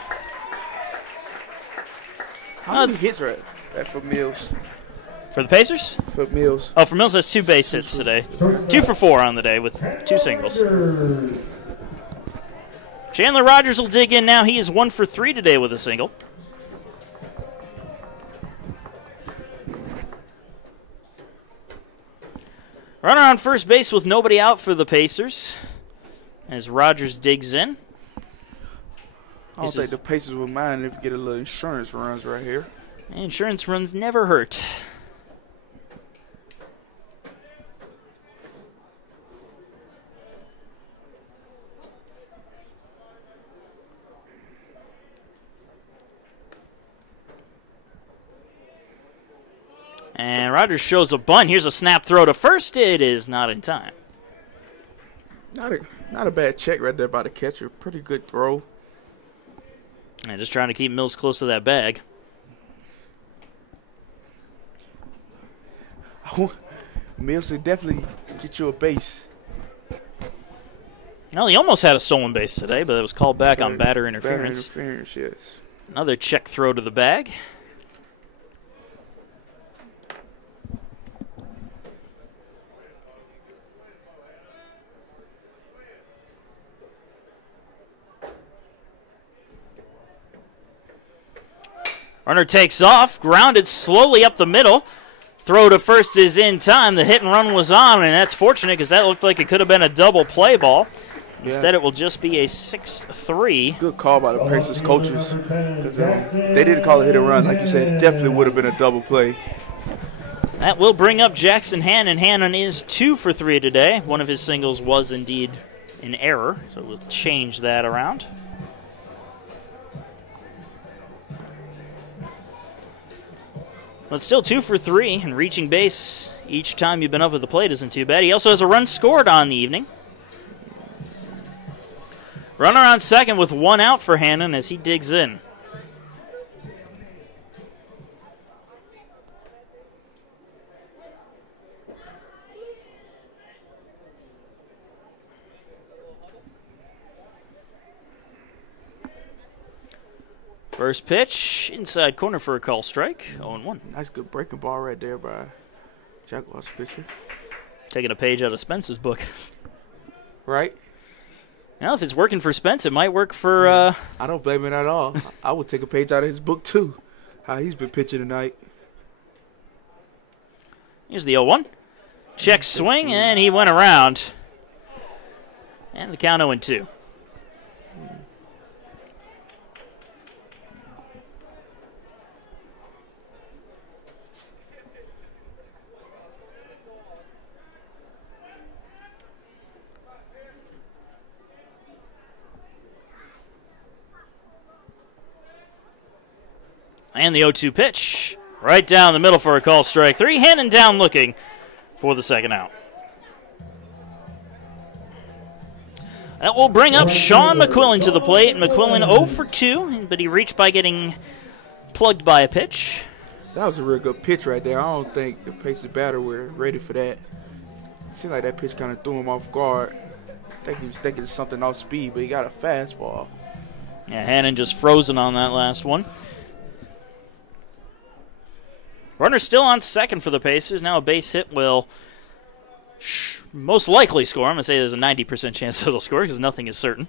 How many hits right for Mills? For the Pacers? For Mills. Oh, for Mills, that's 2 base hits today. 2 for 4 on the day with 2 singles. Chandler Rogers will dig in now. He is 1 for 3 today with a single. Runner on first base with nobody out for the Pacers as Rogers digs in. I don't think the Pacers would mind if we get a little insurance runs right here. Insurance runs never hurt. And Rogers shows a bunt. Here's a snap throw to first. It is not in time. Not a bad check right there by the catcher. Pretty good throw. And just trying to keep Mills close to that bag. Mills would definitely get you a base. Well, he almost had a stolen base today, but it was called back on batter interference. Batter interference, yes. Another check throw to the bag. Runner takes off, grounded slowly up the middle. Throw to first is in time. The hit and run was on, and that's fortunate because that looked like it could have been a double play ball. Instead, it will just be a 6-3. Good call by the Pacers coaches because they didn't call a hit and run. Like you said, it definitely would have been a double play. That will bring up Jackson Hannon. Hannon is 2 for 3 today. One of his singles was indeed an error, so we'll change that around. But still 2 for 3, and reaching base each time you've been up at the plate isn't too bad. He also has a run scored on the evening. Runner on second with 1 out for Hannon as he digs in. First pitch, inside corner for a call strike, 0-1. Nice good breaking ball right there by Jaguars pitcher. Taking a page out of Spence's book. Right? Now, if it's working for Spence, it might work for... I don't blame him at all. I would take a page out of his book, too. How he's been pitching tonight. Here's the 0-1. Check swing, and he went around. And the count 0-2. And the 0-2 pitch. Right down the middle for a call strike 3. Hannon down looking for the second out. That will bring up Sean McQuillan to the plate. McQuillan 0 for 2, but he reached by getting plugged by a pitch. That was a real good pitch right there. I don't think the Pacers batter were ready for that. It seemed like that pitch kind of threw him off guard. I think he was thinking of something off speed, but he got a fastball. Yeah, Hannon just frozen on that last one. Runner still on second for the Pacers. Now a base hit will most likely score. I'm going to say there's a 90% chance it'll score because nothing is certain.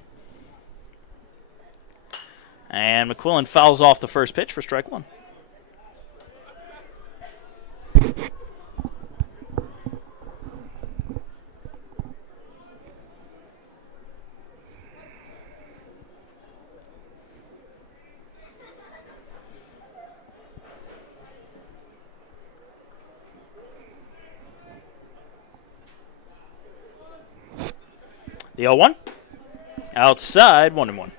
And McQuillan fouls off the first pitch for strike 1. The 0-1. Outside, 1-1.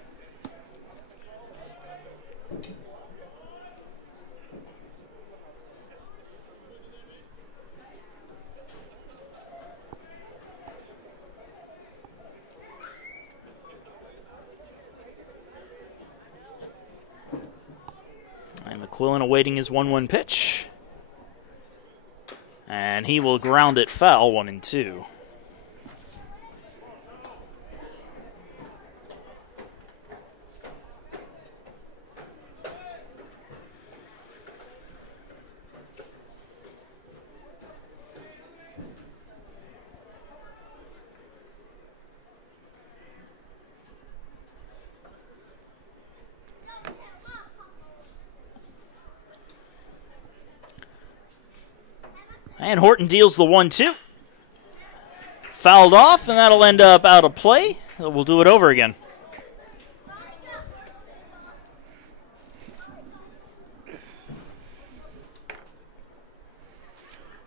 And McQuillan awaiting his 1-1 pitch. And he will ground it foul, 1-2. And Horton deals the 1-2. Fouled off, and that'll end up out of play. We'll do it over again.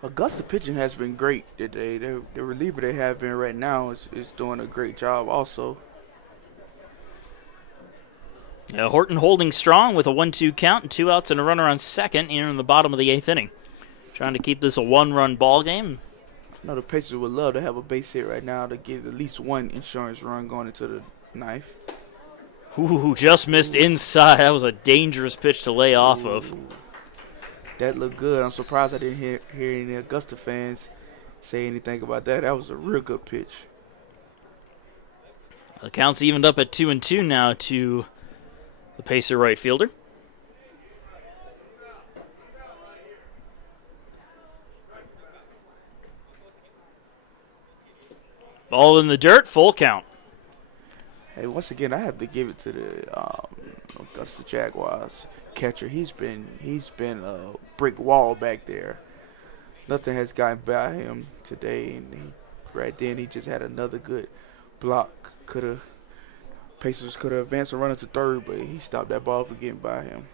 Augusta pitching has been great today. The reliever they have in right now is doing a great job also. Horton holding strong with a 1-2 count and 2 outs and a runner on second here in the bottom of the 8th inning. Trying to keep this a one-run ball game. I know the Pacers would love to have a base hit right now to get at least one insurance run going into the ninth. Ooh, just missed inside. That was a dangerous pitch to lay off of. That looked good. I'm surprised I didn't hear any Augusta fans say anything about that. That was a real good pitch. The count's evened up at 2-2 now to the Pacer right fielder. Ball in the dirt, full count. Hey, once again, I have to give it to the Augusta Jaguars catcher. He's been a brick wall back there. Nothing has gotten by him today, and right then he just had another good block. Pacers could have advanced a runner to third, but he stopped that ball from getting by him.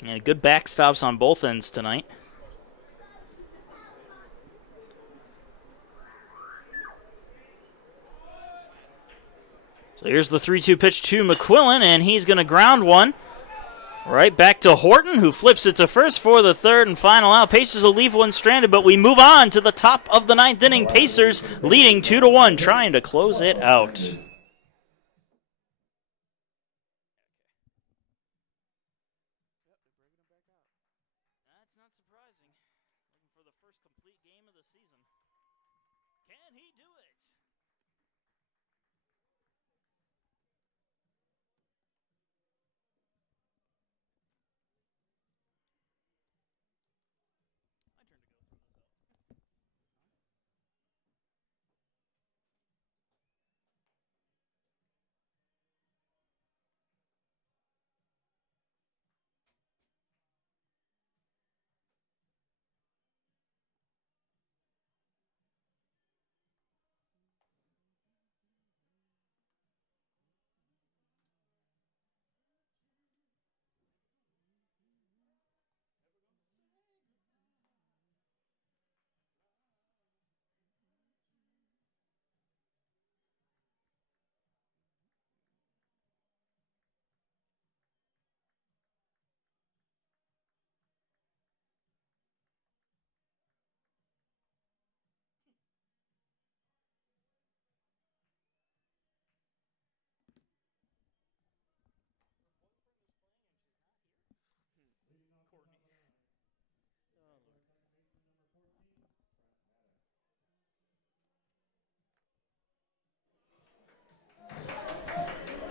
Yeah, good backstops on both ends tonight. So here's the 3-2 pitch to McQuillan, and he's going to ground one. Right back to Horton, who flips it to first for the third and final out. Pacers will leave one stranded, but we move on to the top of the 9th inning. Pacers leading 2-1, trying to close it out.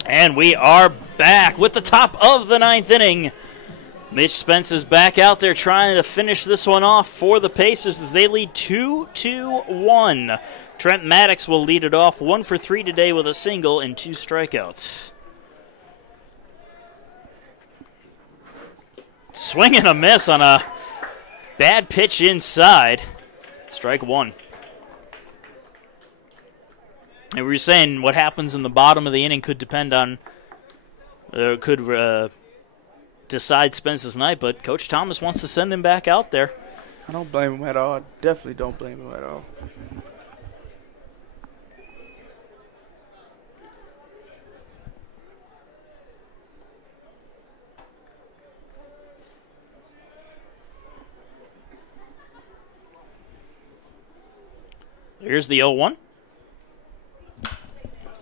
And we are back with the top of the 9th inning. Mitch Spence is back out there trying to finish this one off for the Pacers as they lead 2-1. Trent Maddox will lead it off, 1 for 3 today with a single and 2 strikeouts. Swing and a miss on a bad pitch inside. Strike 1. And we were saying what happens in the bottom of the inning could depend on, decide Spence's night, but Coach Thomas wants to send him back out there. I don't blame him at all. I definitely don't blame him at all. Here's the 0-1.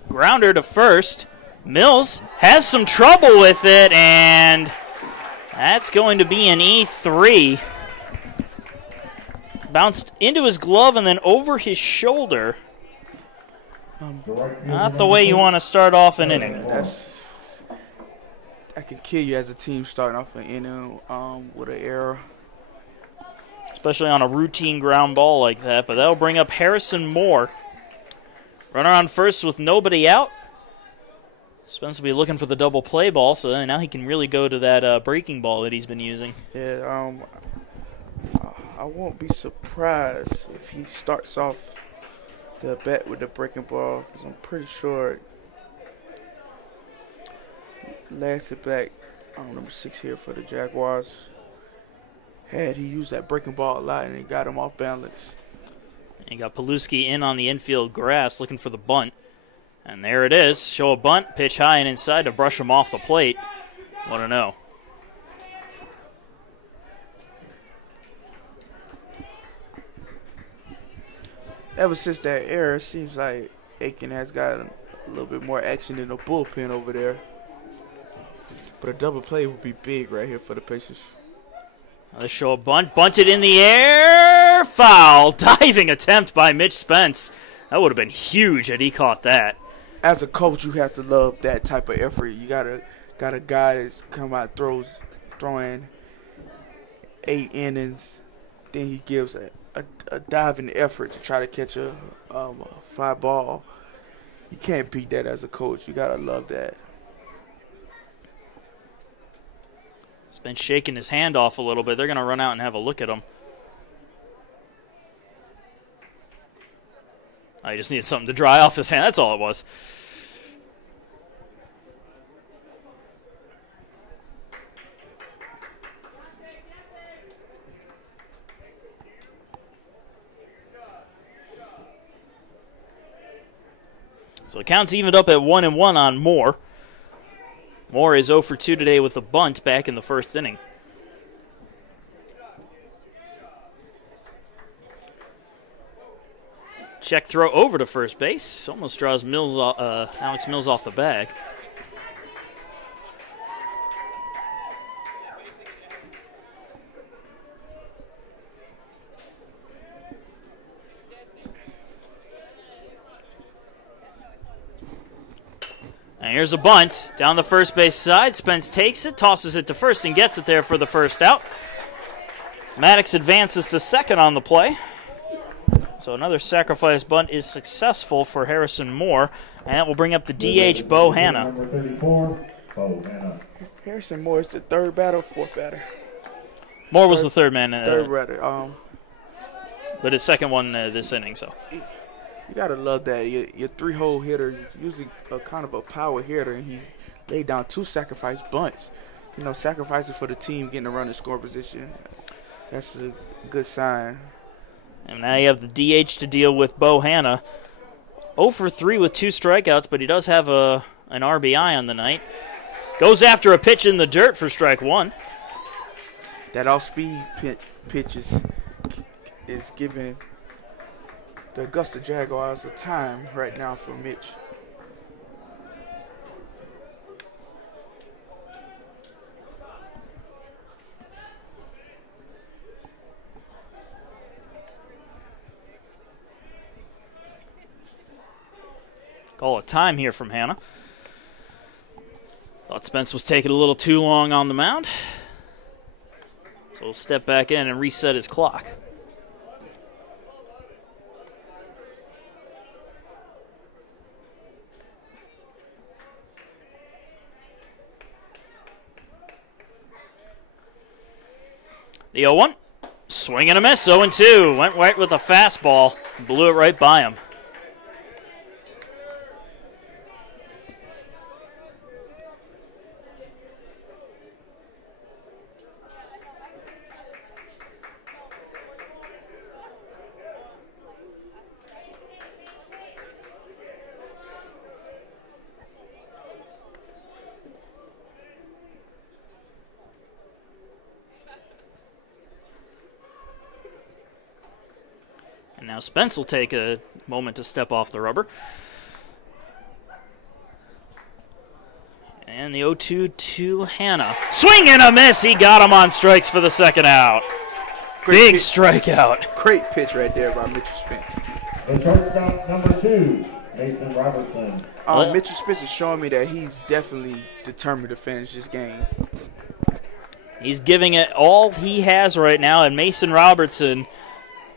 Grounder to first. Mills has some trouble with it, and that's going to be an E3. Bounced into his glove and then over his shoulder. Not the way you want to start off an inning. That could kill you as a team starting off an inning with an error. Especially on a routine ground ball like that, but that'll bring up Harrison Moore. Runner on first with nobody out. Spence will be looking for the double play ball, so now he can really go to that breaking ball that he's been using. Yeah, I won't be surprised if he starts off the bat with the breaking ball, because I'm pretty sure last at bat, number 6 here for the Jaguars, he used that breaking ball a lot and it got him off balance. You got Paluski in on the infield grass looking for the bunt. And there it is. Show a bunt, pitch high and inside to brush him off the plate. What a no. Ever since that era, it seems like Aiken has got a little bit more action in the bullpen over there. But a double play would be big right here for the Pacers. Let's show a bunt. Bunted in the air. Foul. Diving attempt by Mitch Spence. That would have been huge had he caught that. As a coach, you have to love that type of effort. You got a guy that's come out throwing 8 innings. Then he gives a diving effort to try to catch a fly ball. You can't beat that as a coach. You got to love that. He's been shaking his hand off a little bit. They're going to run out and have a look at him. Oh, he just needed something to dry off his hand. That's all it was. So the count's evened up at 1-1 on Moore. Moore is 0 for 2 today with a bunt back in the first inning. Check throw over to first base. Almost draws Alex Mills off the bag. And here's a bunt down the first base side. Spence takes it, tosses it to first, and gets it there for the first out. Maddox advances to second on the play. So another sacrifice bunt is successful for Harrison Moore, and that will bring up the DH, Bo Hanna. Number 34, Bo Hanna. Harrison Moore is the third batter, fourth batter. Moore was the third man, Third batter. but his second one this inning. So you gotta love that. Your 3-hole hitter is usually a kind of a power hitter, and he laid down 2 sacrifice bunts. You know, sacrificing for the team, getting a run in score position. That's a good sign. and now you have the DH to deal with Bo Hanna. 0 for 3 with 2 strikeouts, but he does have an RBI on the night. Goes after a pitch in the dirt for strike 1. That off-speed pitch is giving the Augusta Jaguars a time right now for Mitch. Call a time here from Hanna. Thought Spence was taking a little too long on the mound. So we'll step back in and reset his clock. The 0-1. Swing and a miss, 0-2. Went right with a fastball. Blew it right by him. And now Spence will take a moment to step off the rubber. And the 0-2 to Hanna. Swing and a miss. He got him on strikes for the second out. Big strikeout. Great pitch right there by Mitchell Spence. The shortstop, number 2, Mason Robertson. Mitchell Spence is showing me that he's definitely determined to finish this game. He's giving it all he has right now, and Mason Robertson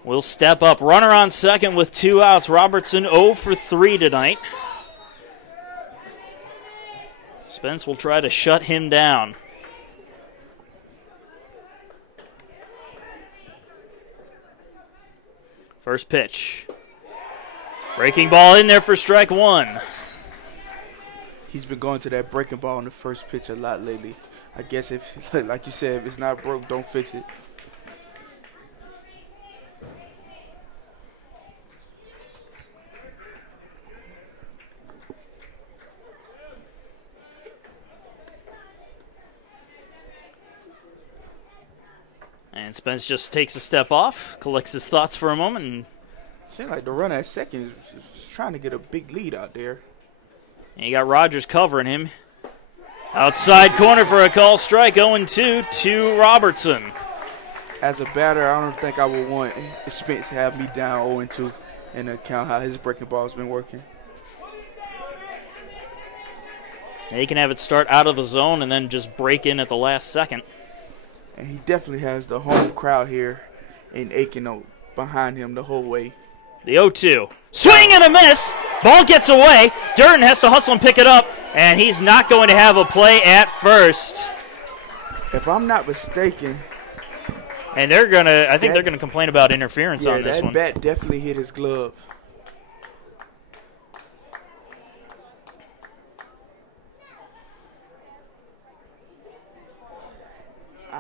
will step up. Runner on second with 2 outs. Robertson 0 for 3 tonight. Spence will try to shut him down. First pitch. Breaking ball in there for strike one. He's been going to that breaking ball on the first pitch a lot lately. I guess if, like you said, if it's not broke, don't fix it. And Spence just takes a step off, collects his thoughts for a moment. And seems like the runner at second is trying to get a big lead out there. you got Rogers covering him. Outside corner for a call strike, 0-2 to Robertson. As a batter, I don't think I would want Spence to have me down 0-2 and account how his breaking ball has been working. He can have it start out of the zone and then just break in at the last second. And he definitely has the home crowd here in Aiken behind him the whole way. The 0-2. Swing and a miss. Ball gets away. Durden has to hustle and pick it up, and he's not going to have a play at first. If I'm not mistaken. And I think they're gonna complain about interference on this one. That bat definitely hit his glove.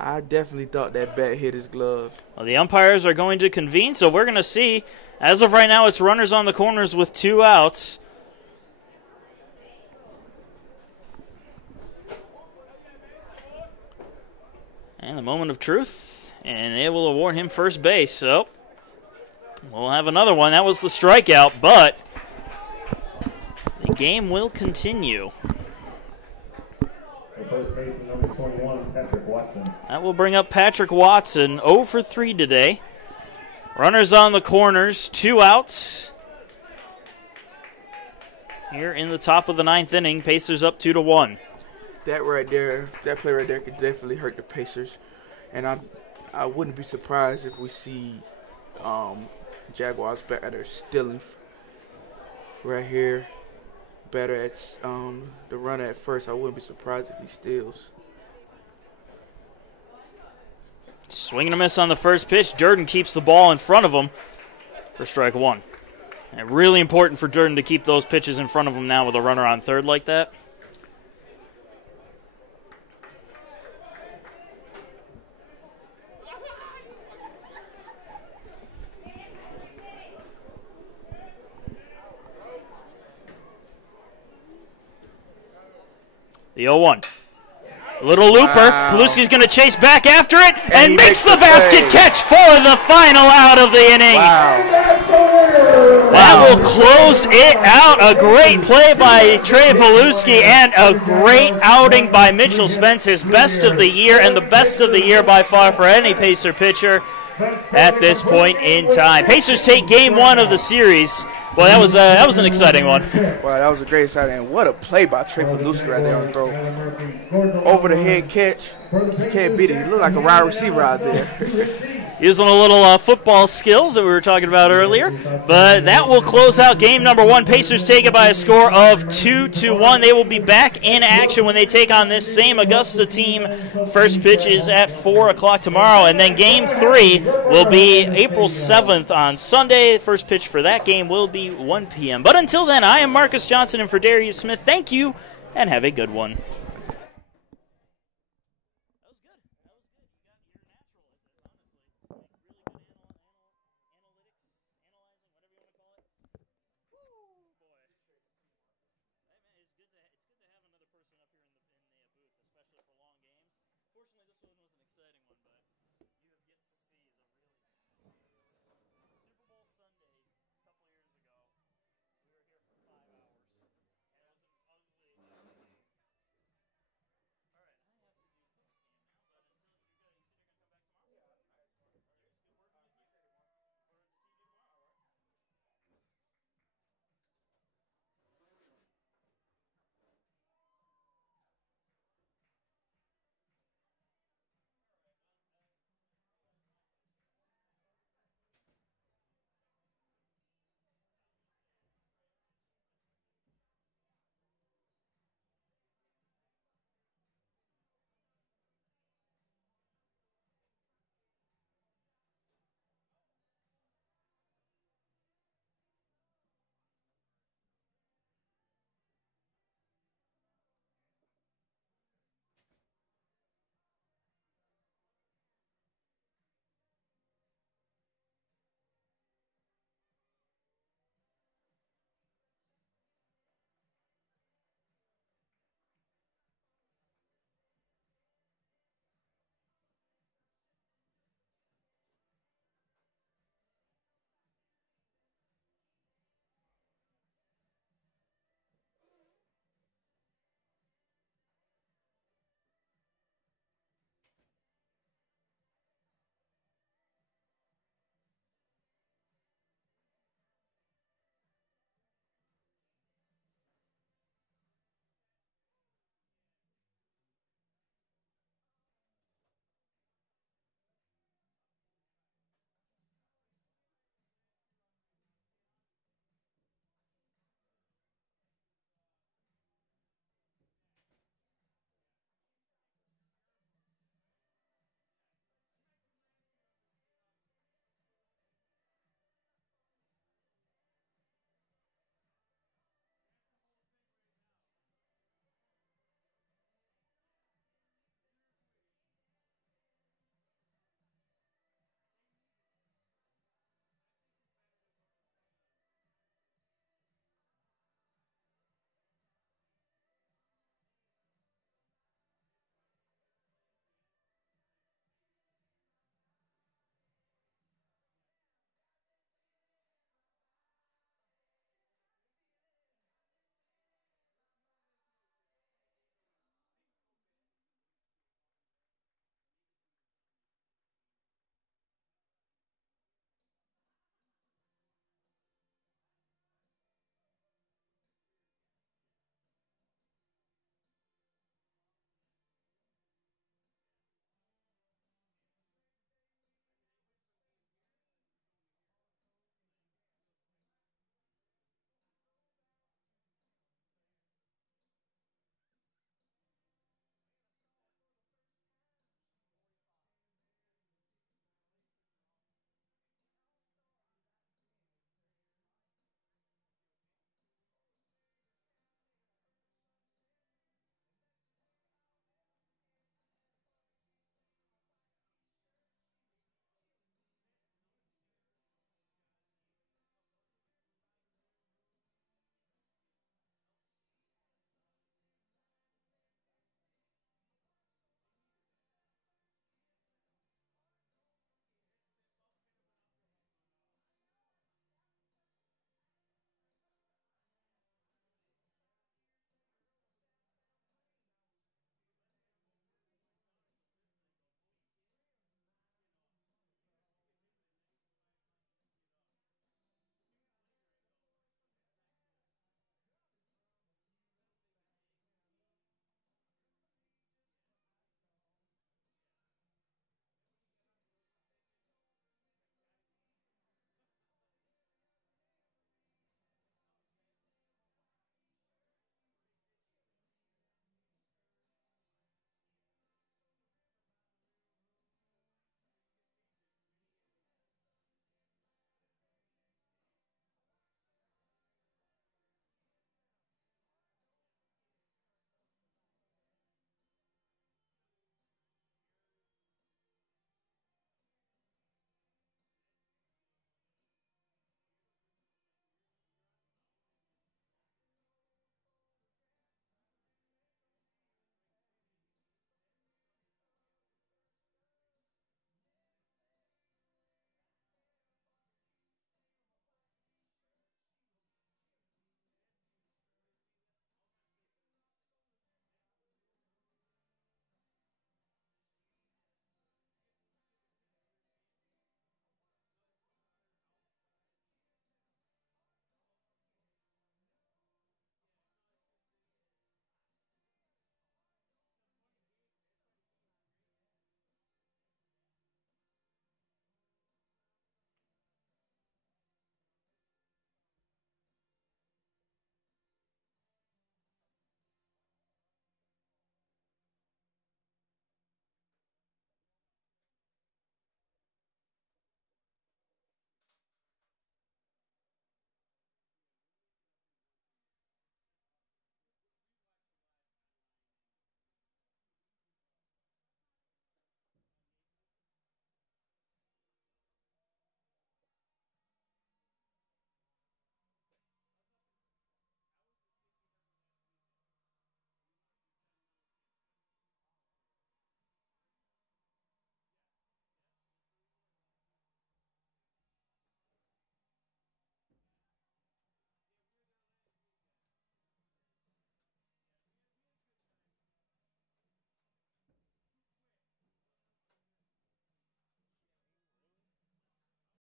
I definitely thought that bat hit his glove. Well, the umpires are going to convene, so we're going to see. As of right now, it's runners on the corners with 2 outs. And the moment of truth, and they will award him first base. So we'll have another one. That was the strikeout, but the game will continue. First baseman number 21, Patrick Watson. That will bring up Patrick Watson, 0 for 3 today. Runners on the corners, 2 outs. Here in the top of the 9th inning, Pacers up 2-1. That right there, that play right there could definitely hurt the Pacers. And I wouldn't be surprised if we see Jaguars batter stealing right here. Better at the runner at first. I wouldn't be surprised if he steals. Swing and a miss on the first pitch. Durden keeps the ball in front of him for strike one. And really important for Durden to keep those pitches in front of him now with a runner on third like that. The 0-1. Little looper. Wow. Paluski's going to chase back after it and he makes the play. basket catch for the final out of the inning. Wow. That will close it out. A great play by Trey Paluski and a great outing by Mitchell Spence, his best of the year and the best of the year by far for any Pacer pitcher at this point in time. Pacers take game 1 of the series. Well, that was an exciting one. Wow, that was a great exciting. And what a play by Trey Paluski right there on the throw. Over the head catch. You can't beat it. He looked like a wide receiver out there. Using a little football skills that we were talking about earlier. But that will close out game number 1. Pacers take it by a score of 2-1. They will be back in action when they take on this same Augusta team. First pitch is at 4 o'clock tomorrow. And then game 3 will be April 7th on Sunday. First pitch for that game will be 1 p.m. But until then, I am Marcus Johnson, and for Darius Smith, thank you, and have a good one.